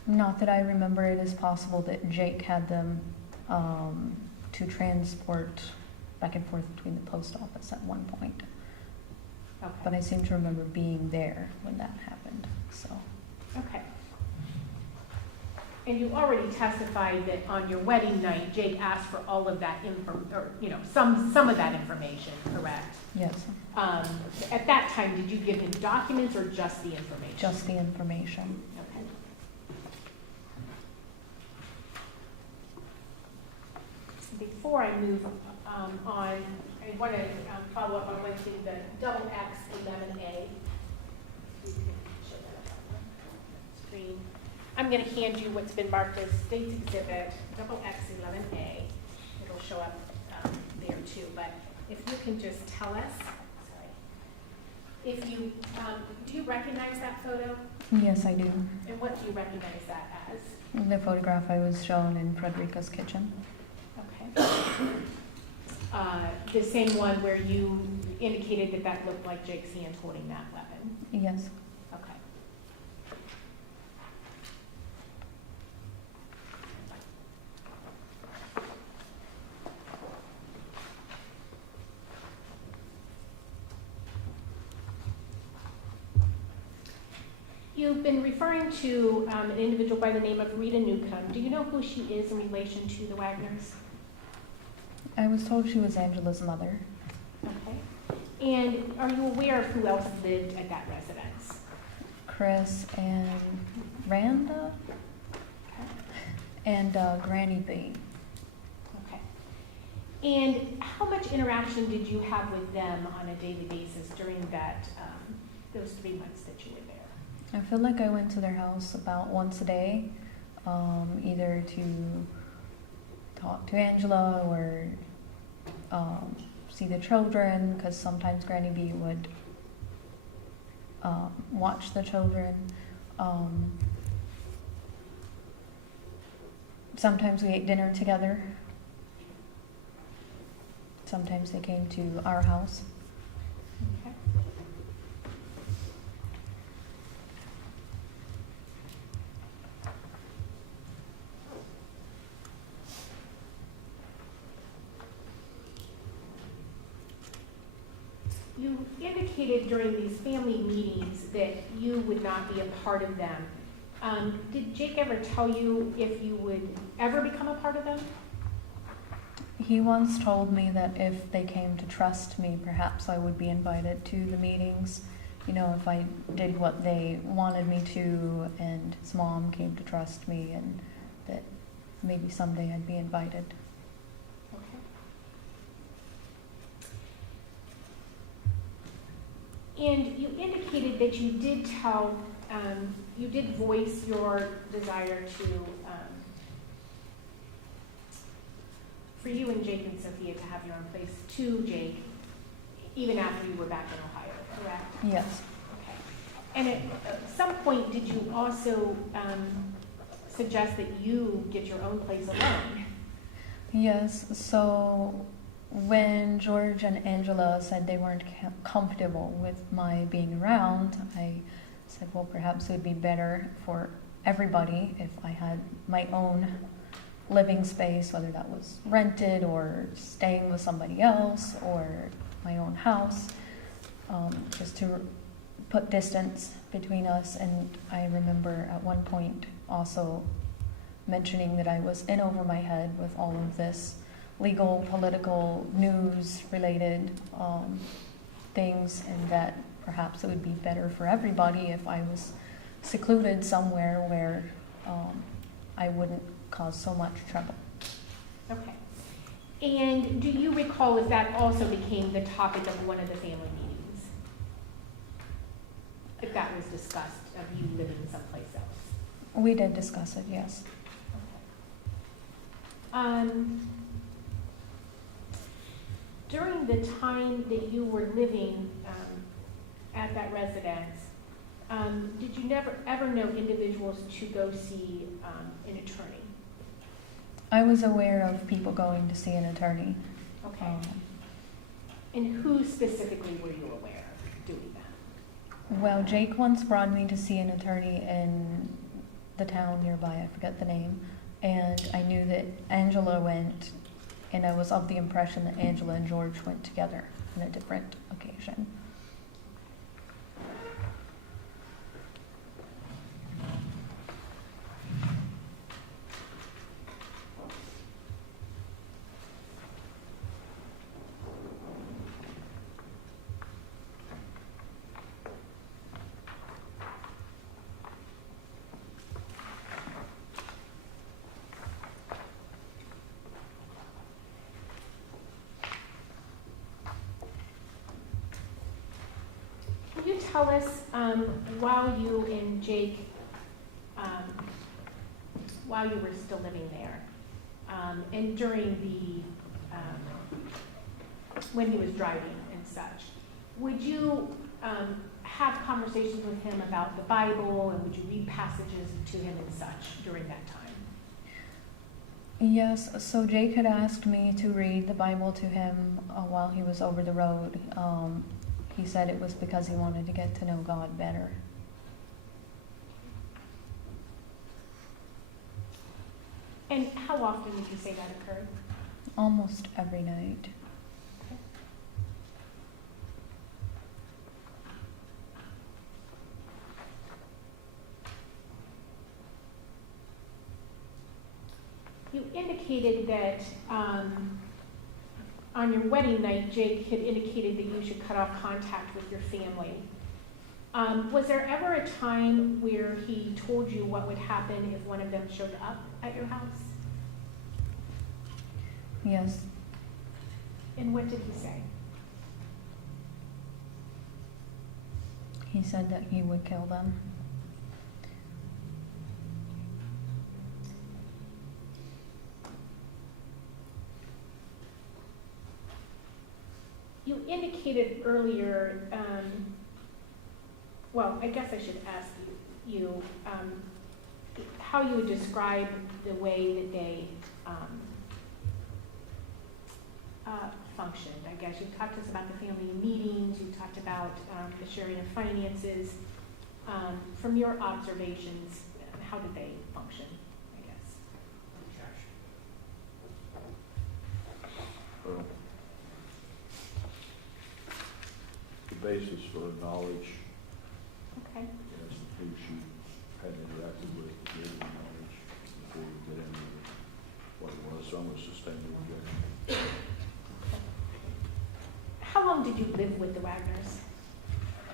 Not that I remember. It is possible that Jake had them to transport back and forth between the post office at one point. Okay. But I seem to remember being there when that happened, so. Okay. And you already testified that on your wedding night, Jake asked for all of that some of that information, correct? Yes, At that time, did you give him documents or just the information? just the information. Okay. Before I move on, I want to follow up on one thing, the double X 11A. You can show that up on the screen. I'm going to hand you what's been marked as State's Exhibit double X 11A. It'll show up there too, but if you can just tell us, if you, do you recognize that photo? Yes, I do. And what do you recognize that as? The photograph I was shown in Frederica's kitchen. Okay. The same one where you indicated that that looked like Jake's hand holding that weapon? Yes. Okay. You've been referring to an individual by the name of Rita Newcomb. Do you know who she is in relation to the Wagners? I was told she was Angela's mother. Okay. And are you aware of who else lived at that residence? Chris and Randa? Okay. and Granny B. Okay. And how much interaction did you have with them on a daily basis during that, those 3 months that you were there? I feel like I went to their house about once a day, either to talk to Angela or see the children, because sometimes Granny B would watch the children. Sometimes we ate dinner together. Sometimes they came to our house. Okay. You indicated during these family meetings that you would not be a part of them. Did Jake ever tell you if you would ever become a part of them? He once told me that if they came to trust me, perhaps I would be invited to the meetings. You know, if I did what they wanted me to, and his mom came to trust me, and that maybe someday I'd be invited. Okay. And you indicated that you did tell, you did voice your desire to, for you and Jake and Sophia to have your own place to Jake, even after you were back in Ohio, correct? Yes. Okay. And at some point, did you also suggest that you get your own place alone? Yes, so when George and Angela said they weren't comfortable with my being around, I said, well, perhaps it would be better for everybody if I had my own living space, whether that was rented or staying with somebody else or my own house, just to put distance between us. And I remember at one point also mentioning that I was in over my head with all of this legal, political, news-related things, and that perhaps it would be better for everybody if I was secluded somewhere where I wouldn't cause so much trouble. Okay. And do you recall if that also became the topic of one of the family meetings? If that was discussed, of you living someplace else? We did discuss it, yes. Okay. During the time that you were living at that residence, did you ever know individuals to go see an attorney? I was aware of people going to see an attorney. Okay. And who specifically were you aware of doing that? Well, Jake once brought me to see an attorney in the town nearby, I forget the name, and I knew that Angela went, and I was of the impression that Angela and George went together on a different occasion. Can you tell us, while you and Jake, while you were still living there, and during the, when he was driving and such, would you have conversations with him about the Bible, and would you read passages to him and such during that time? Yes, so Jake had asked me to read the Bible to him while he was over the road. He said it was because he wanted to get to know God better. And how often would you say that occurred? Almost every night. You indicated that on your wedding night, Jake had indicated that you should cut off contact with your family. Was there ever a time where he told you what would happen if one of them showed up at your house? Yes. And what did he say? He said that he would kill them. You indicated earlier, well, I guess I should ask you how you would describe the way that they functioned. I guess you talked to us about the family meetings, you talked about the sharing of finances. From your observations, how did they function, I guess? Well, the basis for knowledge, Okay. as who she had interacted with, gave her knowledge before we get into what it was. So I'm going to sustain the objection. How long did you live with the Wagners?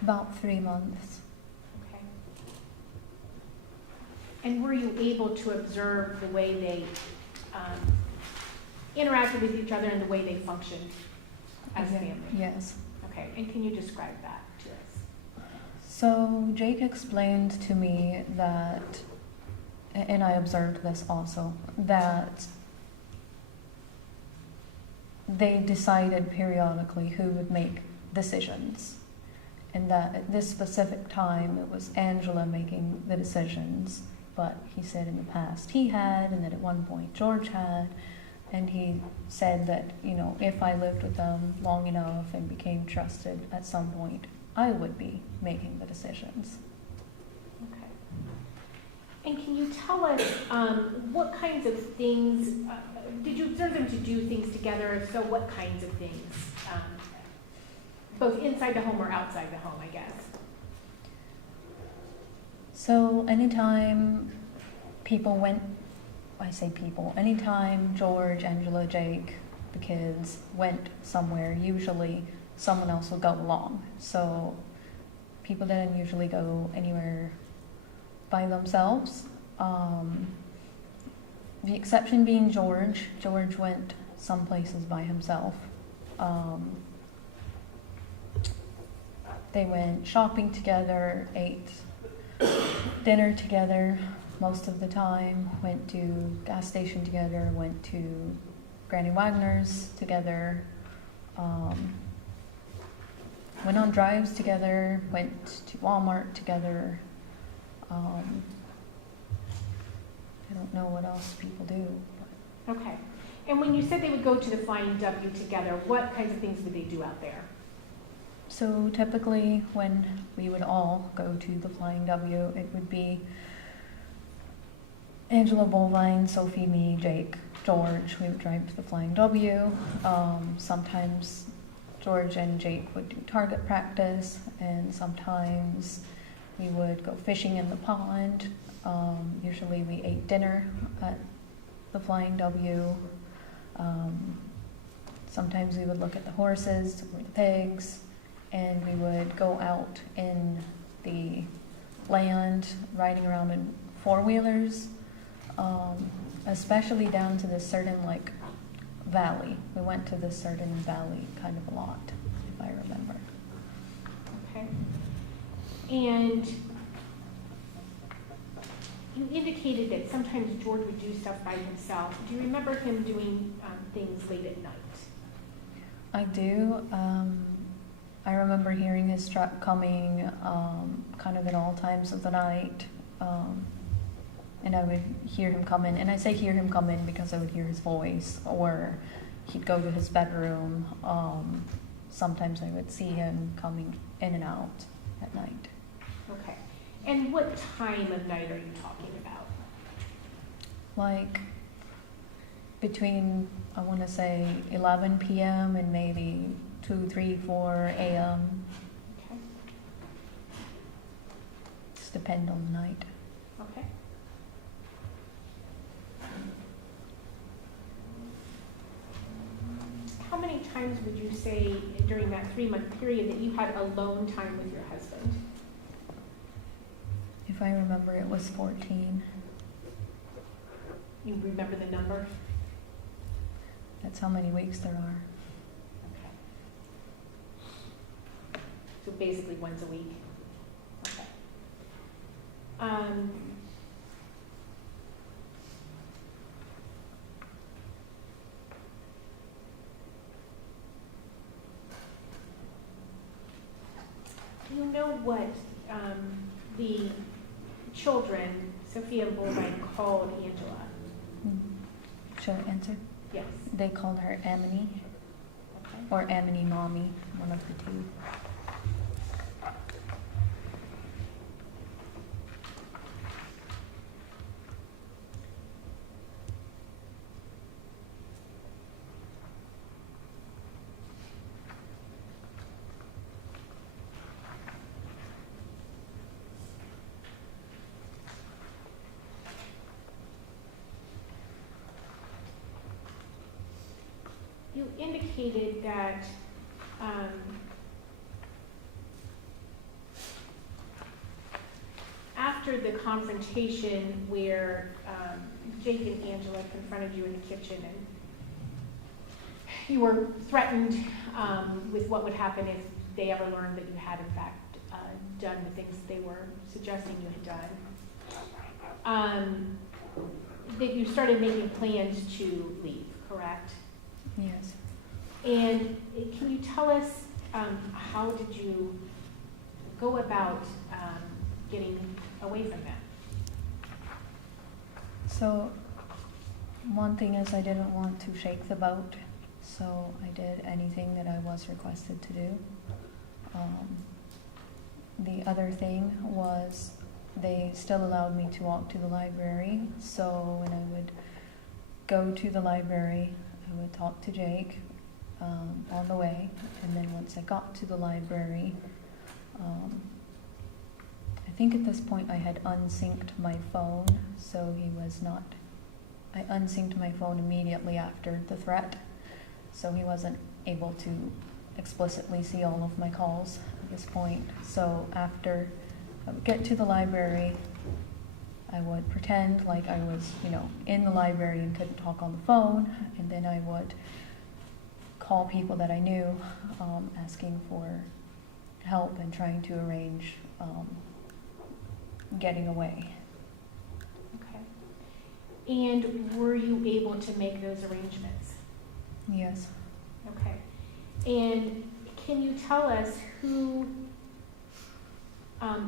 About 3 months. Okay. And were you able to observe the way they interacted with each other and the way they functioned as a Yeah. family? Yes. Okay, and can you describe that to us? So Jake explained to me that, and I observed this also, that they decided periodically who would make decisions. And that at this specific time, it was Angela making the decisions, but he said in the past he had, and that at one point George had, and he said that, you know, if I lived with them long enough and became trusted at some point, I would be making the decisions. Okay. And can you tell us what kinds of things, did you observe them to do things together? If so, what kinds of things? Both inside the home or outside the home, I guess. So anytime people went, I say people, anytime George, Angela, Jake, the kids went somewhere, usually someone else would go along. So people didn't usually go anywhere by themselves. The exception being George. George went some places by himself. They went shopping together, ate dinner together most of the time, went to gas station together, went to Granny Wagner's together, went on drives together, went to Walmart together. I don't know what else people do. Okay. And when you said they would go to the Flying W together, what kinds of things would they do out there? So typically when we would all go to the Flying W, it would be Angela, Bovine, Sophie, me, Jake, George. We would drive to the Flying W. Sometimes George and Jake would do target practice, and sometimes we would go fishing in the pond. Usually we ate dinner at the Flying W. Sometimes we would look at the horses or the pigs, and we would go out in the land riding around in four-wheelers, especially down to this certain valley. We went to this certain valley kind of a lot, if I remember. Okay. And you indicated that sometimes George would do stuff by himself. Do you remember him doing things late at night? I do. I remember hearing his truck coming kind of at all times of the night, and I would hear him come in. And I say hear him come in because I would hear his voice, or he'd go to his bedroom. Sometimes I would see him coming in and out at night. Okay. And what time of night are you talking about? Like between, I want to say 11 p.m. and maybe 2, 3, 4 a.m. Okay. Just depend on the night. Okay. How many times would you say during that 3-month period that you had alone time with your husband? I remember, it was 14. You remember the number? That's how many weeks there are. Okay. So basically once a week? Okay. Do you know what the children, Sophia and Bullseye, called Angela? Should I answer? Yes. They called her Amity, Okay. or Amity Mommy, one of the two. You indicated that after the confrontation where Jake and Angela confronted you in the kitchen and you were threatened with what would happen if they ever learned that you had in fact done the things they were suggesting you had done, that you started making plans to leave, correct? Yes. And can you tell us how did you go about getting away from that? So, one thing is I didn't want to shake the boat, so I did anything that I was requested to do. The other thing was they still allowed me to walk to the library, so when I would go to the library, I would talk to Jake on the way, and then once I got to the library, I think at this point I had unsynced my phone, so he was not, I unsynced my phone immediately after the threat, so he wasn't able to explicitly see all of my calls at this point. So after I would get to the library, I would pretend like I was, in the library and couldn't talk on the phone, and then I would call people that I knew, asking for help and trying to arrange getting away. Okay. And were you able to make those arrangements? Yes. Okay. And can you tell us who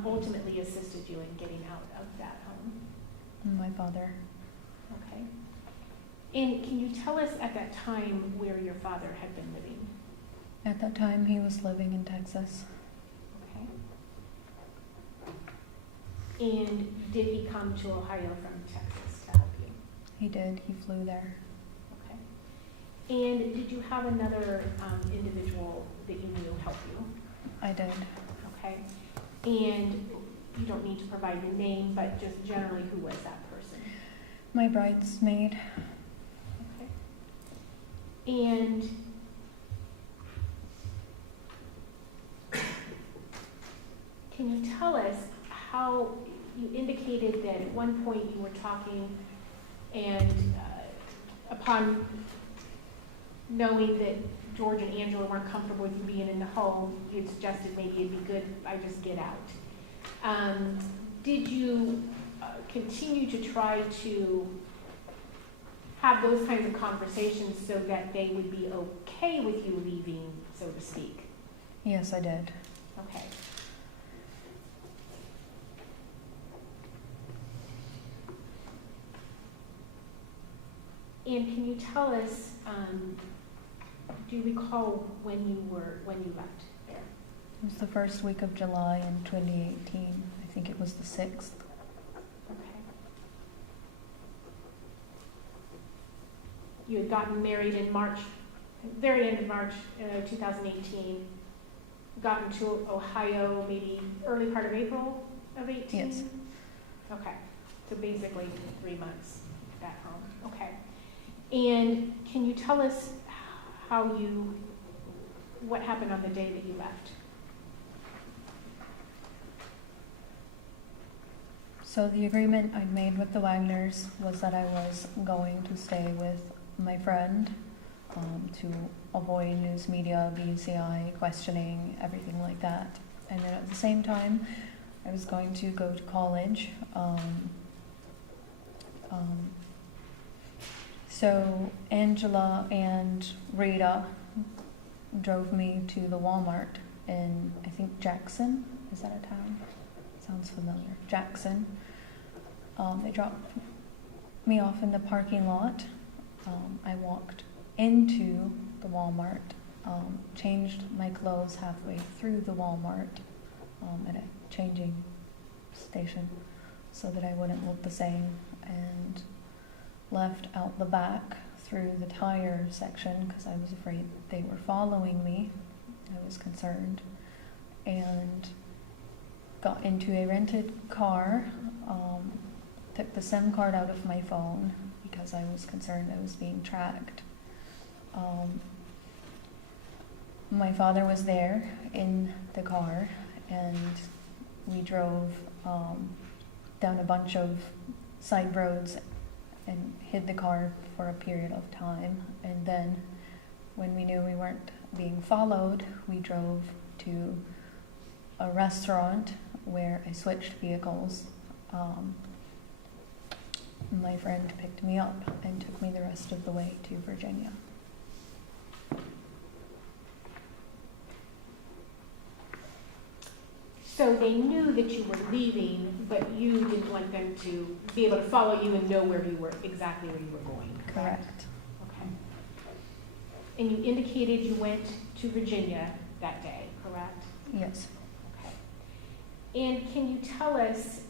ultimately assisted you in getting out of that home? My father. Okay. And can you tell us at that time where your father had been living? At that time, he was living in Texas. Okay. And did he come to Ohio from Texas to help you? He did. He flew there. Okay. And did you have another individual that you knew help you? I did. Okay. And you don't need to provide your name, but just generally, who was that person? My bridesmaid. Okay. And can you tell us how you indicated that at one point you were talking and upon knowing that George and Angela weren't comfortable with you being in the home, you had suggested maybe it'd be good if I just get out. Did you continue to try to have those kinds of conversations so that they would be okay with you leaving, so to speak? Yes, I did. Okay. And can you tell us, do you recall when you left there? It was the first week of July in 2018. I think it was the 6th. Okay. You had gotten married in March, very end of March 2018. Gotten to Ohio maybe early part of April of 18? Yes. Okay. So basically 3 months back home. Okay. And can you tell us what happened on the day that you left? So the agreement I'd made with the Wagners was that I was going to stay with my friend to avoid news media, BCI, questioning, everything like that. And then at the same time, I was going to go to college. So Angela and Rita drove me to the Walmart in, I think, Jackson. Is that a town? Sounds familiar. Jackson. They dropped me off in the parking lot. I walked into the Walmart, changed my clothes halfway through the Walmart at a changing station so that I wouldn't look the same, and left out the back through the tire section because I was afraid they were following me. I was concerned, and got into a rented car, took the SIM card out of my phone because I was concerned I was being tracked. My father was there in the car, and we drove down a bunch of side roads and hid the car for a period of time. And then when we knew we weren't being followed, we drove to a restaurant where I switched vehicles. My friend picked me up and took me the rest of the way to Virginia. So they knew that you were leaving, but you didn't want them to be able to follow you and know where you were, exactly where you were going, correct? Correct. Okay. And you indicated you went to Virginia that day, correct? Yes. Okay. And can you tell us,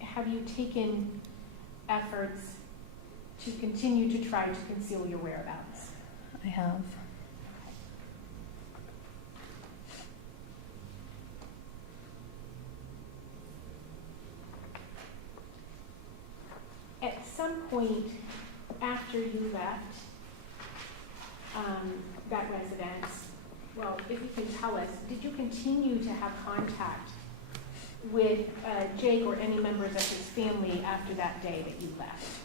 have you taken efforts to continue to try to conceal your whereabouts? I have. At some point after you left that residence, well, if you can tell us, did you continue to have contact with Jake or any members of his family after that day that you left?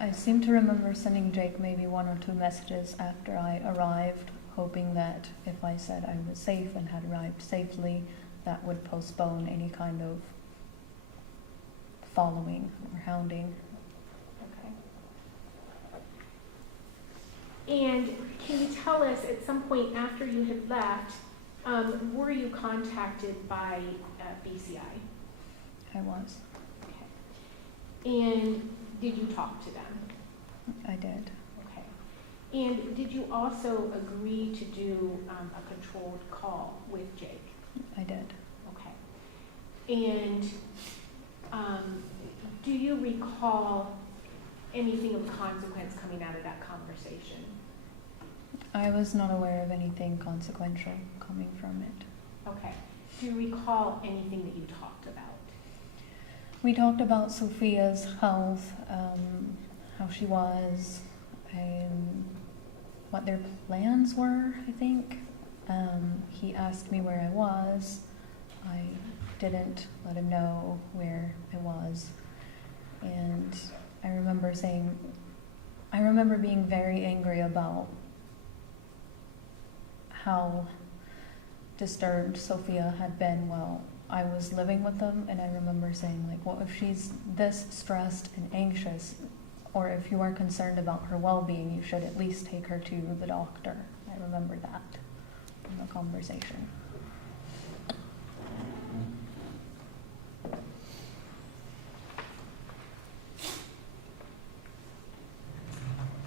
I seem to remember sending Jake maybe 1 or 2 messages after I arrived, hoping that if I said I was safe and had arrived safely, that would postpone any kind of following or hounding. Okay. And can you tell us, at some point after you had left, were you contacted by BCI? I was. Okay. And did you talk to them? I did. Okay. And did you also agree to do a controlled call with Jake? I did. Okay. And do you recall anything of consequence coming out of that conversation? I was not aware of anything consequential coming from it. Okay. Do you recall anything that you talked about? We talked about Sophia's health, how she was, what their plans were, I think. He asked me where I was. I didn't let him know where I was. And I remember being very angry about how disturbed Sophia had been while I was living with them, and I remember saying, like, well, if she's this stressed and anxious, or if you are concerned about her well-being, you should at least take her to the doctor. I remember that in the conversation.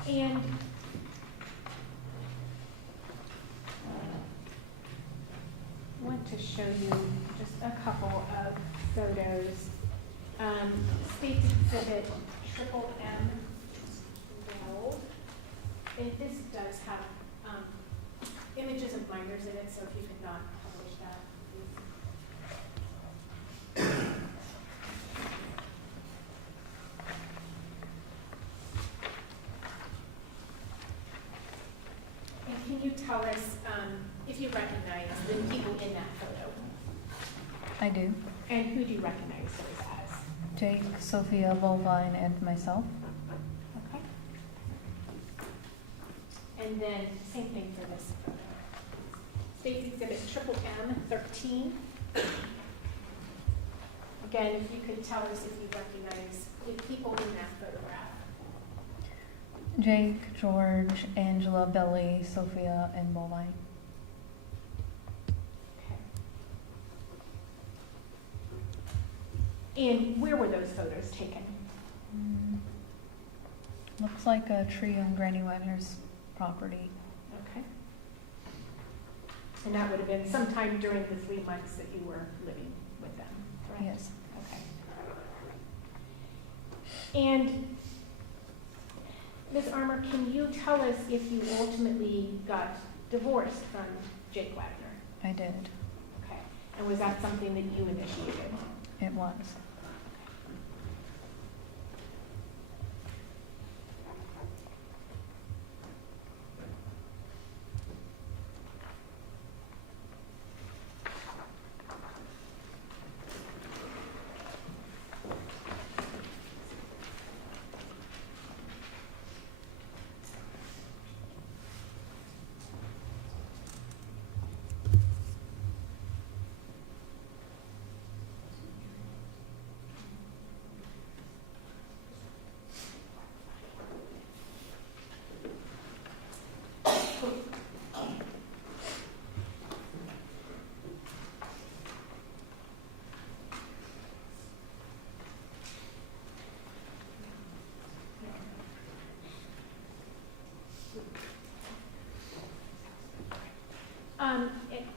And I want to show you just a couple of photos. State's Exhibit M gold. And this does have images of minors in it, so if you could not publish that, please. And can you tell us if you recognize the people in that photo? I do. And who do you recognize those as? Jake, Sophia, Volvine, and myself. Okay. And then, same thing for this photo. State's Exhibit Triple M13. Again, if you could tell us if you recognize the people in that photograph. Jake, George, Angela, Billy, Sophia, and Volvine. Okay. And where were those photos taken? Looks like a tree on Granny Wagner's property. Okay. And that would have been sometime during the 3 months that you were living with them, correct? Yes. Okay. And Ms. Armour, can you tell us if you ultimately got divorced from Jake Wagner? I did. Okay. And was that something that you initiated? It was.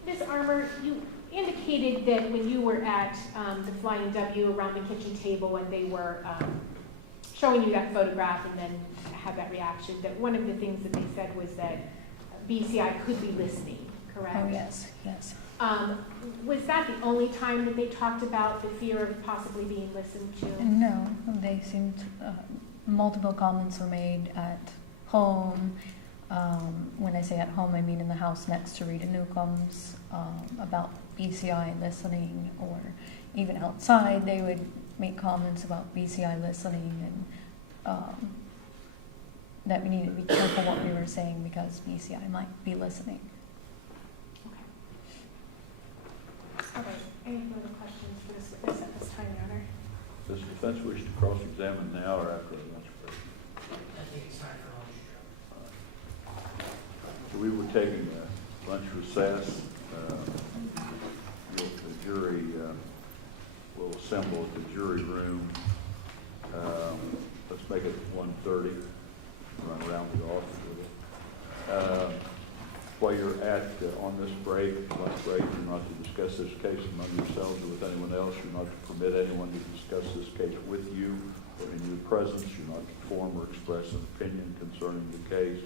Ms. Armour, you indicated that when you were at the Flying W around the kitchen table and they were showing you that photograph and then had that reaction, that one of the things that they said was that BCI could be listening, correct? Oh, yes, yes. Was that the only time that they talked about the fear of possibly being listened to? No, they seemed, multiple comments were made at home. When I say at home, I mean in the house next to Rita Newcomb's, about BCI listening, or even outside, they would make comments about BCI listening, and that we needed to be careful what we were saying because BCI might be listening. Okay. All right. Any further questions for this witness at this time, Your Honor? Does the defense wish to cross-examine now or after the lunch break? I think it's time for lunch, Joe. So we were taking a lunch recess. The jury will assemble at the jury room. Let's make it 1:30. Run around the office with it. While you're on this break, lunch break, you're not to discuss this case among yourselves or with anyone else. You're not to permit anyone to discuss this case with you or in your presence. You're not to form or express an opinion concerning the case.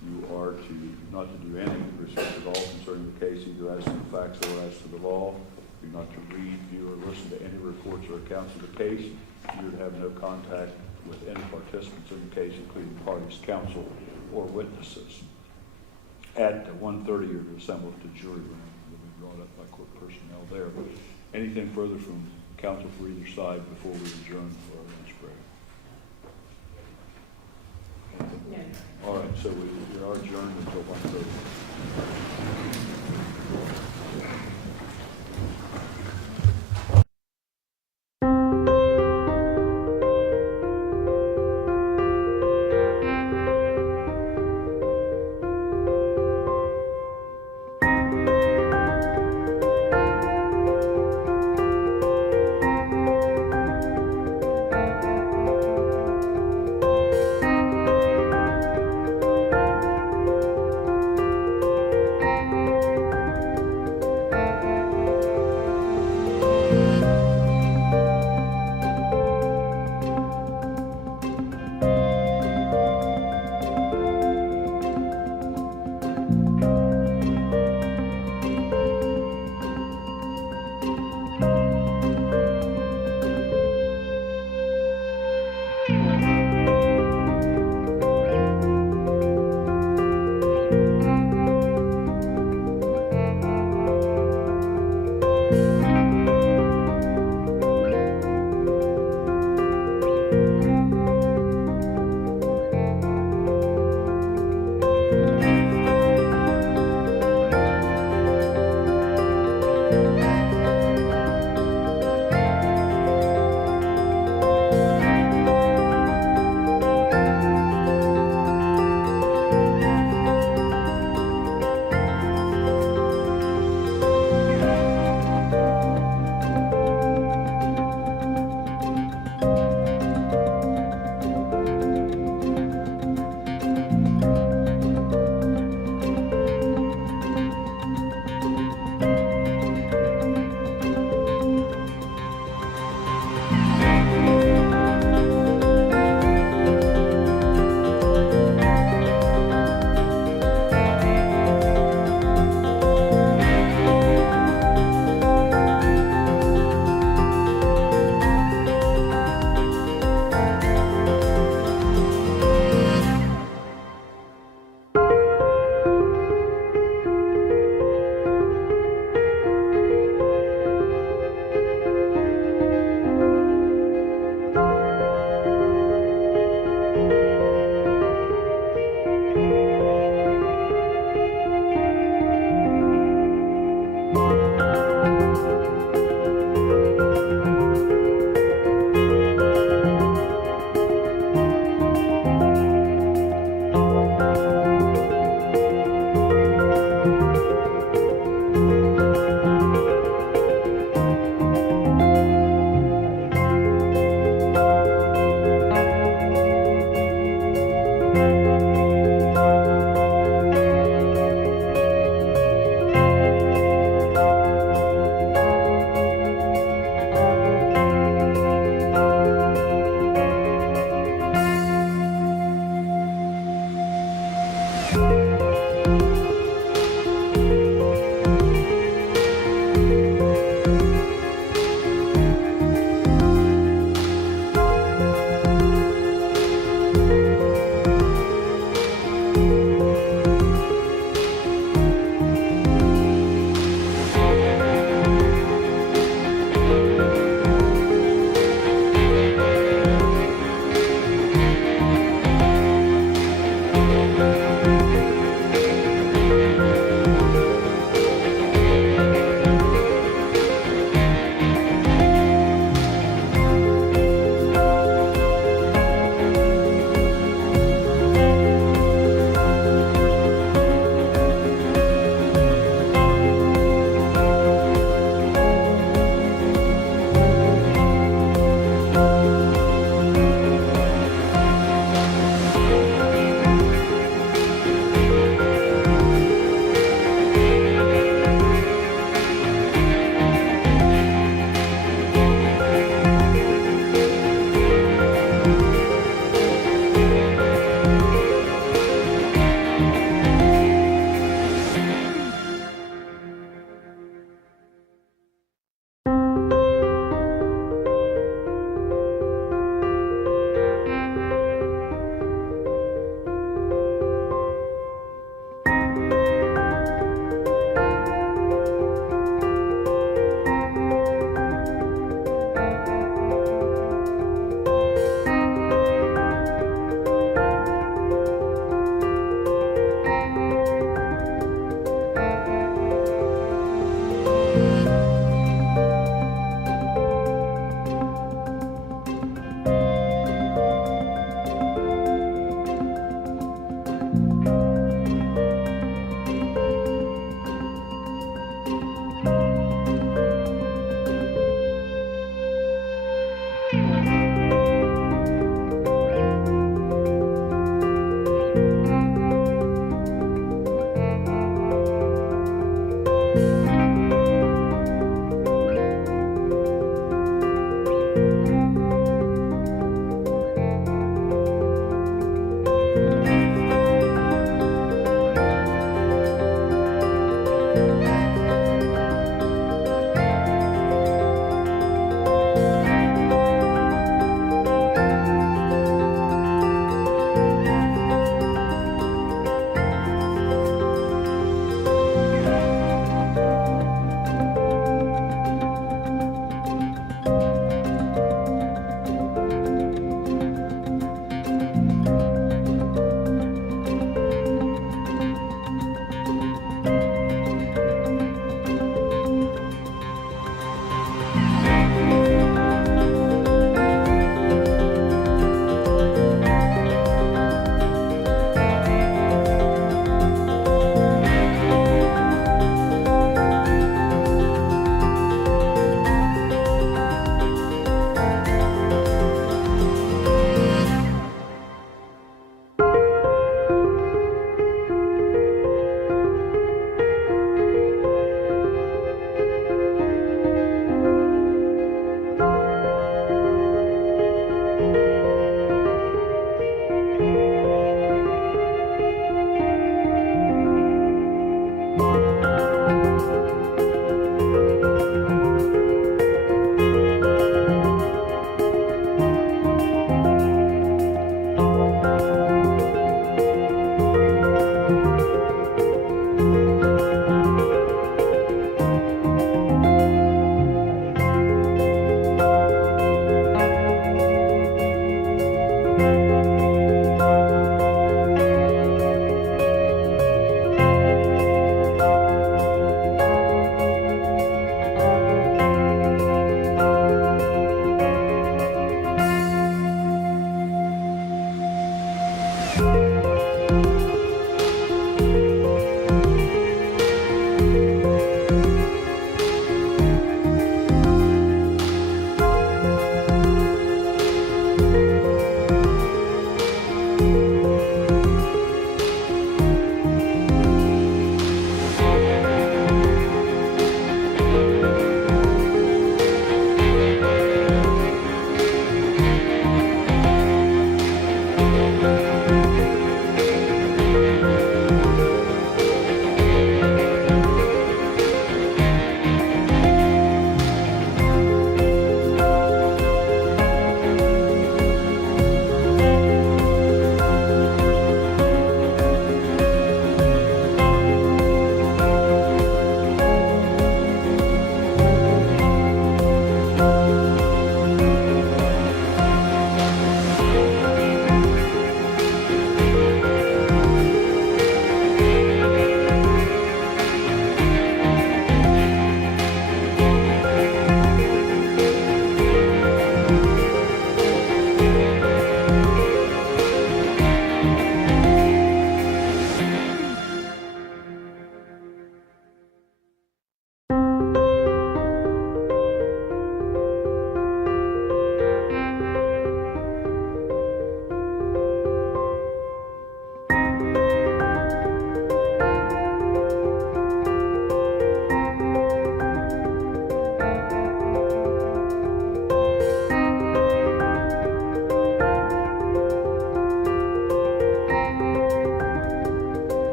You are not to do any research at all concerning the case, either as to the facts or as to the law. You're not to read, view, or listen to any reports or accounts of the case. You're to have no contact with any participants in the case, including parties, counsel, or witnesses. At 1:30, you're to assemble at the jury room. You'll be brought up by court personnel there. Anything further from counsel for either side before we adjourn for our lunch break? No. All right, so we are adjourned until 1:30.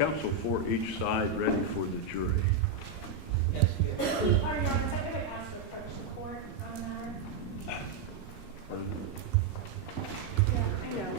counsel for each side ready for the jury? Yes, we are. Are you on, I'm going to ask to approach the court on that. Yeah, I know.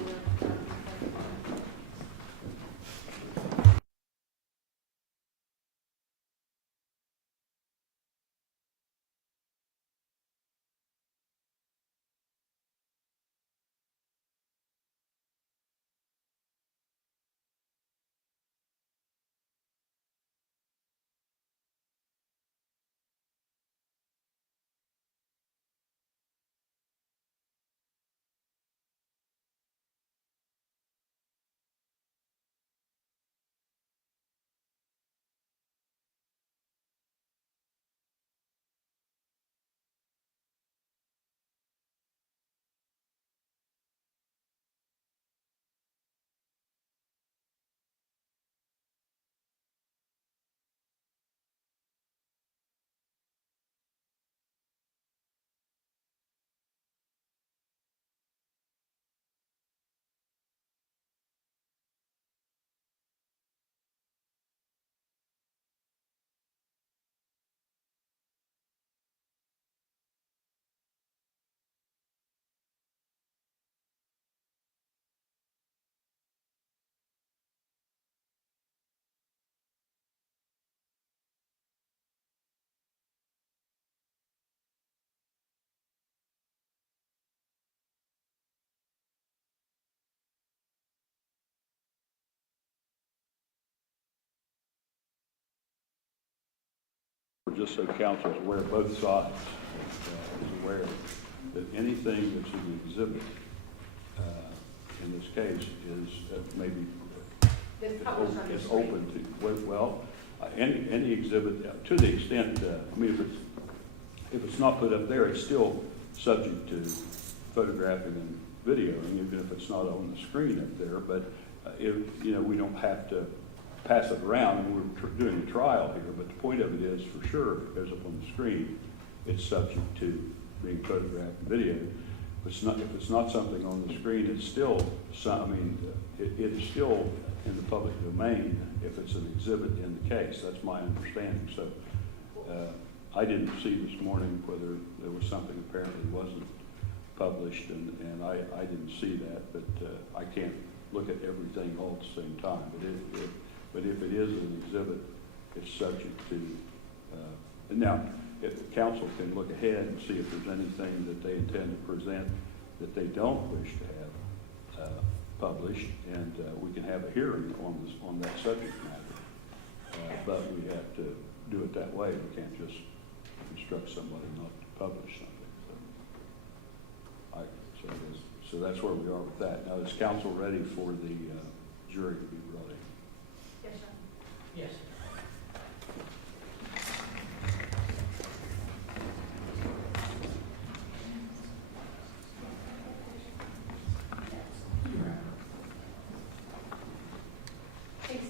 Just so counsel is aware, both sides is aware that anything that's in the exhibit in this case is maybe This published on the is screen. open to, any exhibit, to the extent, I mean, if it's not put up there, it's still subject to photographing and videoing, even if it's not on the screen up there, but if, you know, we don't have to pass it around, and we're doing a trial here, but the point of it is, for sure, if it goes up on the screen, it's subject to being photographed and videoed. If it's not something on the screen, it's still, it's still in the public domain if it's an exhibit in the case. That's my understanding. So I didn't see this morning whether there was something apparently wasn't published, and I didn't see that, but I can't look at everything all at the same time. But if it is an exhibit, it's subject to, and now, if the council can look ahead and see if there's anything that they intend to present that they don't wish to have published, and we can have a hearing on that subject matter. But we have to do it that way. We can't just instruct somebody not to publish something. So that's where we are with that. Now, is council ready for the jury to be brought in? Yes, sir. Yes. Thanks.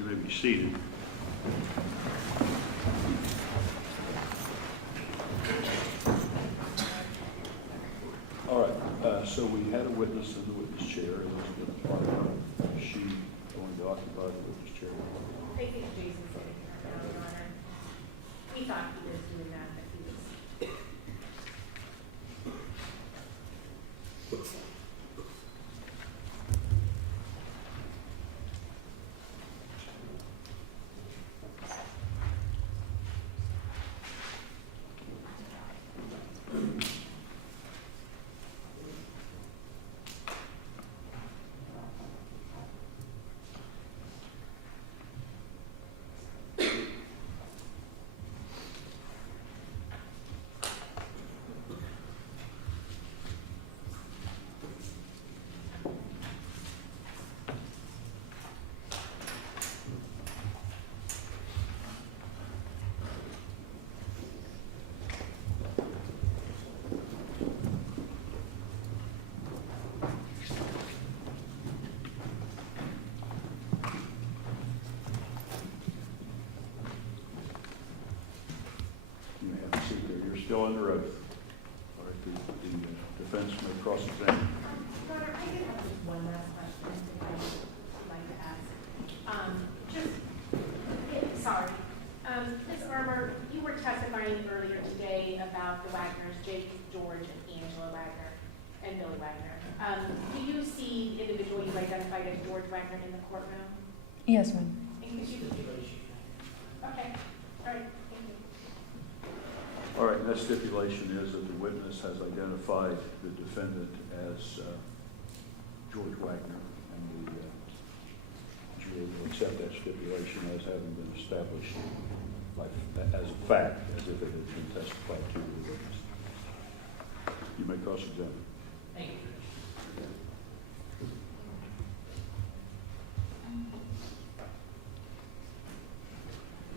You may be seated. All right, so we had a witness in the witness chair, Elizabeth Parker. Is she going to occupy the witness chair? I think Jason's sitting here now, Your Honor. We thought he was doing that, but he was. You may have a seat there. You're still under oath. All right, the defense may cross-examine. Your Honor, I did have just one last question that I would like to ask. Sorry. Ms. Armour, you were testifying earlier today about the Wagners, Jake, George, and Angela Wagner, and Billy Wagner. Do you see the individual you identified as George Wagner in the courtroom? Yes, ma'am. And could you? Okay, all right, thank you. All right, and that stipulation is that the witness has identified the defendant as George Wagner, and the jury will accept that stipulation as having been established as a fact, as if it had been testified to the witness. You may cross-examine. Thank you.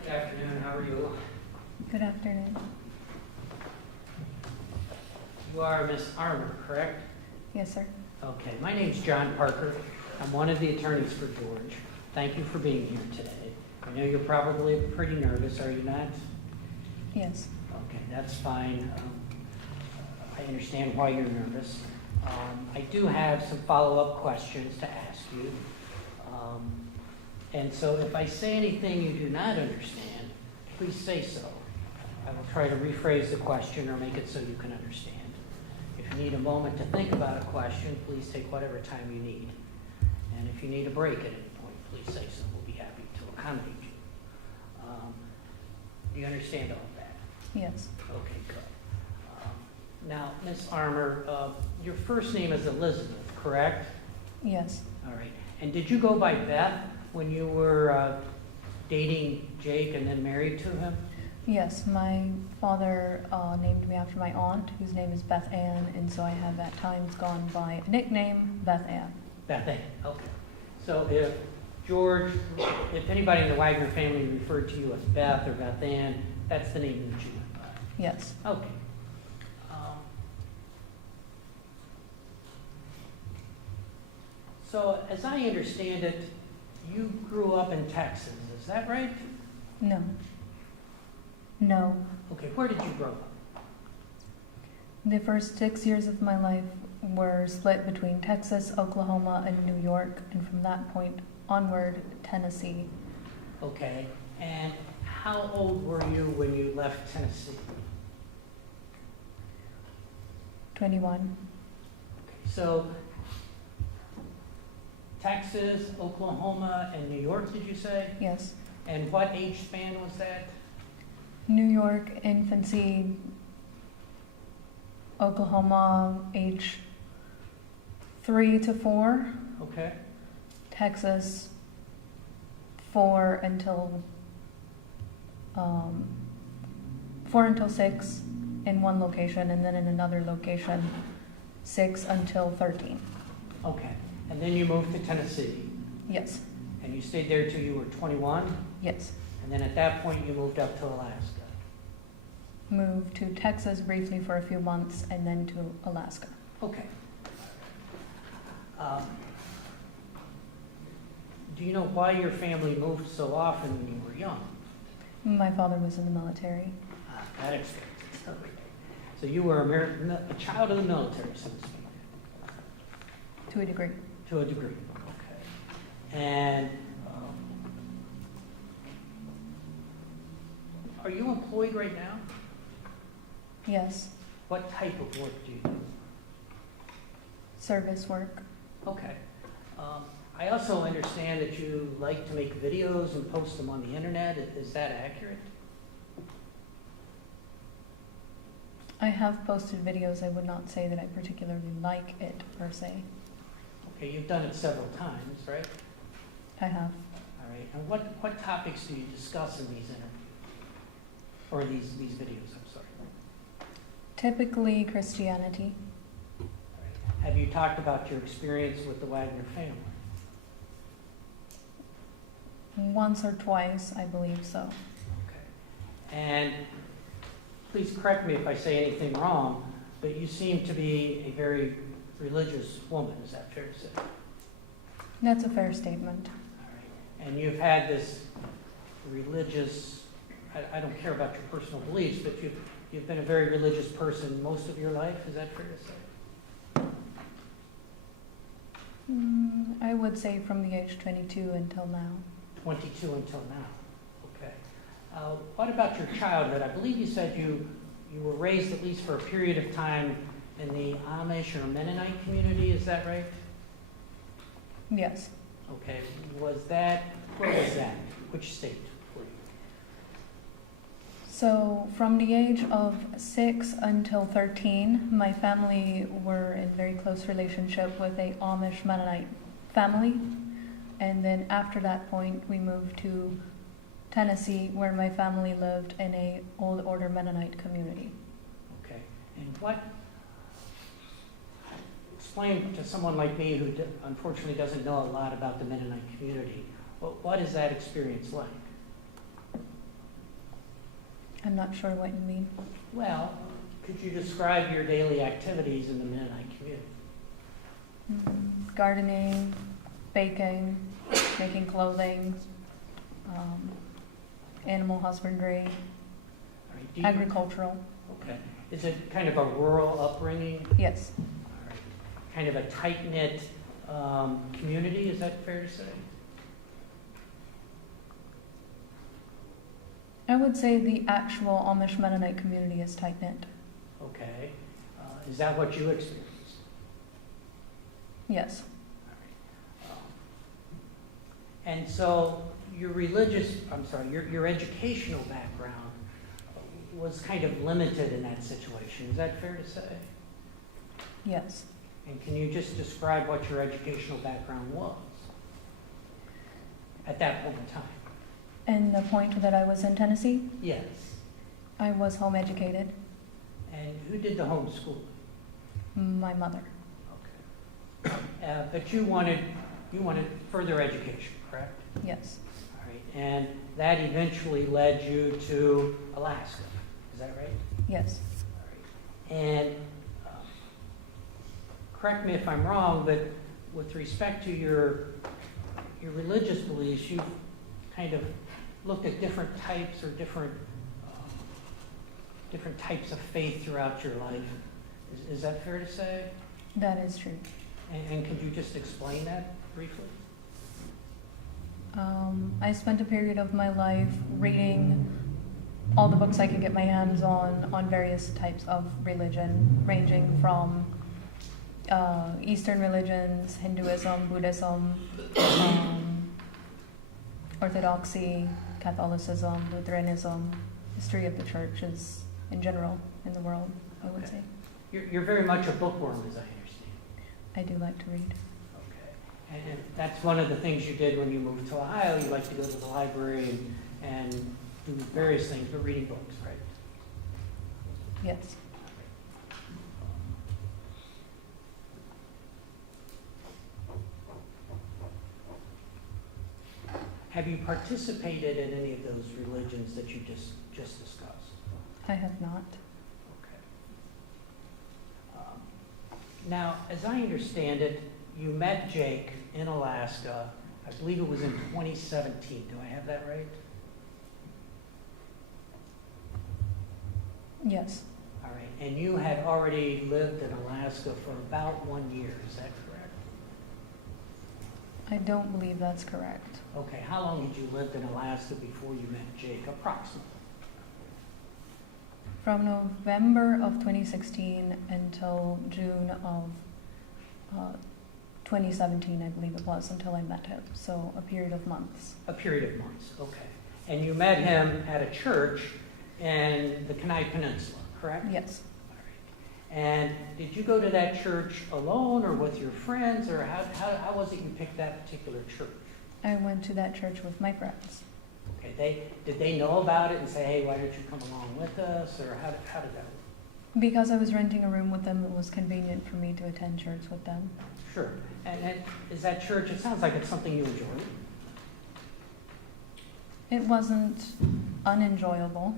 Good afternoon, how are you? Good afternoon. You are Miss Armour, correct? Yes, sir. Okay, my name's John Parker. I'm one of the attorneys for George. Thank you for being here today. I know you're probably pretty nervous, are you not? Yes. Okay, that's fine. I understand why you're nervous. I do have some follow-up questions to ask you. And so if I say anything you do not understand, please say so. I will try to rephrase the question or make it so you can understand. If you need a moment to think about a question, please take whatever time you need. And if you need a break at any point, please say so. We'll be happy to accommodate you. Do you understand all of that? Yes. Okay, good. Now, Ms. Armour, your first name is Elizabeth, correct? Yes. All right. And did you go by Beth when you were dating Jake and then married to him? Yes, my father named me after my aunt, whose name is Beth Ann, and so I have at times gone by a nickname, Beth Ann. Beth Ann, okay. So if anybody in the Wagner family referred to you as Beth or Beth Ann, that's the name that you went by? Yes. Okay. So as I understand it, you grew up in Texas, is that right? No. No. Okay, where did you grow up? The first 6 years of my life were split between Texas, Oklahoma, and New York, and from that point onward, Tennessee. Okay, and how old were you when you left Tennessee? 21. Okay, so Texas, Oklahoma, and New York, did you say? Yes. And what age span was that? New York, infancy. Oklahoma, age 3 to 4. Okay, Texas, 4 until 6 in one location, and then in another location, 6 until 13. okay. And then you moved to Tennessee, Yes. and you stayed there till you were 21, Yes. and then at that point you moved up to Alaska. Moved to Texas briefly for a few months, and then to Alaska. Do you know why your family moved so often when you were young? My father was in the military. That explains it. Okay. So you were a child of the military, so to speak. To a degree. To a degree, okay. And are you employed right now? Yes. What type of work do you do? Service work. Okay. I also understand that you like to make videos and post them on the internet. Is that accurate? I have posted videos. I would not say that I particularly like it per se. Okay, you've done it several times, right? I have. All right. And what topics do you discuss in these interviews? Or these videos, I'm sorry. Typically Christianity. All right. Have you talked about your experience with the Wagner family? Once or twice, I believe so. Okay. And please correct me if I say anything wrong, but you seem to be a very religious woman. Is that fair to say? That's a fair statement. All right. And you've had this religious, I don't care about your personal beliefs, but you've been a very religious person most of your life. Is that fair to say? I would say from the age 22 until now. 22 until now. Okay. What about your childhood? I believe you said you were raised at least for a period of time in the Amish or Mennonite community. Is that right? Yes. Okay. Where was that? Which state were you? So from the age of 6 until 13, my family were in very close relationship with a Amish Mennonite family. And then after that point, we moved to Tennessee, where my family lived in a Old Order Mennonite community. Okay. And explain to someone like me who unfortunately doesn't know a lot about the Mennonite community, what is that experience like? I'm not sure what you mean. Well, could you describe your daily activities in the Mennonite community? Gardening, baking, making clothing, animal husbandry, All right, agricultural. Okay. Is it kind of a rural upbringing? Yes. All right. Kind of a tight-knit community, is that fair to say? I would say the actual Amish Mennonite community is tight-knit. Okay. Is that what you experienced? Yes. And so your your educational background was kind of limited in that situation. Is that fair to say? Yes. And can you just describe what your educational background was at that point in time? And the point that I was in Tennessee, Yes. I was home educated. And who did the homeschooling? My mother. Okay. But you wanted further education, correct? Yes. All right. And that eventually led you to Alaska. Is that right? Yes. All right. And correct me if I'm wrong, but with respect to your religious beliefs, you've kind of looked at different types or different types of faith throughout your life. Is that fair to say? That is true. And could you just explain that briefly? I spent a period of my life reading all the books I could get my hands on various types of religion, ranging from Eastern religions, Hinduism, Buddhism, Orthodoxy, Catholicism, Lutheranism, history of the churches in general in the world, I would say. You're very much a bookworm, as I understand. I do like to read. Okay. And that's one of the things you did when you moved to Ohio. You like to go to the library and do various things, but reading books, right? Yes. Have you participated in any of those religions that you just discussed? I have not. Okay. Now, as I understand it, you met Jake in Alaska I believe it was in 2017. Do I have that right? Yes, All right. And you had already lived in Alaska for about 1 year. Is that correct? I don't believe that's correct. Okay. How long had you lived in Alaska before you met Jake, approximately? From November of 2016 until June of 2017, I believe it was, until I met him. So a period of months. A period of months. Okay. And you met him at a church in the Kenai Peninsula, correct? Yes. All right. And did you go to that church alone or with your friends, or how was it you picked that particular church? I went to that church with my friends. Okay, did they know about it and say, hey, why don't you come along with us, or how did that work? Because I was renting a room with them, it was convenient for me to attend church with them. Sure. And is that church, it sounds like it's something you enjoyed. It wasn't unenjoyable.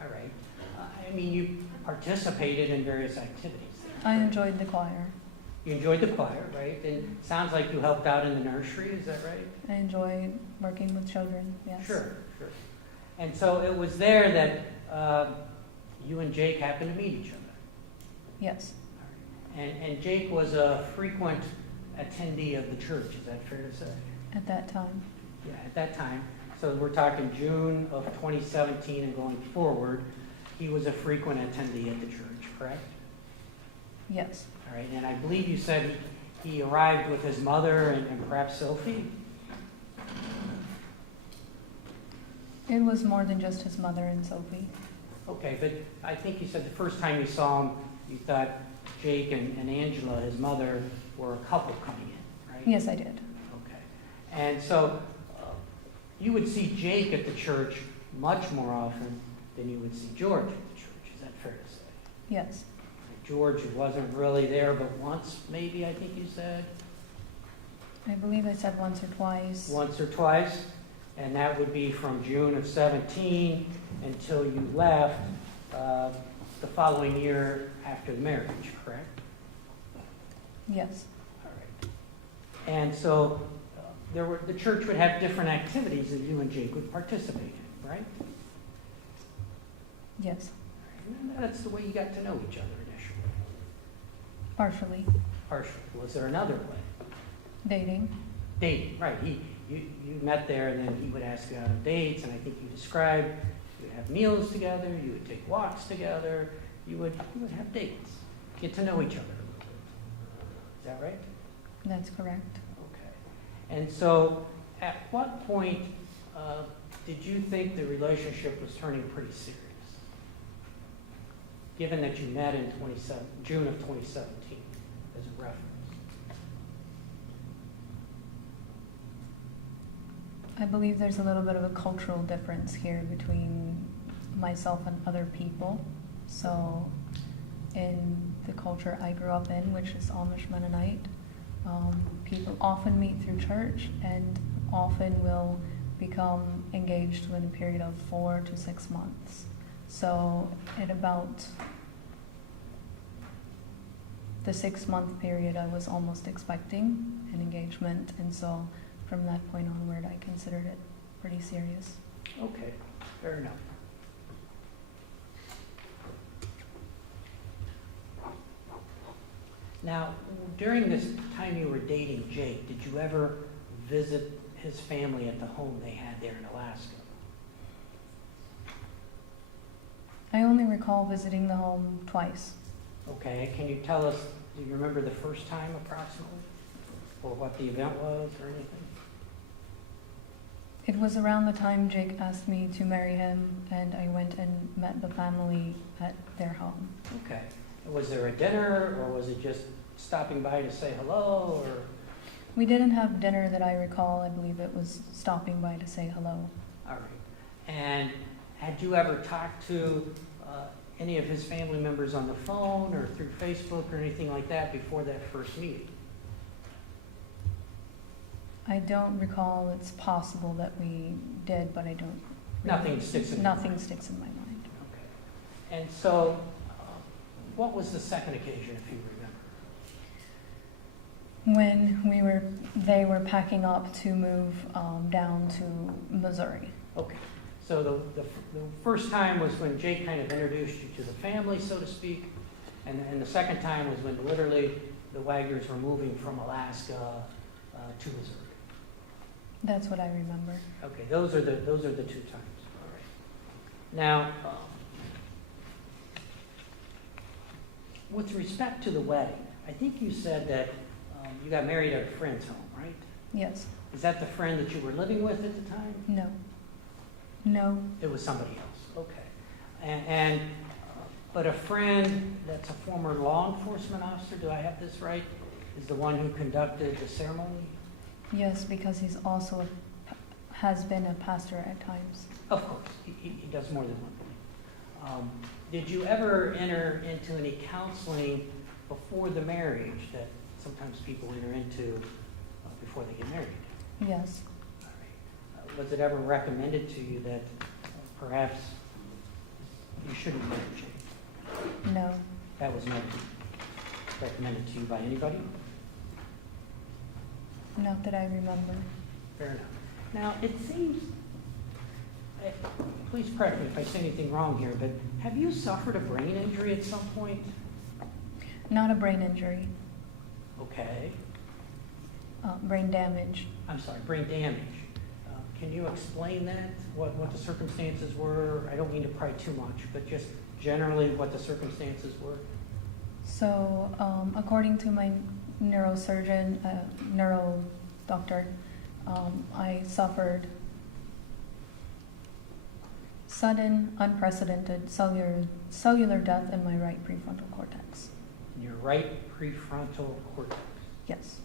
All right. I mean, you participated in various activities. I enjoyed the choir. You enjoyed the choir, right? And it sounds like you helped out in the nursery, is that right? I enjoyed working with children, yes. Sure, sure. And so it was there that you and Jake happened to meet each other. Yes, And Jake was a frequent attendee of the church, is that fair to say? at that time. Yeah, at that time. So we're talking June of 2017 and going forward, he was a frequent attendee at the church, correct? Yes, All right, and I believe you said he arrived with his mother and perhaps Sophie? it was more than just his mother and Sophie. Okay, but I think you said the first time you saw him, you thought Jake and Angela, his mother, were a couple coming in, right? Yes, I did. Okay. And so you would see Jake at the church much more often than you would see George at the church. Is that fair to say? Yes, George wasn't really there but once, maybe, I think you said? I believe I said once or twice. Once or twice. And that would be from June of 17 until you left the following year after the marriage, correct? Yes, All right. And so the church would have different activities that you and Jake would participate in, right? yes, And that's the way you got to know each other initially. partially. Partially. Was there another way? Dating. Dating, right. You met there, and then he would ask you out on dates, and I think you described you would have meals together, you would take walks together, you would have dates, get to know each other a little bit. Is that right? That's correct. Okay. And so at what point did you think the relationship was turning pretty serious? Given that you met in June of 2017 as a reference. I believe there's a little bit of a cultural difference here between myself and other people. So in the culture I grew up in, which is Amish Mennonite, people often meet through church and often will become engaged within a period of 4 to 6 months. So at about the 6-month period, I was almost expecting an engagement, and so from that point onward, I considered it pretty serious. Okay, fair enough. Now, during this time you were dating Jake, did you ever visit his family at the home they had there in Alaska? I only recall visiting the home twice. Okay, can you tell us, do you remember the first time approximately? Or what the event was or anything? It was around the time Jake asked me to marry him, and I went and met the family at their home. Okay. Was there a dinner, or was it just stopping by to say hello, or? We didn't have dinner that I recall. I believe it was stopping by to say hello. All right. And had you ever talked to any of his family members on the phone or through Facebook or anything like that before that first meeting? I don't recall. It's possible that we did, but I don't. Nothing sticks in Nothing sticks in my mind. Okay. And so, what was the second occasion, if you remember? When they were packing up to move down to Missouri. Okay, so the first time was when Jake kind of introduced you to the family, so to speak, and the second time was when literally the Wagners were moving from Alaska to Missouri. That's what I remember. Okay, those are the 2 times. All right. Now, with respect to the wedding, I think you said that you got married at a friend's home, right? Yes. Is that the friend that you were living with at the time? No. No. It was somebody else. Okay. But a friend that's a former law enforcement officer, do I have this right, is the one who conducted the ceremony? Yes, because he's also has been a pastor at times. Of course, he does more than one thing. Did you ever enter into any counseling before the marriage that sometimes people enter into before they get married? Yes. All right. Was it ever recommended to you that perhaps you shouldn't marry Jake? No. That was never recommended to you by anybody? Not that I remember. Fair enough. Now, it seems, please correct me if I say anything wrong here, but have you suffered a brain injury at some point? Not a brain injury. Okay. Brain damage. I'm sorry, brain damage. Can you explain that? What the circumstances were? I don't mean to pry too much, but just generally what the circumstances were. So, according to my neurosurgeon, neuro doctor, I suffered sudden, unprecedented cellular death in my right prefrontal cortex. Your right prefrontal cortex. Yes.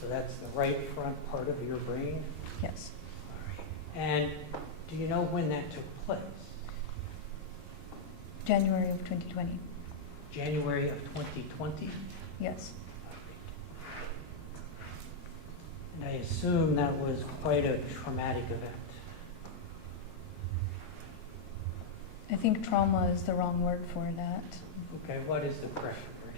So that's the right front part of your brain? Yes. All right. And do you know when that took place? January of 2020. January of 2020? Yes. And I assume that was quite a traumatic event. I think trauma is the wrong word for that. Okay, what is the correct word?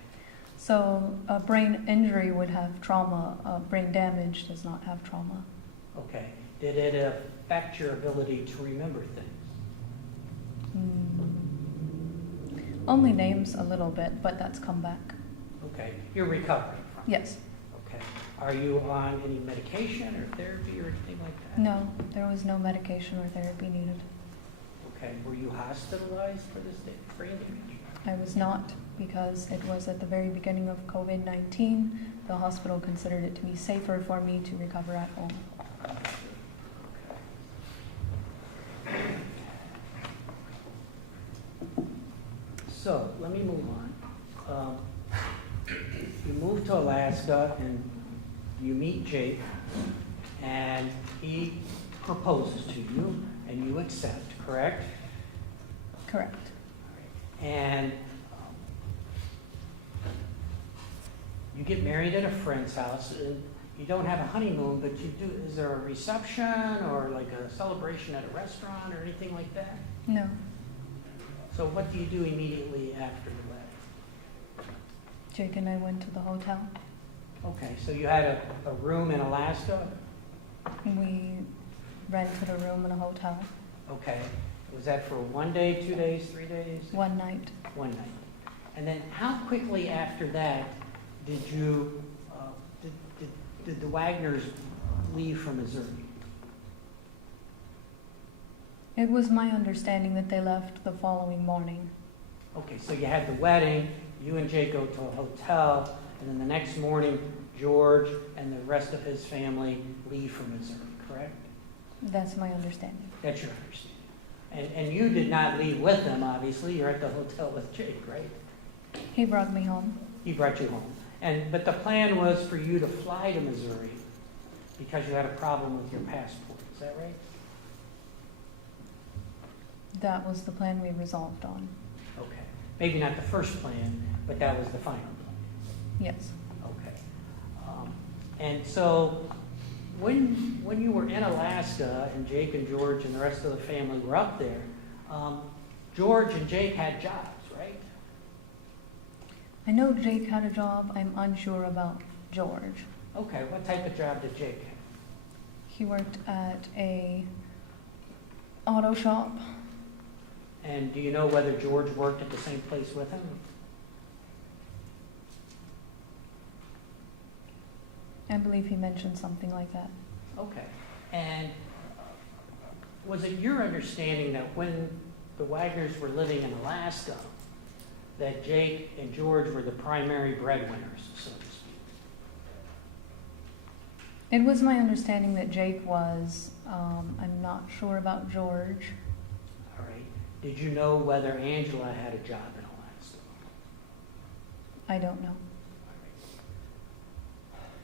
So a brain injury would have trauma. Brain damage does not have trauma. Okay. Did it affect your ability to remember things? Only names a little bit, but that's come back. Okay. You're recovering from it? Yes. Okay. Are you on any medication or therapy or anything like that? No, there was no medication or therapy needed. Okay. Were you hospitalized for this brain damage? I was not, because it was at the very beginning of COVID-19. The hospital considered it to be safer for me to recover at home. So, let me move on. You move to Alaska and you meet Jake, and he proposes to you, and you accept, correct? Correct. And you get married at a friend's house. And you don't have a honeymoon, but you do. Is there a reception or like a celebration at a restaurant or anything like that? No. So what do you do immediately after the wedding? Jake and I went to the hotel. Okay, so you had a room in Alaska? We rented a room in a hotel. Okay. Was that for 1 day, 2 days, 3 days? One night. 1 night. And then how quickly after that did you, did the Wagners leave for Missouri? It was my understanding that they left the following morning. Okay, so you had the wedding, you and Jake go to a hotel, and then the next morning, George and the rest of his family leave for Missouri, correct? That's my understanding. That's your understanding. And you did not leave with them, obviously. You're at the hotel with Jake, right? He brought me home. He brought you home. But the plan was for you to fly to Missouri because you had a problem with your passport. Is that right? That was the plan we resolved on. Okay. Maybe not the first plan, but that was the final plan. Yes. Okay. And so when you were in Alaska and Jake and George and the rest of the family were up there, George and Jake had jobs, right? I know Jake had a job. I'm unsure about George. Okay, what type of job did Jake have? He worked at a auto shop. And do you know whether George worked at the same place with him? I believe he mentioned something like that. Okay. And was it your understanding that when the Wagners were living in Alaska, that Jake and George were the primary breadwinners, so to speak? It was my understanding that Jake was. I'm not sure about George. All right. Did you know whether Angela had a job in Alaska? I don't know.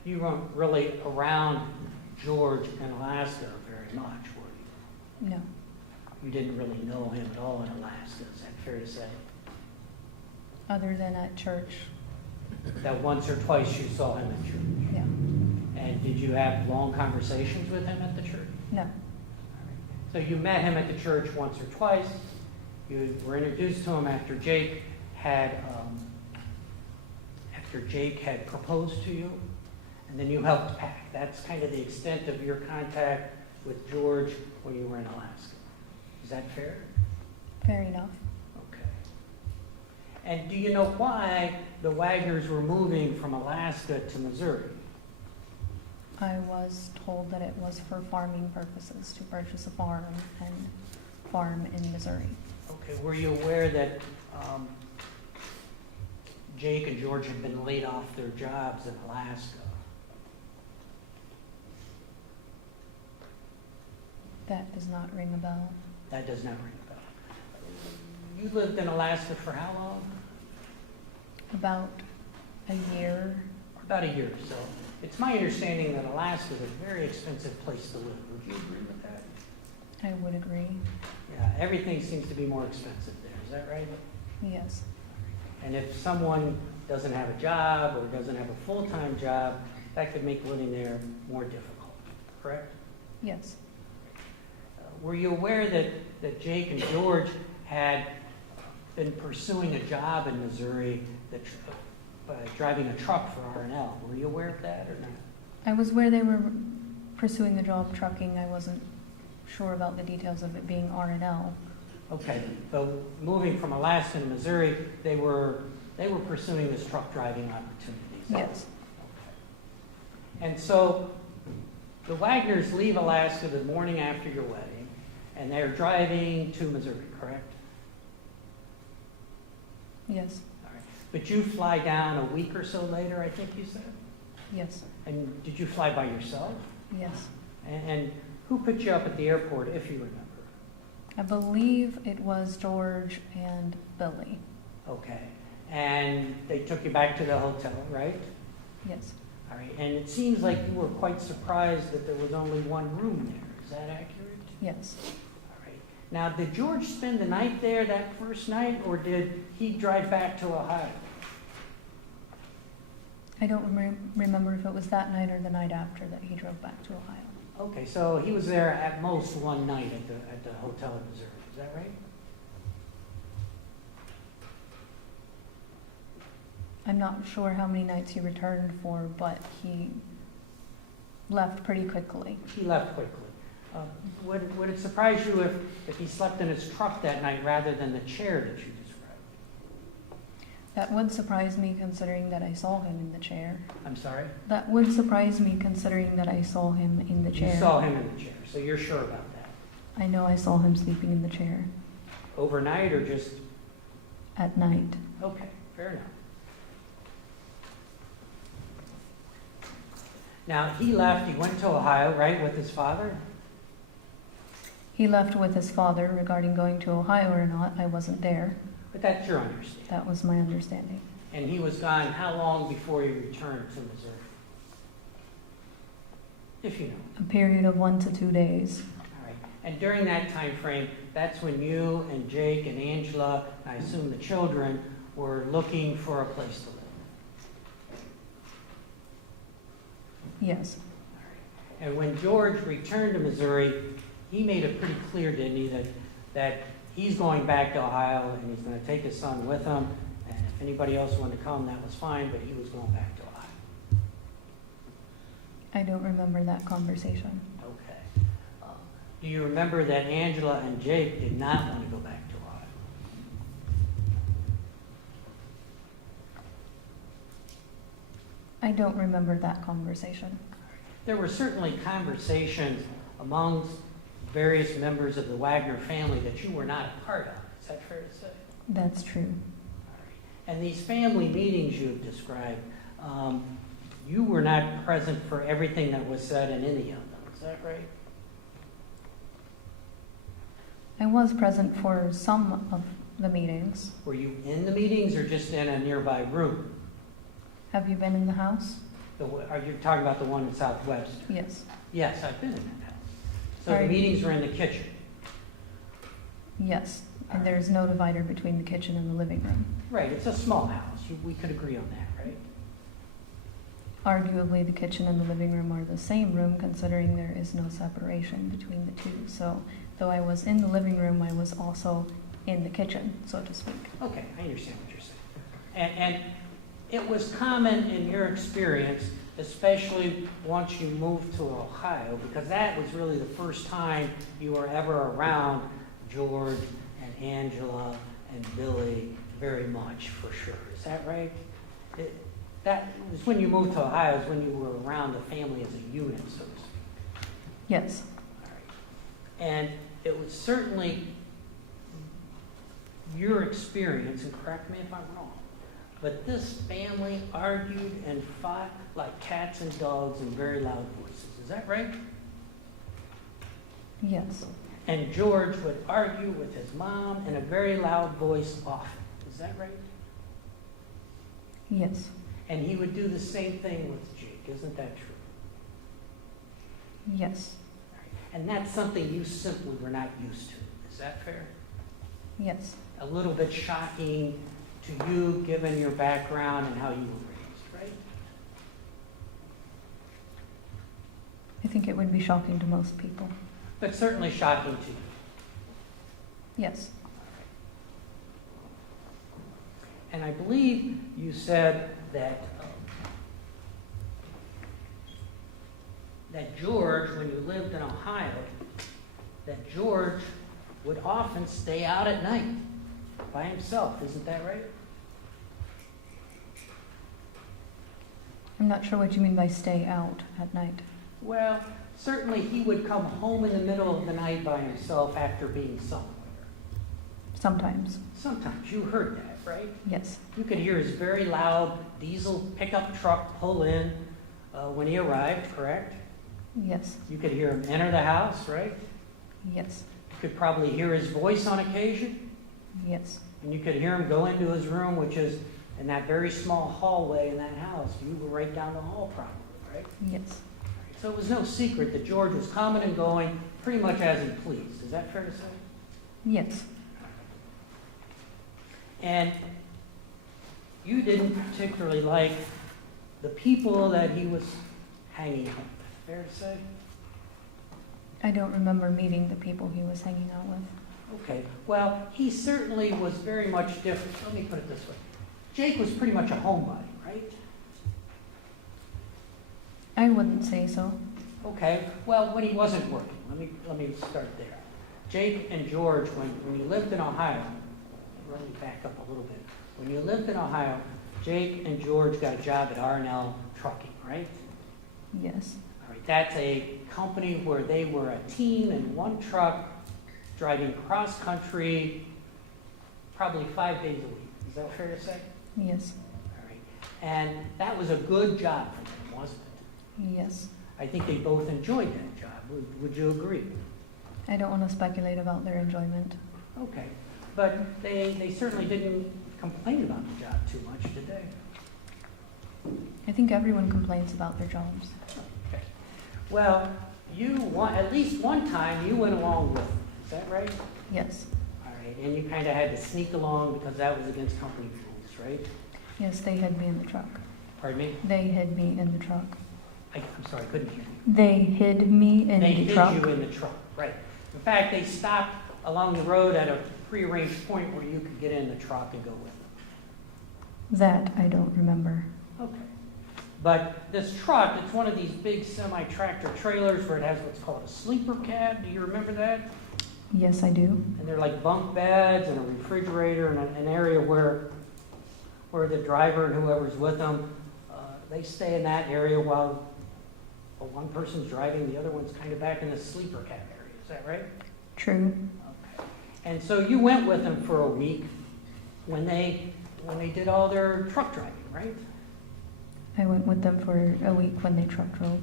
You weren't really around George in Alaska very much, were you? No. You didn't really know him at all in Alaska, is that fair to say? Other than at church. That once or twice you saw him at church? Yeah. And did you have long conversations with him at the church? No. So you met him at the church once or twice. You were introduced to him after Jake had proposed to you, and then you helped pack. That's kind of the extent of your contact with George when you were in Alaska. Is that fair? Fair enough. Okay. And do you know why the Wagners were moving from Alaska to Missouri? I was told that it was for farming purposes, to purchase a farm and farm in Missouri. Okay. Were you aware that Jake and George had been laid off their jobs in Alaska? That does not ring a bell. That does not ring a bell. You lived in Alaska for how long? About a year. About a year or so. It's my understanding that Alaska is a very expensive place to live. Would you agree with that? I would agree. Yeah, everything seems to be more expensive there. Is that right? Yes. And if someone doesn't have a job or doesn't have a full-time job, that could make living there more difficult, correct? Yes. Were you aware that Jake and George had been pursuing a job in Missouri driving a truck for R&L? Were you aware of that or not? I was where they were pursuing the job trucking. I wasn't sure about the details of it being R&L. Okay, so moving from Alaska to Missouri, they were pursuing this truck driving opportunity. Yes. Okay. And so the Wagners leave Alaska the morning after your wedding, and they're driving to Missouri, correct? Yes. All right. But you fly down a week or so later, I think you said? Yes. And did you fly by yourself? Yes. And who put you up at the airport, if you remember? I believe it was George and Billy. Okay. And they took you back to the hotel, right? Yes. All right. And it seems like you were quite surprised that there was only one room there. Is that accurate? Yes. All right. Now, did George spend the night there that first night, or did he drive back to Ohio? I don't remember if it was that night or the night after that he drove back to Ohio. Okay, so he was there at most one night at the hotel in Missouri. Is that right? I'm not sure how many nights he returned for, but he left pretty quickly. He left quickly. Would it surprise you if he slept in his truck that night rather than the chair that you described? That would surprise me considering that I saw him in the chair. I'm sorry? That would surprise me considering that I saw him in the chair. You saw him in the chair, so you're sure about that? I know I saw him sleeping in the chair. Overnight or just? At night. Okay, fair enough. Now, he left, he went to Ohio, right, with his father? He left with his father. Regarding going to Ohio or not, I wasn't there. But that's your understanding. That was my understanding. And he was gone how long before he returned to Missouri? If you know. A period of 1 to 2 days. All right. And during that time frame, that's when you and Jake and Angela, I assume the children, were looking for a place to live. Yes. All right. And when George returned to Missouri, he made it pretty clear, didn't he, that he's going back to Ohio and he's going to take his son with him. And if anybody else wanted to come, that was fine, but he was going back to Ohio. I don't remember that conversation. Okay. Do you remember that Angela and Jake did not want to go back to Ohio? I don't remember that conversation. There were certainly conversations amongst various members of the Wagner family that you were not a part of. Is that fair to say? That's true. All right. And these family meetings you've described, you were not present for everything that was said in any of them. Is that right? I was present for some of the meetings. Were you in the meetings or just in a nearby room? Have you been in the house? Are you talking about the one in Southwest? Yes. Yes, I've been in that house. So Are the you- meetings were in the kitchen. Yes. And there's no divider between the kitchen and the living room. Right, it's a small house. We could agree on that, right? Arguably, the kitchen and the living room are the same room, considering there is no separation between the two. So, though I was in the living room, I was also in the kitchen, so to speak. Okay, I understand what you're saying. And it was common in your experience, especially once you moved to Ohio, because that was really the first time you were ever around George and Angela and Billy very much, for sure. Is that right? That was when you moved to Ohio, is when you were around the family as a unit, so to speak. Yes. All right. And it was certainly your experience, and correct me if I'm wrong, but this family argued and fought like cats and dogs in very loud voices. Is that right? Yes. And George would argue with his mom in a very loud voice often. Is that right? Yes. And he would do the same thing with Jake. Isn't that true? Yes. And that's something you simply were not used to. Is that fair? Yes. A little bit shocking to you, given your background and how you were raised, right? I think it would be shocking to most people. But certainly shocking to you. Yes. And I believe you said that that George, when you lived in Ohio, that George would often stay out at night by himself. Isn't that right? I'm not sure what you mean by stay out at night. Well, certainly he would come home in the middle of the night by himself after being somewhere. Sometimes. Sometimes you heard that, right? Yes. You could hear his very loud diesel pickup truck pull in when he arrived, correct? Yes. You could hear him enter the house, right? Yes. You could probably hear his voice on occasion, Yes. and you could hear him go into his room, which is in that very small hallway in that house. You were right down the hall probably, right? Yes. So it was no secret that George was coming and going pretty much as he pleased. Is that fair to say? Yes. And you didn't particularly like the people that he was hanging out with. Fair to say? I don't remember meeting the people he was hanging out with. Okay. Well, he certainly was very much different. Let me put it this way. Jake was pretty much a homebody, right? I wouldn't say so. Okay. Well, when he wasn't working. Let me start there. Jake and George, when you lived in Ohio, let me back up a little bit. When you lived in Ohio, Jake and George got a job at R&L Trucking, right? Yes. All right, that's a company where they were a team in one truck driving cross-country probably 5 days a week. Is that fair to say? Yes. All right. And that was a good job for them, wasn't it? Yes. I think they both enjoyed that job. Would you agree? I don't want to speculate about their enjoyment. Okay. But they certainly didn't complain about the job too much, did they? I think everyone complains about their jobs. Okay. Well, at least one time you went along with them. Is that right? Yes. All right. And you kind of had to sneak along because that was against company rules, right? Yes, they hid me in the truck. Pardon me? They hid me in the truck. I'm sorry, I couldn't hear you. They hid me in They the hid truck. you in the truck, right. In fact, they stopped along the road at a prearranged point where you could get in the truck and go with them. That I don't remember. Okay. But this truck, it's one of these big semi-tractor trailers where it has what's called a sleeper cab. Do you remember that? Yes, I do. And they're like bunk beds and a refrigerator and an area where the driver and whoever's with them, they stay in that area while one person's driving, the other one's kind of back in the sleeper cab area. Is that right? True. Okay. And so you went with them for a week when they did all their truck driving, right? I went with them for a week when they truck drove.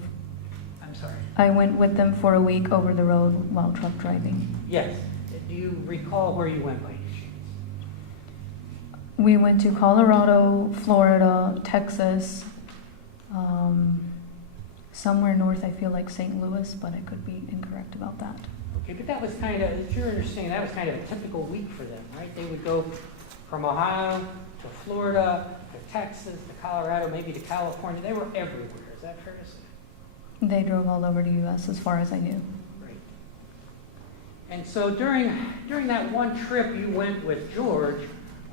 I'm sorry. I went with them for a week over the road while truck driving. Yes. Do you recall where you went by any chance? We went to Colorado, Florida, Texas, somewhere north, I feel like St. Louis, but I could be incorrect about that. Okay, but that was kind of, as you're understanding, that was kind of a typical week for them, right? They would go from Ohio to Florida to Texas to Colorado, maybe to California. They were everywhere. Is that fair to say? They drove all over the U.S. as far as I knew. Great. And so during that one trip you went with George,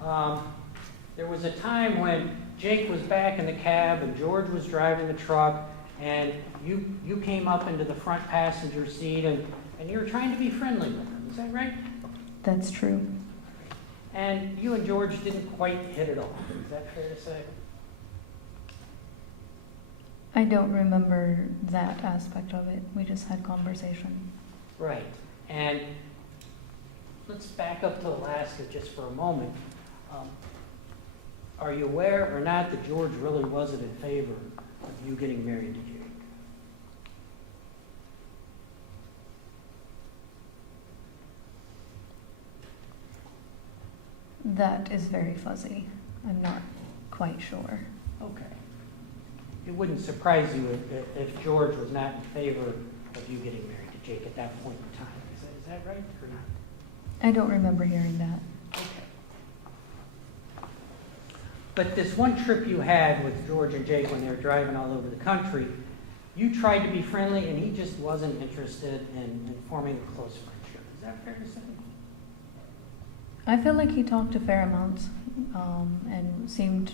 there was a time when Jake was back in the cab and George was driving the truck, and you came up into the front passenger seat and you were trying to be friendly with him. Is that right? That's true. And you and George didn't quite hit it off. Is that fair to say? I don't remember that aspect of it. We just had conversation. Right. And let's back up to Alaska just for a moment. Are you aware or not that George really wasn't in favor of you getting married to Jake? That is very fuzzy. I'm not quite sure. Okay. It wouldn't surprise you if George was not in favor of you getting married to Jake at that point in time. Is that right or not? I don't remember hearing that. Okay. But this one trip you had with George and Jake when they were driving all over the country, you tried to be friendly and he just wasn't interested in forming a close friendship. Is that fair to say? I feel like he talked a fair amount and seemed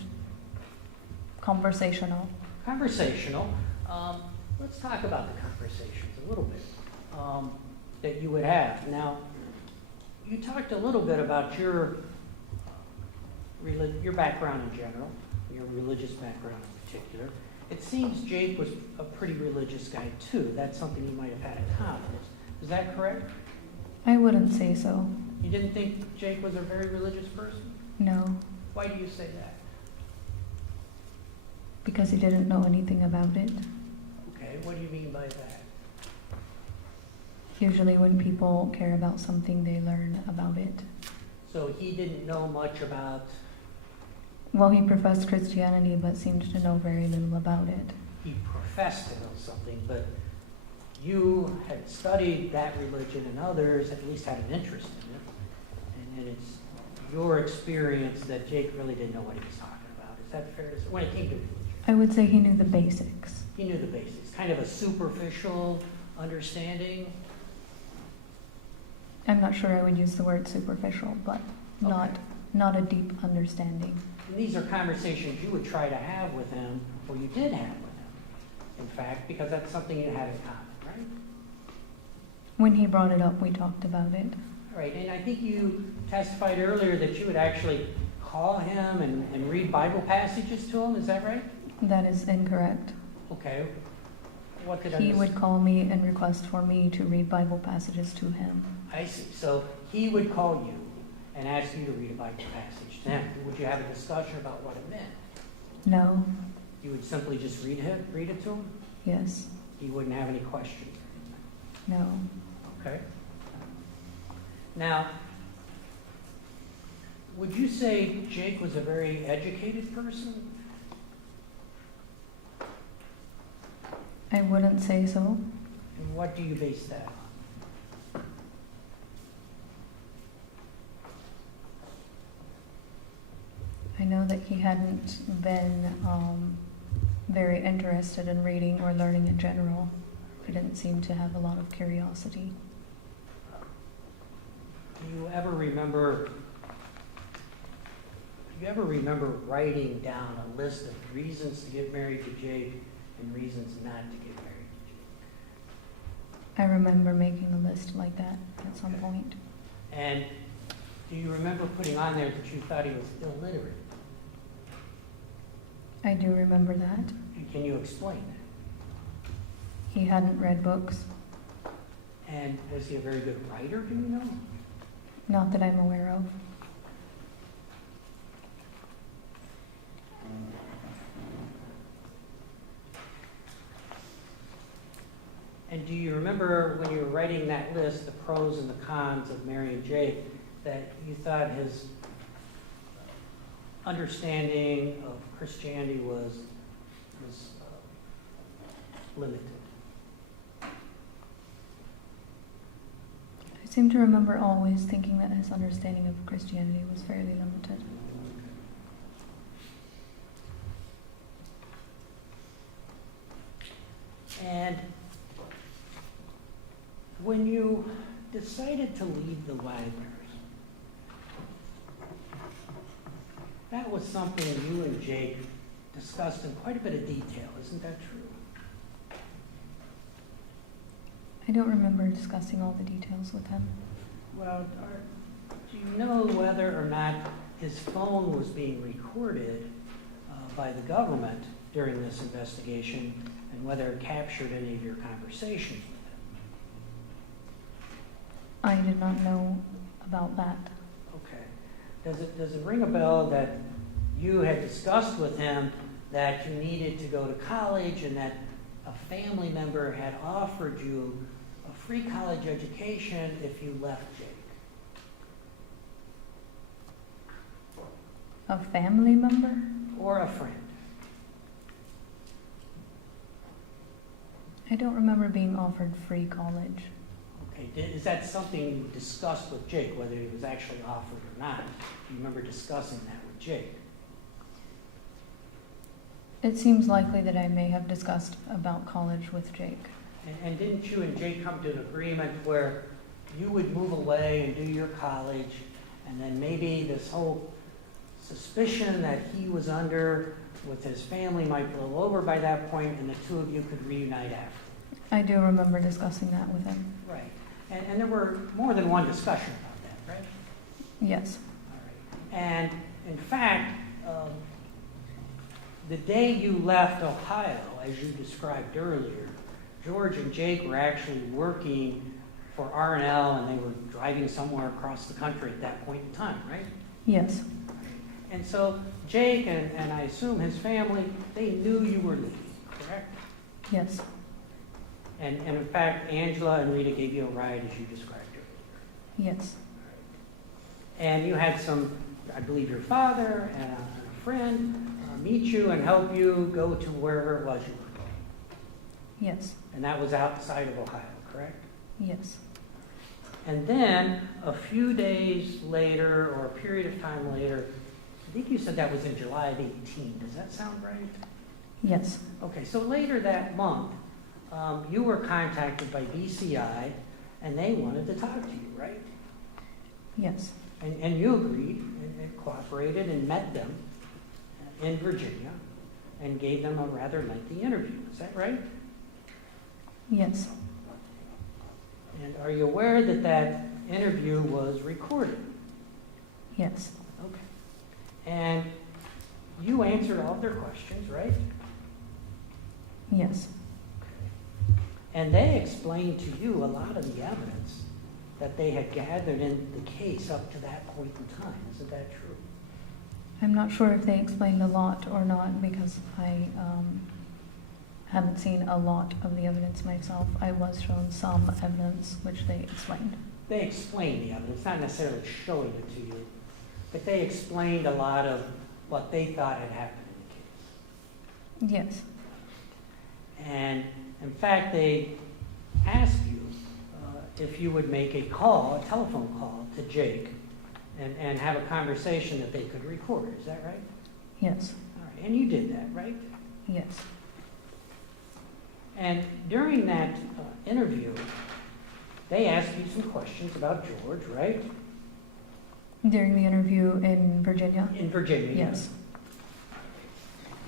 conversational. Conversational. Let's talk about the conversations a little bit that you would have. Now, you talked a little bit about your background in general, your religious background in particular. It seems Jake was a pretty religious guy too. That's something you might have had in common. Is that correct? I wouldn't say so. You didn't think Jake was a very religious person? No, Why do you say that? because he didn't know anything about it. Okay, what do you mean by that? Usually when people care about something, they learn about it. So he didn't know much about, Well, he professed Christianity, but seemed to know very little about it. he professed to know something, but you had studied that religion and others, at least had an interest in it. And it's your experience that Jake really didn't know what he was talking about. Is that fair to say? When it came to religion. I would say he knew the basics. He knew the basics, kind of a superficial understanding. I'm not sure I would use the word superficial, but not a deep understanding. And these are conversations you would try to have with him, or you did have with him, in fact, because that's something you had in common, right? When he brought it up, we talked about it. All right, and I think you testified earlier that you would actually call him and read Bible passages to him, is that right? That is incorrect. Okay. What did I He miss? would call me and request for me to read Bible passages to him. I see. So he would call you and ask you to read a Bible passage to him. Would you have a discussion about what it meant? No. You would simply just read it to him? Yes. He wouldn't have any questions? No. Okay. Now, would you say Jake was a very educated person? I wouldn't say so. And what do you base that on? I know that he hadn't been very interested in reading or learning in general. He didn't seem to have a lot of curiosity. Do you ever remember you ever remember writing down a list of reasons to get married to Jake and reasons not to get married to Jake? I remember making a list like that at some Okay. point. And do you remember putting on there that you thought he was illiterate? I do remember that. And can you explain that? He hadn't read books, And is he a very good writer, do you know? not that I'm aware of. And do you remember when you were writing that list, the pros and the cons of marrying Jake, that you thought his understanding of Christianity was limited? I seem to remember always thinking that his understanding of Christianity was fairly limited. And when you decided to leave the Wagners, that was something you and Jake discussed in quite a bit of detail, isn't that true? I don't remember discussing all the details with him. Well, do you know whether or not his phone was being recorded by the government during this investigation, and whether it captured any of your conversations with him? I did not know about that. Okay. Does it ring a bell that you had discussed with him that you needed to go to college and that a family member had offered you a free college education if you left Jake? A family member? Or a friend? I don't remember being offered free college. Okay, is that something you discussed with Jake, whether he was actually offered or not? Do you remember discussing that with Jake? It seems likely that I may have discussed about college with Jake. And didn't you and Jake come to an agreement where you would move away and do your college, and then maybe this whole suspicion that he was under with his family might blow over by that point, and the two of you could reunite after? I do remember discussing that with him. Right. And there were more than one discussion about that, right? Yes. All right. And in fact, the day you left Ohio, as you described earlier, George and Jake were actually working for R&L, and they were driving somewhere across the country at that point in time, right? Yes. And so Jake and I assume his family, they knew you were leaving, correct? Yes. And in fact, Angela and Rita gave you a ride as you described earlier. Yes. And you had some, I believe your father and a friend meet you and help you go to wherever it was you were going. Yes. And that was outside of Ohio, correct? Yes. And then a few days later, or a period of time later, I think you said that was in July of 18. Does that sound right? Yes. Okay, so later that month, you were contacted by BCI, and they wanted to talk to you, right? Yes. And you agreed and cooperated and met them in Virginia and gave them a rather lengthy interview. Is that right? Yes. And are you aware that that interview was recorded? Yes. Okay. And you answered all of their questions, right? Yes. And they explained to you a lot of the evidence that they had gathered in the case up to that point in time. Isn't that true? I'm not sure if they explained a lot or not because I haven't seen a lot of the evidence myself. I was shown some evidence which they explained. They explained the evidence, not necessarily showing it to you, but they explained a lot of what they thought had happened in the case. Yes. And in fact, they asked you if you would make a call, a telephone call to Jake and have a conversation that they could record. Is that right? Yes. All right. And you did that, right? Yes. And during that interview, they asked you some questions about George, right? During the interview in Virginia? In Virginia? Yes.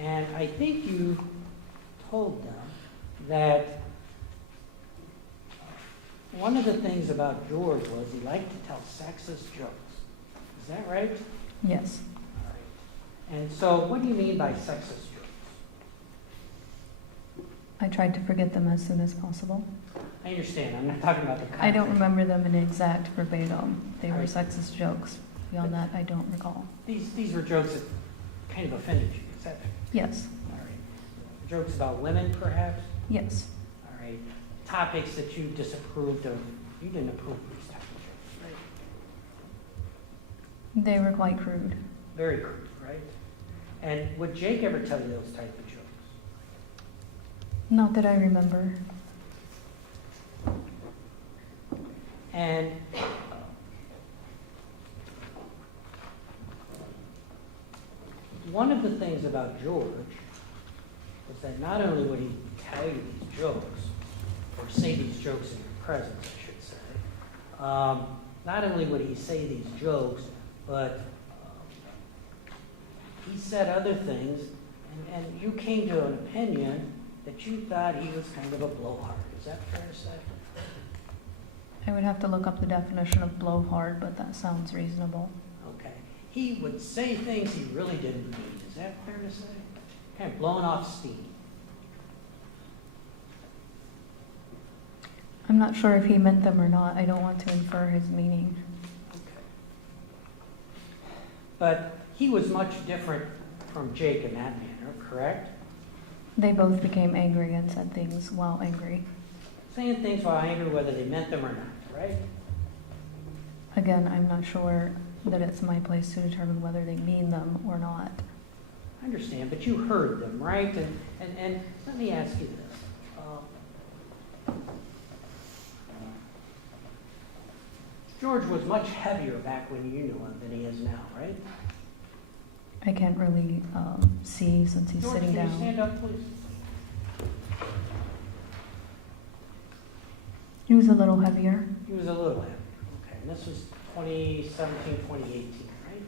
And I think you told them that one of the things about George was he liked to tell sexist jokes. Is that right? Yes. All right. And so what do you mean by sexist jokes? I tried to forget them as soon as possible. I understand. I'm not talking about the content. I don't remember them in exact verbatim. They were Right. sexist jokes. Beyond that, I don't recall. These were jokes that kind of offended you. Is that Yes. all right? Jokes about women, perhaps? Yes. All right. Topics that you disapproved of. You didn't approve of these types of jokes, right? They were quite crude. Very crude, right? And would Jake ever tell you those type of jokes? Not that I remember. And one of the things about George was that not only would he tell you these jokes, or say these jokes in your presence, I should say, not only would he say these jokes, but he said other things, and you came to an opinion that you thought he was kind of a blowhard. Is that fair to say? I would have to look up the definition of blowhard, but that sounds reasonable. Okay. He would say things he really didn't mean. Is that fair to say? Kind of blowing off steam. I'm not sure if he meant them or not. I don't want to infer his meaning. Okay. But he was much different from Jake in that manner, correct? They both became angry and said things while angry. Saying things while angry, whether they meant them or not, right? Again, I'm not sure that it's my place to determine whether they mean them or not. I understand, but you heard them, right? And let me ask you this. George was much heavier back when you knew him than he is now, right? I can't really see since he's George, sitting can you down. stand up, please? He was a little heavier. He was a little heavier. Okay, and this was 2017, 2018, right?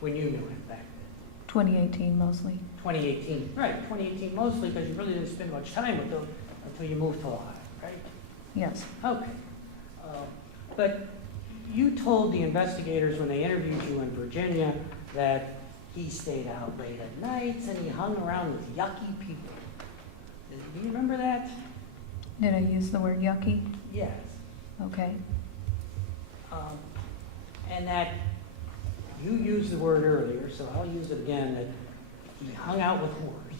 When you knew him back then. 2018 mostly. 2018, right, 2018 mostly because you really didn't spend much time with him until you moved to Ohio, right? Yes. Okay. But you told the investigators when they interviewed you in Virginia that he stayed out late at nights and he hung around with yucky people. Do you remember that? Did I use the word yucky? Yes. Okay. And that you used the word earlier, so I'll use it again, that he hung out with whores.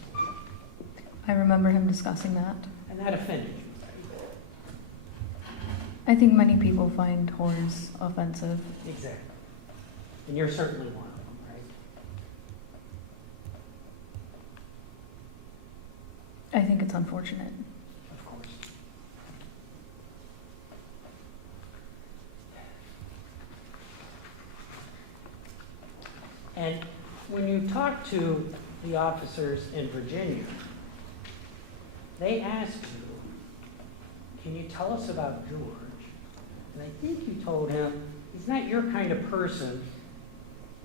I remember him discussing that. And that offended you. I think many people find whores offensive. Exactly. And you're certainly one of them, right? I think it's unfortunate. Of course. And when you talk to the officers in Virginia, they ask you, can you tell us about George? And I think you told him, he's not your kind of person.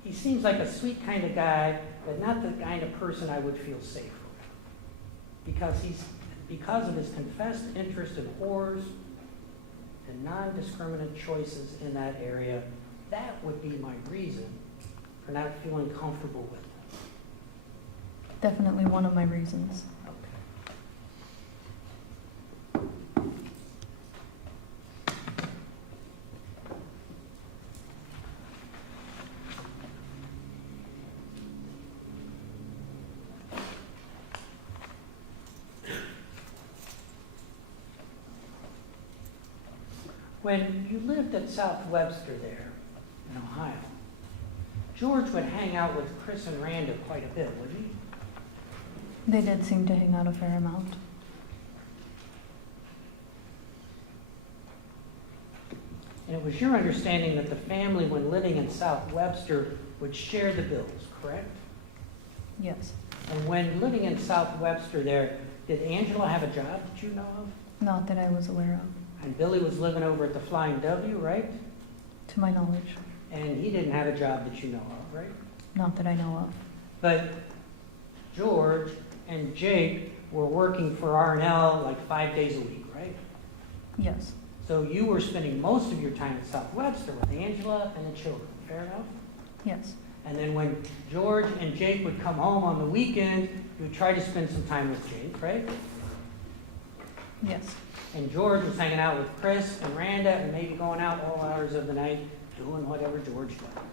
He seems like a sweet kind of guy, but not the kind of person I would feel safe with. Because of his confessed interest in whores and non-discriminate choices in that area, that would be my reason for not feeling comfortable with him. Definitely one of my reasons. When you lived at South Webster there in Ohio, George would hang out with Chris and Randa quite a bit, would he? They did seem to hang out a fair amount. And it was your understanding that the family, when living in South Webster, would share the bills, correct? Yes. And when living in South Webster there, did Angela have a job that you know of? Not that I was aware of, And Billy was living over at the Flying W, right? to my knowledge. And he didn't have a job that you know of, right? Not that I know of. But George and Jake were working for R&L like 5 days a week, right? Yes. So you were spending most of your time at South Webster with Angela and the children, fair enough? Yes. And then when George and Jake would come home on the weekend, you would try to spend some time with Jake, right? Yes. And George was hanging out with Chris and Randa and maybe going out all hours of the night doing whatever George does.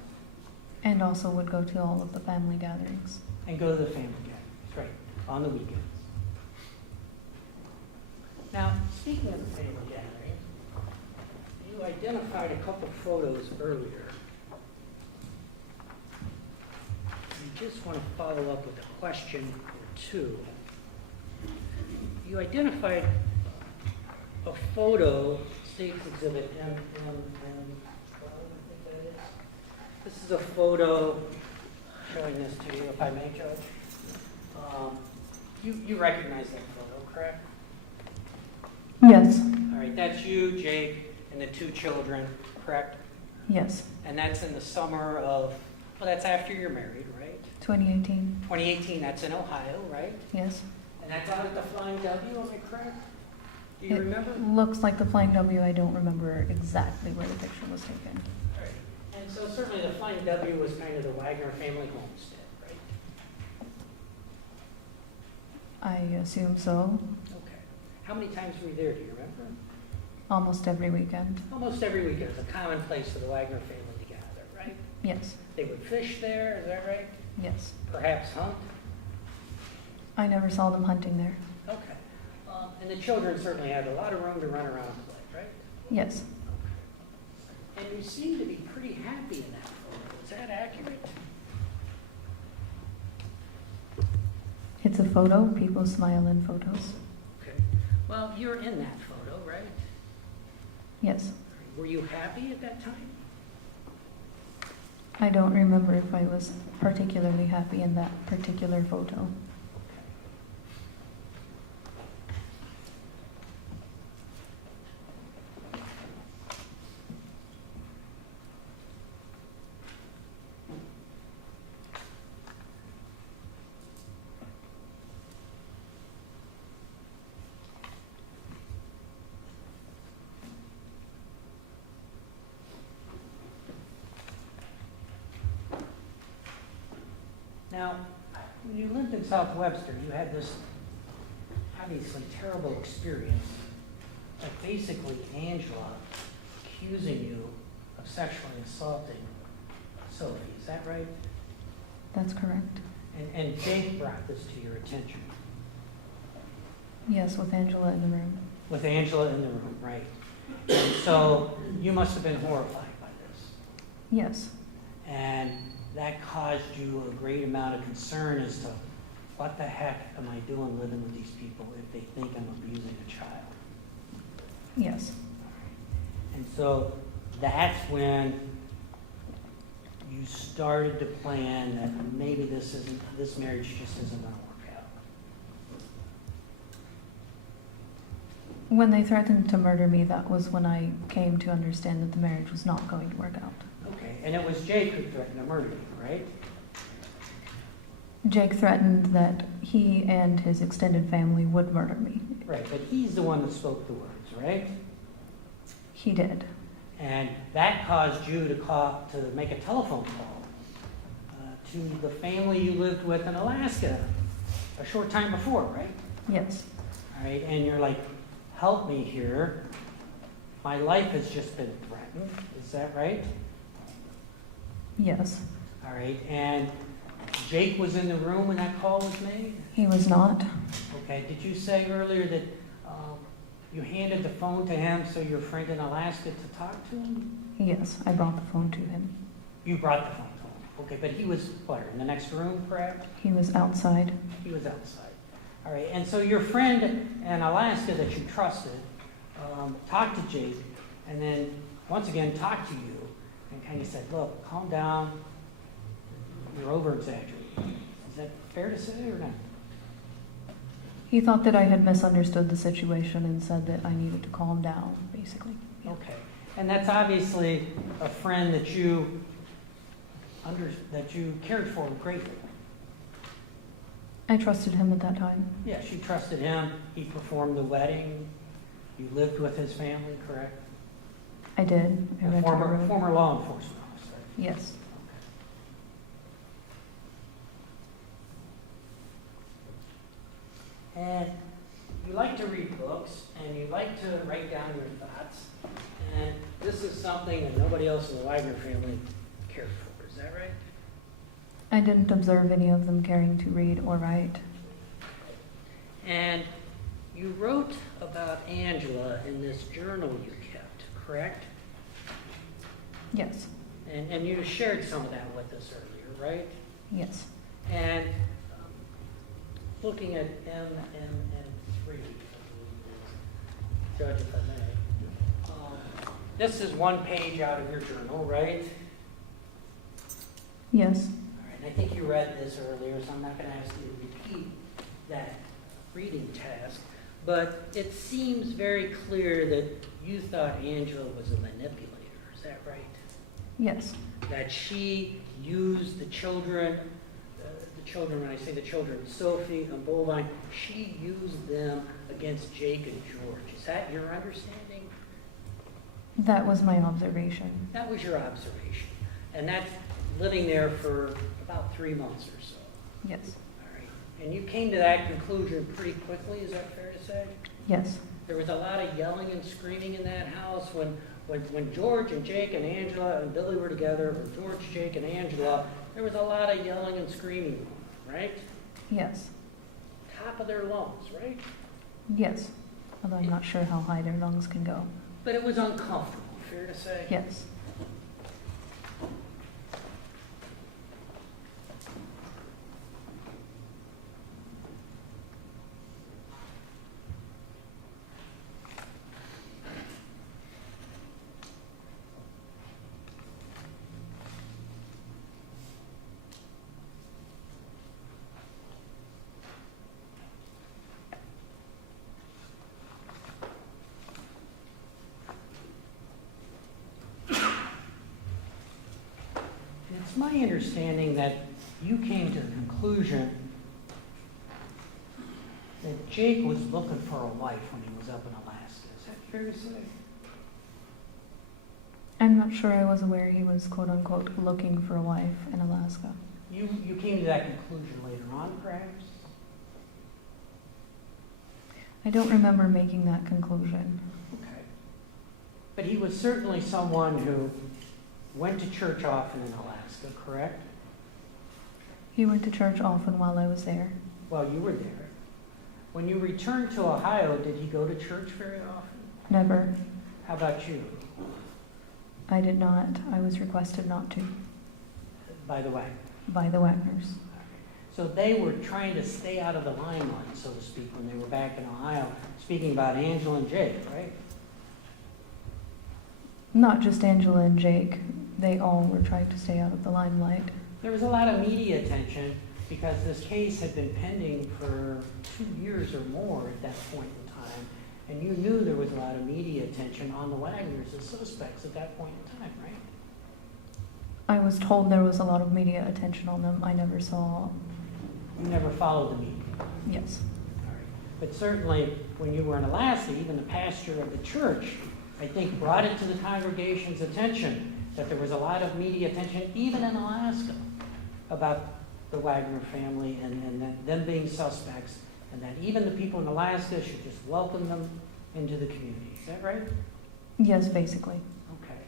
And also would go to all of the family gatherings. And go to the family gatherings, right, on the weekends. Now, speaking of the family gathering, you identified a couple photos earlier. I just want to follow up with a question or two. You identified a photo, State's Exhibit M, I think that is. This is a photo showing this to you, if I may, Judge. You recognize that photo, correct? Yes. All right, that's you, Jake, and the two children, correct? Yes. And that's in the summer of, well, that's after you're married, right? 2018. 2018, that's in Ohio, right? Yes. And that's out at the Flying W, am I correct? Do you remember? It looks like the Flying W. I don't remember exactly where the picture was taken. All right. And so certainly the Flying W was kind of the Wagner family homestead, right? I assume so. Okay. How many times were you there, do you remember? Almost every weekend. Almost every weekend. It's a common place for the Wagner family to gather, right? Yes. They would fish there, is that right? Yes. Perhaps hunt? I never saw them hunting there. Okay. And the children certainly had a lot of room to run around and play, right? Yes. And you seem to be pretty happy in that photo. Is that accurate? It's a photo. People smile in photos. Okay. Well, you're in that photo, right? Yes. Were you happy at that time? I don't remember if I was particularly happy in that particular photo. Now, when you lived in South Webster, you had this obviously terrible experience of basically Angela accusing you of sexually assaulting Sophie. Is that right? That's correct. And Jake brought this to your attention. Yes, with Angela in the room. With Angela in the room, right. And so you must have been horrified by this. Yes. And that caused you a great amount of concern as to what the heck am I doing living with these people if they think I'm abusing a child? Yes. And so that's when you started to plan that maybe this marriage just isn't going to work out. When they threatened to murder me, that was when I came to understand that the marriage was not going to work out. Okay, and it was Jake who threatened to murder you, right? Jake threatened that he and his extended family would murder me. Right, but he's the one that spoke the words, right? He did. And that caused you to make a telephone call to the family you lived with in Alaska a short time before, right? Yes. All right, and you're like, help me here. My life has just been threatened. Is that right? Yes. All right, and Jake was in the room when that call was made? He was not. Okay, did you say earlier that you handed the phone to him so your friend in Alaska to talk to him? Yes, I brought the phone to him. You brought the phone to him. Okay, but he was, what, in the next room, perhaps? He was outside. He was outside. All right, and so your friend in Alaska that you trusted talked to Jake and then once again talked to you and kind of said, look, calm down. You're over-exaggerating. Is that fair to say or not? He thought that I had misunderstood the situation and said that I needed to calm down, basically. Yeah. Okay. And that's obviously a friend that you cared for greatly. I trusted him at that time. Yes, you trusted him. He performed the wedding. You lived with his family, correct? I did. I A rented a room. former law enforcement officer. Yes. And you like to read books, and you like to write down your thoughts. And this is something that nobody else in the Wagner family cared for. Is that right? I didn't observe any of them caring to read or write. And you wrote about Angela in this journal you kept, correct? Yes. And you shared some of that with us earlier, right? Yes. And looking at M3, Judge, if I may. This is one page out of your journal, right? Yes. All right, and I think you read this earlier, so I'm not going to ask you to repeat that reading task. But it seems very clear that you thought Angela was a manipulator. Is that right? Yes. That she used the children, when I say the children, Sophie and Bovine, she used them against Jake and George. Is that your understanding? That was my observation. That was your observation. And that's living there for about 3 months or so. Yes. All right. And you came to that conclusion pretty quickly, is that fair to say? Yes. There was a lot of yelling and screaming in that house when George and Jake and Angela and Billy were together, or George, Jake, and Angela, there was a lot of yelling and screaming, right? Yes. Top of their lungs, right? Yes. Although I'm not sure how high their lungs can go. But it was uncomfortable, fair to say? Yes. It's my understanding that you came to the conclusion that Jake was looking for a wife when he was up in Alaska. Is that fair to say? I'm not sure I was aware he was quote unquote looking for a wife in Alaska. You came to that conclusion later on, perhaps? I don't remember making that conclusion. Okay. But he was certainly someone who went to church often in Alaska, correct? He went to church often while I was there. While you were there. When you returned to Ohio, did he go to church very often? Never. How about you? I did not. I was requested not to By the way. by the Wagners. So they were trying to stay out of the limelight, so to speak, when they were back in Ohio, speaking about Angela and Jake, right? Not just Angela and Jake. They all were trying to stay out of the limelight. There was a lot of media attention because this case had been pending for 2 years or more at that point in time, and you knew there was a lot of media attention on the Wagners as suspects at that point in time, right? I was told there was a lot of media attention on them. I never saw. You never followed the media. Yes. All right. But certainly, when you were in Alaska, even the pastor of the church, I think, brought it to the congregation's attention that there was a lot of media attention, even in Alaska, about the Wagner family and that them being suspects, and that even the people in Alaska should just welcome them into the community. Is that right? Yes, basically. Okay.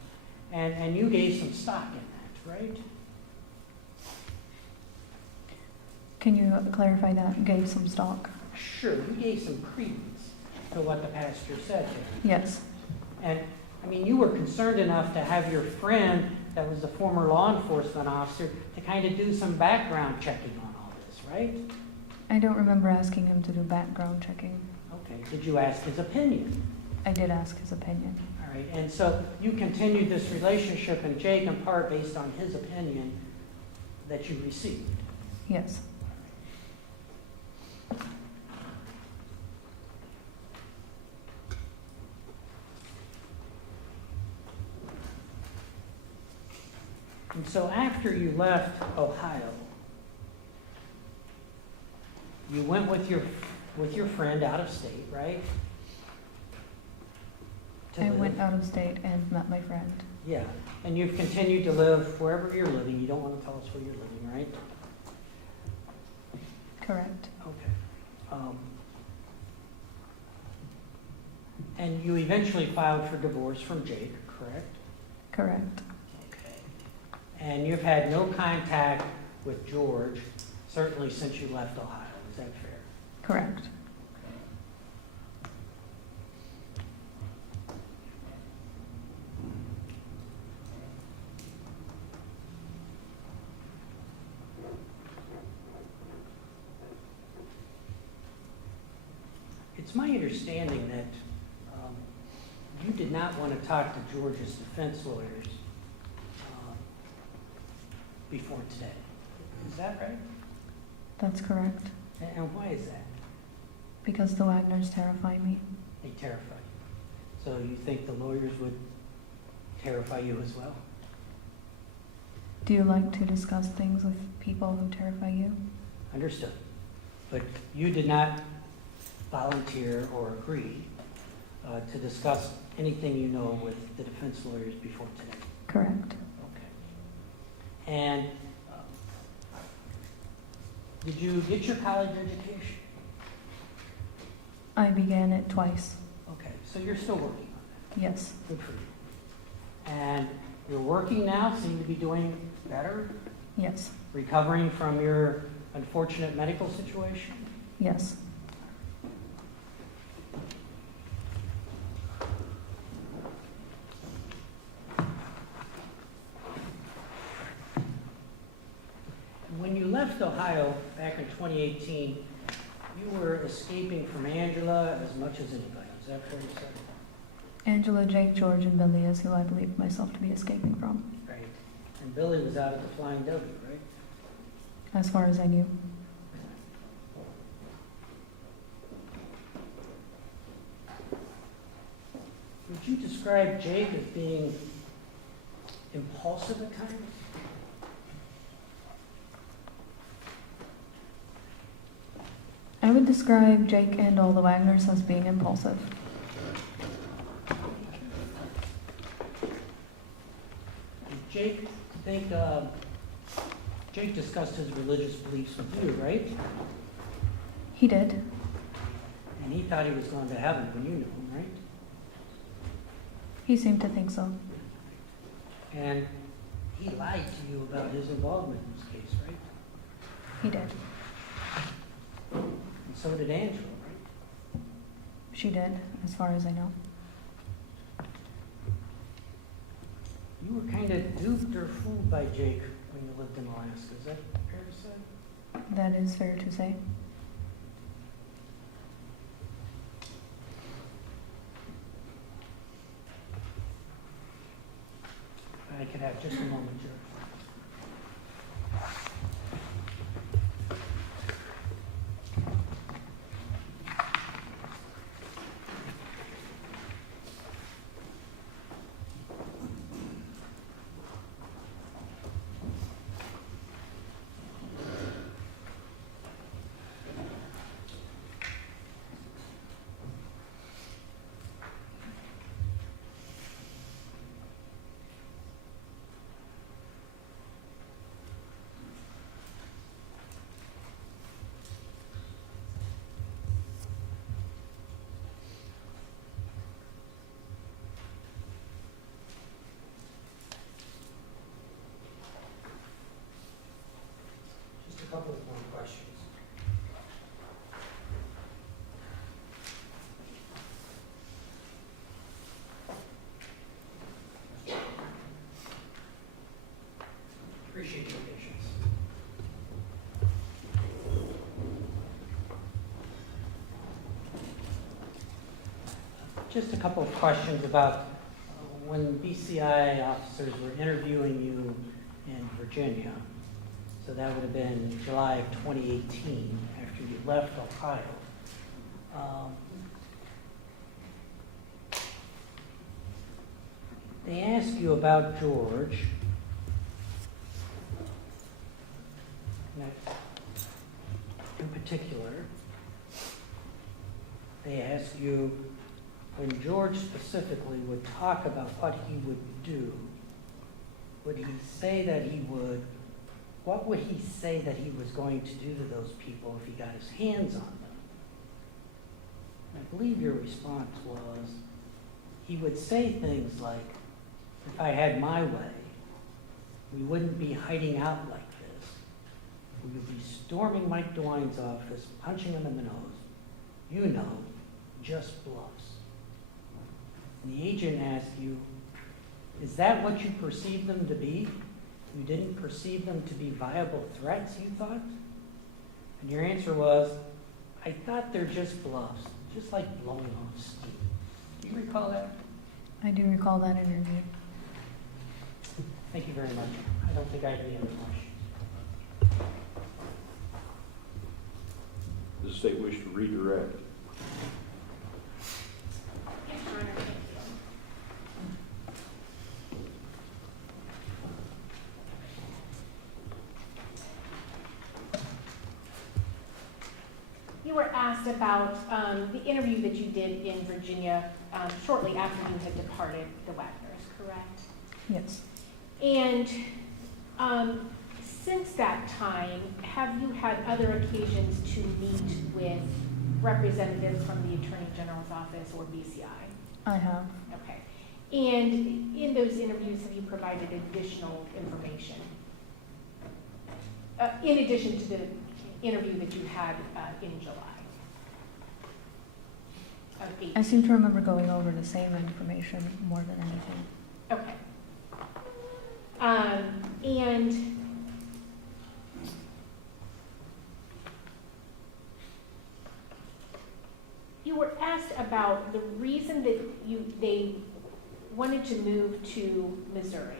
And you gave some stock in that, right? Can you clarify that? Gave some stock? Sure. You gave some credence to what the pastor said there. Yes. And, I mean, you were concerned enough to have your friend that was a former law enforcement officer to kind of do some background checking on all this, right? I don't remember asking him to do background checking. Okay. Did you ask his opinion? I did ask his opinion. All right. And so you continued this relationship in Jake in part based on his opinion that you received. Yes. And so after you left Ohio, you went with your friend out of state, right? To I live. went out of state and met my friend. Yeah, and you've continued to live wherever you're living. You don't want to tell us where you're living, right? Correct. Okay. And you eventually filed for divorce from Jake, correct? Correct. Okay. And you've had no contact with George, certainly since you left Ohio. Is that fair? Correct. It's my understanding that you did not want to talk to George's defense lawyers before today. Is that right? That's correct. And why is that? Because the Wagners terrify me. They terrify you. So you think the lawyers would terrify you as well? Do you like to discuss things with people who terrify you? Understood. But you did not volunteer or agree to discuss anything you know with the defense lawyers before today? Correct. Okay. And did you get your college education? I began it twice. Okay, so you're still working on Yes. that. Good for you. And you're working now, seem to be doing better, Yes. recovering from your unfortunate medical situation? Yes. When you left Ohio back in 2018, you were escaping from Angela as much as anybody. Is that fair to say? Angela, Jake, George, and Billy is who I believe myself to be escaping from, Right. And Billy was out at the Flying W, right? as far as I knew. Would you describe Jake as being impulsive at times? I would describe Jake and all the Wagners as being impulsive. Did Jake think, Jake discussed his religious beliefs with you, right? He did. And he thought he was going to heaven when you knew him, right? He seemed to think so. And he lied to you about his involvement in this case, right? He did. And so did Angela, right? She did, as far as I know. You were kind of duped or fooled by Jake when you lived in Alaska. Is that fair to say? That is fair to say. I could have just a moment, George. Just a couple of more questions. Appreciate your patience. Just a couple of questions about when BCI officers were interviewing you in Virginia. So that would have been July of 2018, after you left Ohio. They asked you about George, Next. In particular, they ask you, when George specifically would talk about what he would do, would he say that he would, what would he say that he was going to do to those people if he got his hands on them? I believe your response was, he would say things like, if I had my way, we wouldn't be hiding out like this. We would be storming Mike DeWine's office, punching him in the nose. You know, just bluffs. And the agent asked you, is that what you perceived them to be? You didn't perceive them to be viable threats, you thought? And your answer was, I thought they're just bluffs, just like blowing off steam. Do you recall that? I do recall that interview. Thank you very much. I don't think I have any other questions. Does the state wish to redirect? Yes, Your Honor, thank you. You were asked about the interview that you did in Virginia shortly after you had departed the Wagners, correct? Yes. And since that time, have you had other occasions to meet with representatives from the Attorney General's office or BCI? I have. Okay. And in those interviews, have you provided additional information? In addition to the interview that you had in July of 18? I seem to remember going over the same information more than anything. Okay. And you were asked about the reason that they wanted to move to Missouri,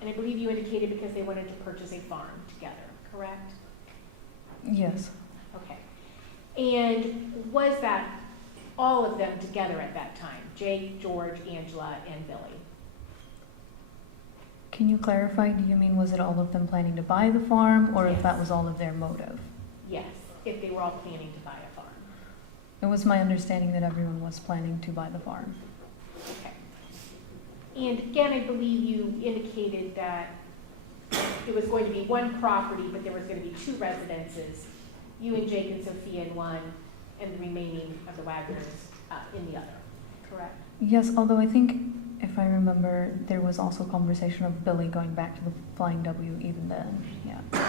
and I believe you indicated because they wanted to purchase a farm together, correct? Yes. Okay. And was that all of them together at that time? Jake, George, Angela, and Billy? Can you clarify, do you mean was it all of them planning to buy the farm, or Yes. if that was all of their motive? Yes, if they were all planning to buy a farm. It was my understanding that everyone was planning to buy the farm. Okay. And again, I believe you indicated that it was going to be one property, but there was going to be two residences, you and Jake and Sophia in one, and the remaining of the Wagners in the other, correct? Yes, although I think, if I remember, there was also conversation of Billy going back to the Flying W even then, yeah. All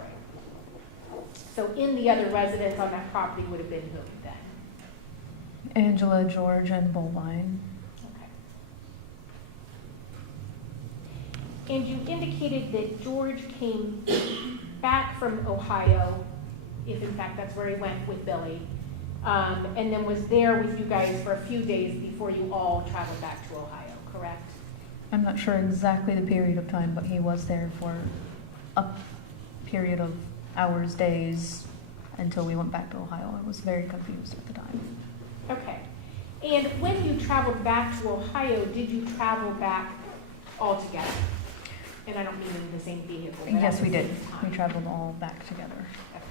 right. So in the other residence on that property would have been who then? Angela, George, and Bovine. Okay. And you indicated that George came back from Ohio, if in fact that's where he went with Billy, and then was there with you guys for a few days before you all traveled back to Ohio, correct? I'm not sure exactly the period of time, but he was there for a period of hours, days, until we went back to Ohio. I was very confused at the time. Okay. And when you traveled back to Ohio, did you travel back all together? And I don't mean in the same vehicle. but Yes, at we the did. same time. We traveled all back together. Okay.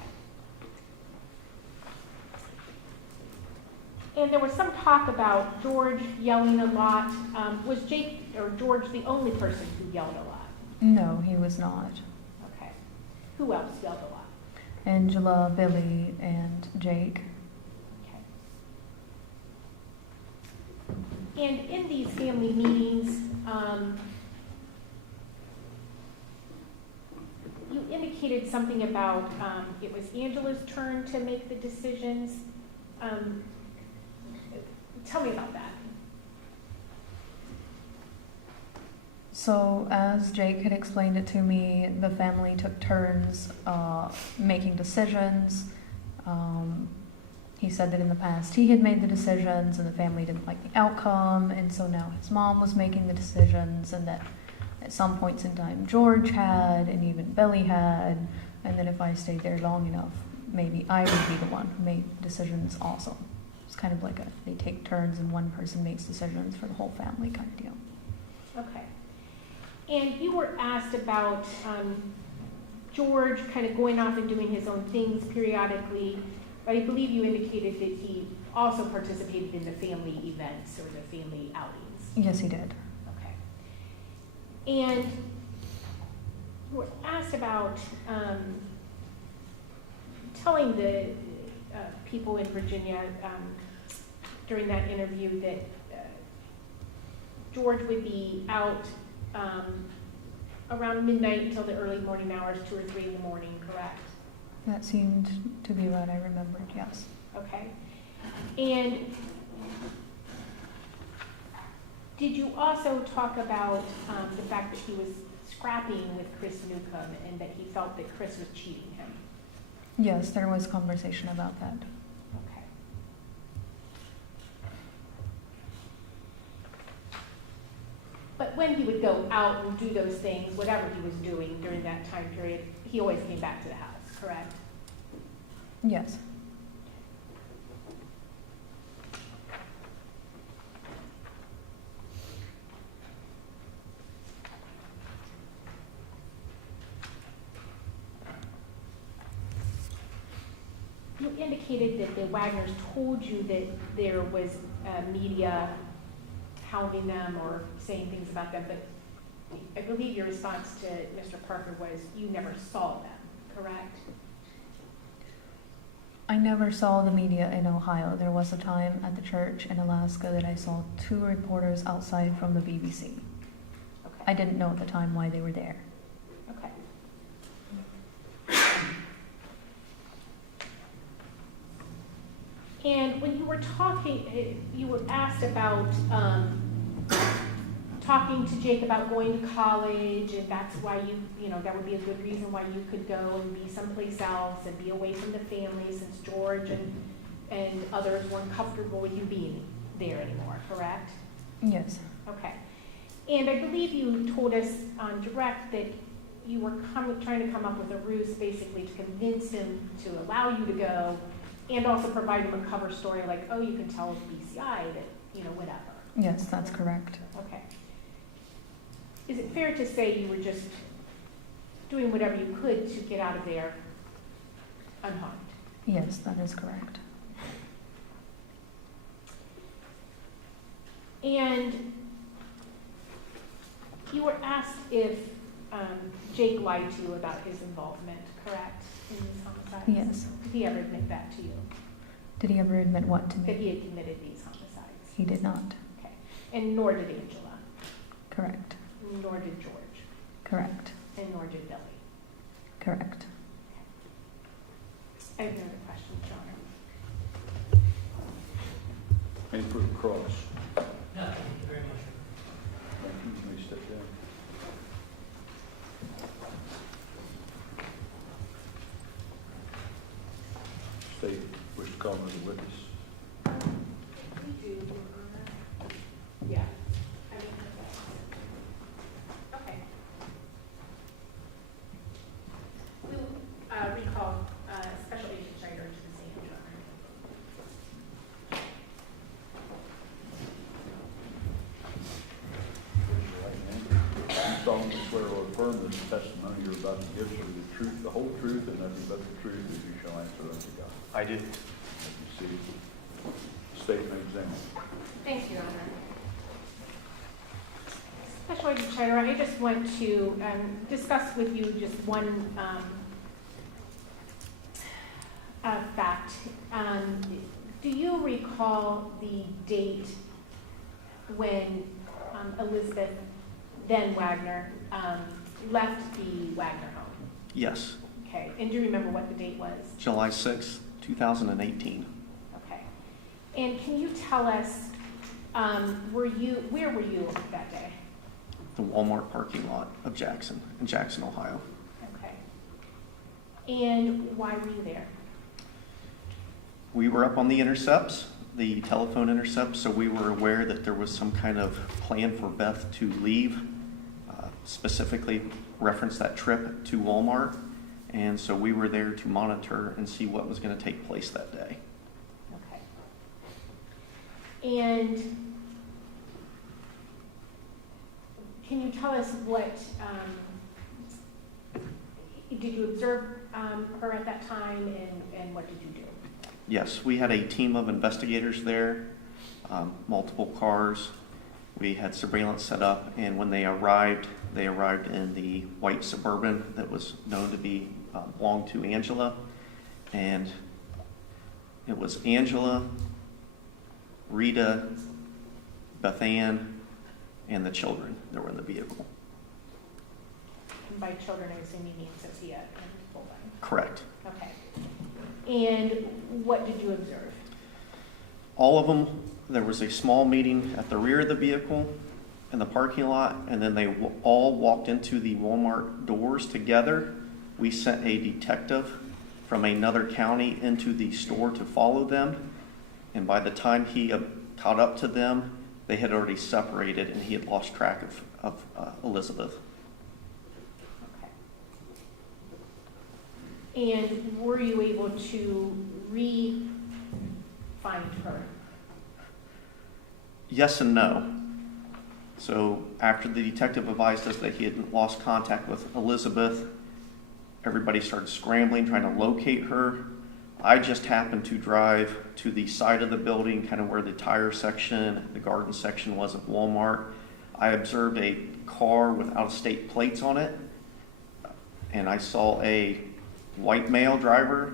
And there was some talk about George yelling a lot. Was Jake or George the only person who yelled a lot? No, he was not. Okay. Who else yelled a lot? Angela, Billy, and Jake. Okay. And in these family meetings, you indicated something about it was Angela's turn to make the decisions. Tell me about that. So, as Jake had explained it to me, the family took turns making decisions. He said that in the past he had made the decisions and the family didn't like the outcome, and so now his mom was making the decisions, and that at some points in time George had, and even Billy had, and then if I stayed there long enough, maybe I would be the one who made decisions also. It's kind of like they take turns and one person makes decisions for the whole family kind of deal. Okay. And you were asked about George kind of going off and doing his own things periodically, but I believe you indicated that he also participated in the family events or the family outings. Yes, he did. Okay. And you were asked about telling the people in Virginia during that interview that George would be out around midnight until the early morning hours, 2 or 3 in the morning, correct? That seemed to be what I remembered, yes. Okay. And did you also talk about the fact that he was scrapping with Chris Newcomb and that he felt that Chris was cheating him? Yes, there was conversation about that. Okay. But when he would go out and do those things, whatever he was doing during that time period, he always came back to the house, correct? Yes. You indicated that the Wagners told you that there was media hounding them or saying things about them, but I believe your response to Mr. Parker was you never saw them, correct? I never saw the media in Ohio. There was a time at the church in Alaska that I saw 2 reporters outside from the BBC. Okay. I didn't know at the time why they were there. Okay. And when you were talking, you were asked about talking to Jake about going to college, and that's why that would be a good reason why you could go and be someplace else and be away from the family since George and others weren't comfortable with you being there anymore, correct? Yes. Okay. And I believe you told us on direct that you were trying to come up with a ruse basically to convince him to allow you to go and also provide him a cover story like, oh, you can tell BCI that, whatever. Yes, that's correct. Okay. Is it fair to say you were just doing whatever you could to get out of there unharmed? Yes, that is correct. And you were asked if Jake lied to you about his involvement, correct, in these homicides? Yes. Did he ever admit that to you? Did he ever admit what to That me? he had committed these homicides? He did not. Okay. And nor did Angela, Correct. nor did George, Correct. and nor did Billy. Correct. I have no other questions, John. Any further cross? No, thank you very much. Thank you. You may step down. State, wish to call another witness. We do, Your Honor. Yeah. Okay. We'll recall Special Agent Schneider to the stand, Your Honor. Raise your right hand. You solemnly swear or affirm that the testimony you're about to give shall be the truth, the whole truth, and nothing but the truth, as you shall answer unto God. I do. As you see, statement examined. Thank you, Your Honor. Special Agent Schneider, I just want to discuss with you just one fact. Do you recall the date when Elizabeth, then Wagner, left the Wagner home? Yes. Okay, and do you remember what the date was? July 6th, 2018. Okay. And can you tell us, where were you that day? The Walmart parking lot of Jackson, in Jackson, Ohio. Okay. And why were you there? We were up on the intercepts, the telephone intercepts, so we were aware that there was some kind of plan for Beth to leave, specifically reference that trip to Walmart. And so we were there to monitor and see what was going to take place that day. Okay. And can you tell us what, Did you observe her at that time, and what did you do? Yes, we had a team of investigators there, multiple cars. We had surveillance set up, and when they arrived in the white Suburban that was known to be belonged to Angela. And it was Angela, Rita, Beth Ann, and the children that were in the vehicle. And by children, I assume you mean Sophia and Bolden. Correct. Okay. And what did you observe? All of them, there was a small meeting at the rear of the vehicle in the parking lot, and then they all walked into the Walmart doors together. We sent a detective from another county into the store to follow them, and by the time he caught up to them, they had already separated and he had lost track of Elizabeth. Okay. And were you able to re-find her? Yes and no. So after the detective advised us that he had lost contact with Elizabeth, everybody started scrambling, trying to locate her. I just happened to drive to the side of the building, kind of where the tire section, the garden section was at Walmart. I observed a car with out-of-state plates on it, and I saw a white male driver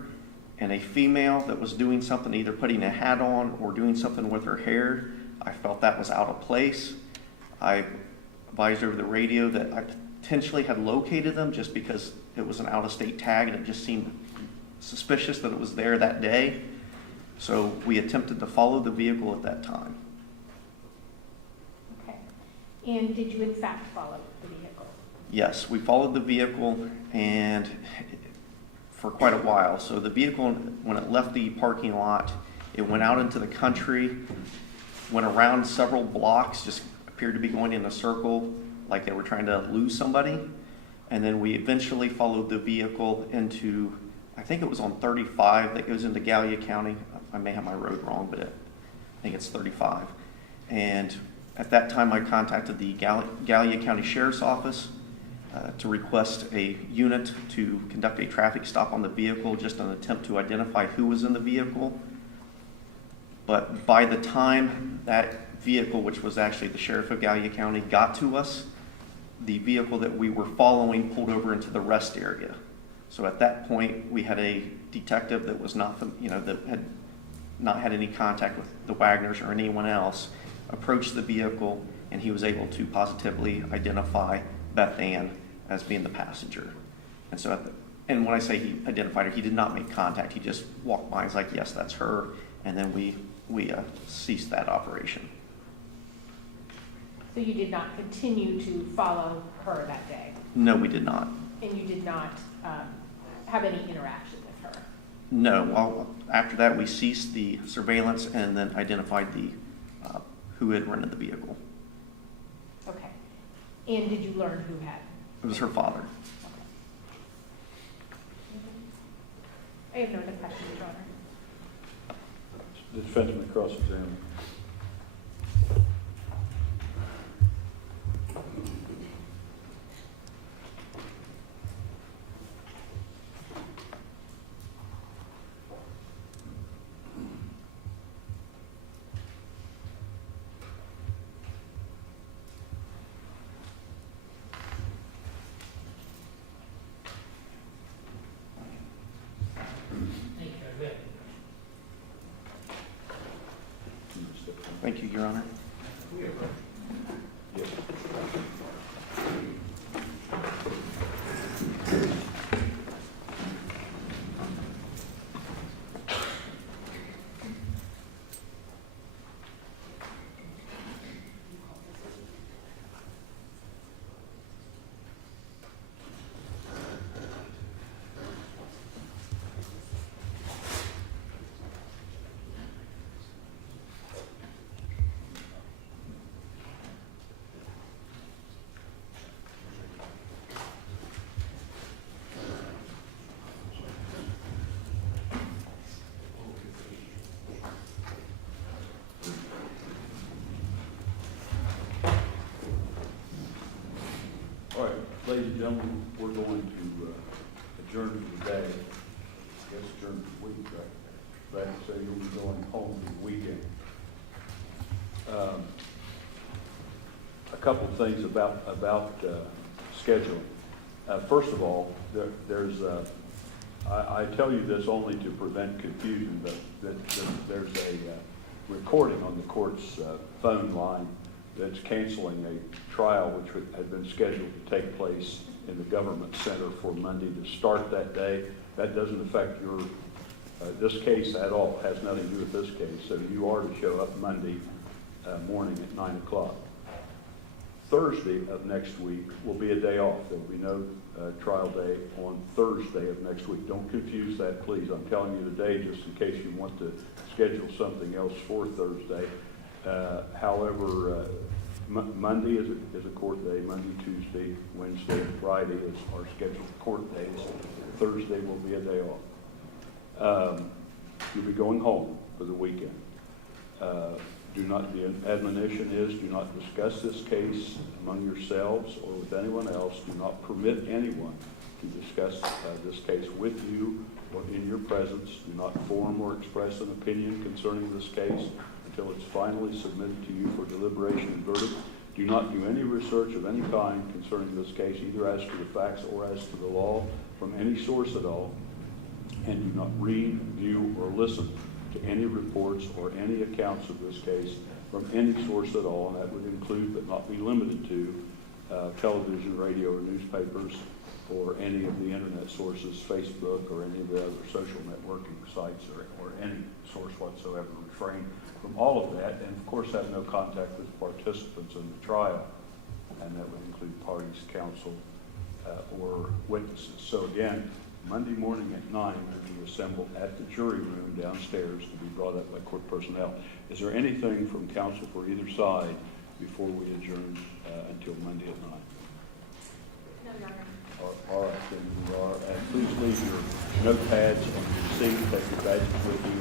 and a female that was doing something, either putting a hat on or doing something with her hair. I felt that was out of place. I advised over the radio that I potentially had located them just because it was an out-of-state tag and it just seemed suspicious that it was there that day. So we attempted to follow the vehicle at that time. Okay. And did you in fact follow the vehicle? Yes, we followed the vehicle and for quite a while. So the vehicle, when it left the parking lot, it went out into the country, went around several blocks, just appeared to be going in a circle like they were trying to lose somebody. And then we eventually followed the vehicle into, I think it was on 35 that goes into Gallia County. I may have my road wrong, but I think it's 35. And at that time, I contacted the Gallia County Sheriff's Office to request a unit to conduct a traffic stop on the vehicle, just an attempt to identify who was in the vehicle. But by the time that vehicle, which was actually the Sheriff of Gallia County, got to us, the vehicle that we were following pulled over into the rest area. So at that point, we had a detective that was not, that had not had any contact with the Wagners or anyone else, approach the vehicle, and he was able to positively identify Beth Ann as being the passenger. And so, and when I say he identified her, he did not make contact. He just walked by and was like, yes, that's her. And then we ceased that operation. So you did not continue to follow her that day? No, we did not. And you did not have any interaction with her? No. Well, after that, we ceased the surveillance and then identified the who had rented the vehicle. Okay. And did you learn who had? It was her father. Okay. I have no other questions, Your Honor. The defense may cross-examine. Thank you, Your Honor. Yes. All right, ladies and gentlemen, we're going to adjourn today, I guess adjourn the week, right? Right, so you'll be going home for the weekend. A couple of things about scheduling. First of all, I tell you this only to prevent confusion, but there's a recording on the court's phone line that's canceling a trial which had been scheduled to take place in the government center for Monday to start that day. That doesn't affect your this case at all. It has nothing to do with this case. So you are to show up Monday morning at 9 o'clock. Thursday of next week will be a day off. There will be no trial day on Thursday of next week. Don't confuse that, please. I'm telling you today just in case you want to schedule something else for Thursday. However, Monday is a court day. Monday, Tuesday, Wednesday, and Friday is our scheduled court days. Thursday will be a day off. You'll be going home for the weekend. The admonition is, do not discuss this case among yourselves or with anyone else. Do not permit anyone to discuss this case with you or in your presence. Do not form or express an opinion concerning this case until it's finally submitted to you for deliberation and verdict. Do not do any research of any kind concerning this case, either as to the facts or as to the law, from any source at all. And do not read, view, or listen to any reports or any accounts of this case from any source at all, and that would include but not be limited to television, radio, or newspapers, or any of the internet sources, Facebook, or any of the other social networking sites, or any source whatsoever. Refrain from all of that, and of course have no contact with participants in the trial, and that would include parties, counsel, or witnesses. So again, Monday morning at 9, we'll be assembled at the jury room downstairs to be brought up by court personnel. Is there anything from counsel for either side before we adjourn until Monday at 9? No, Your Honor. All right, then we are. And please leave your notepads on your seat, take your badges with you,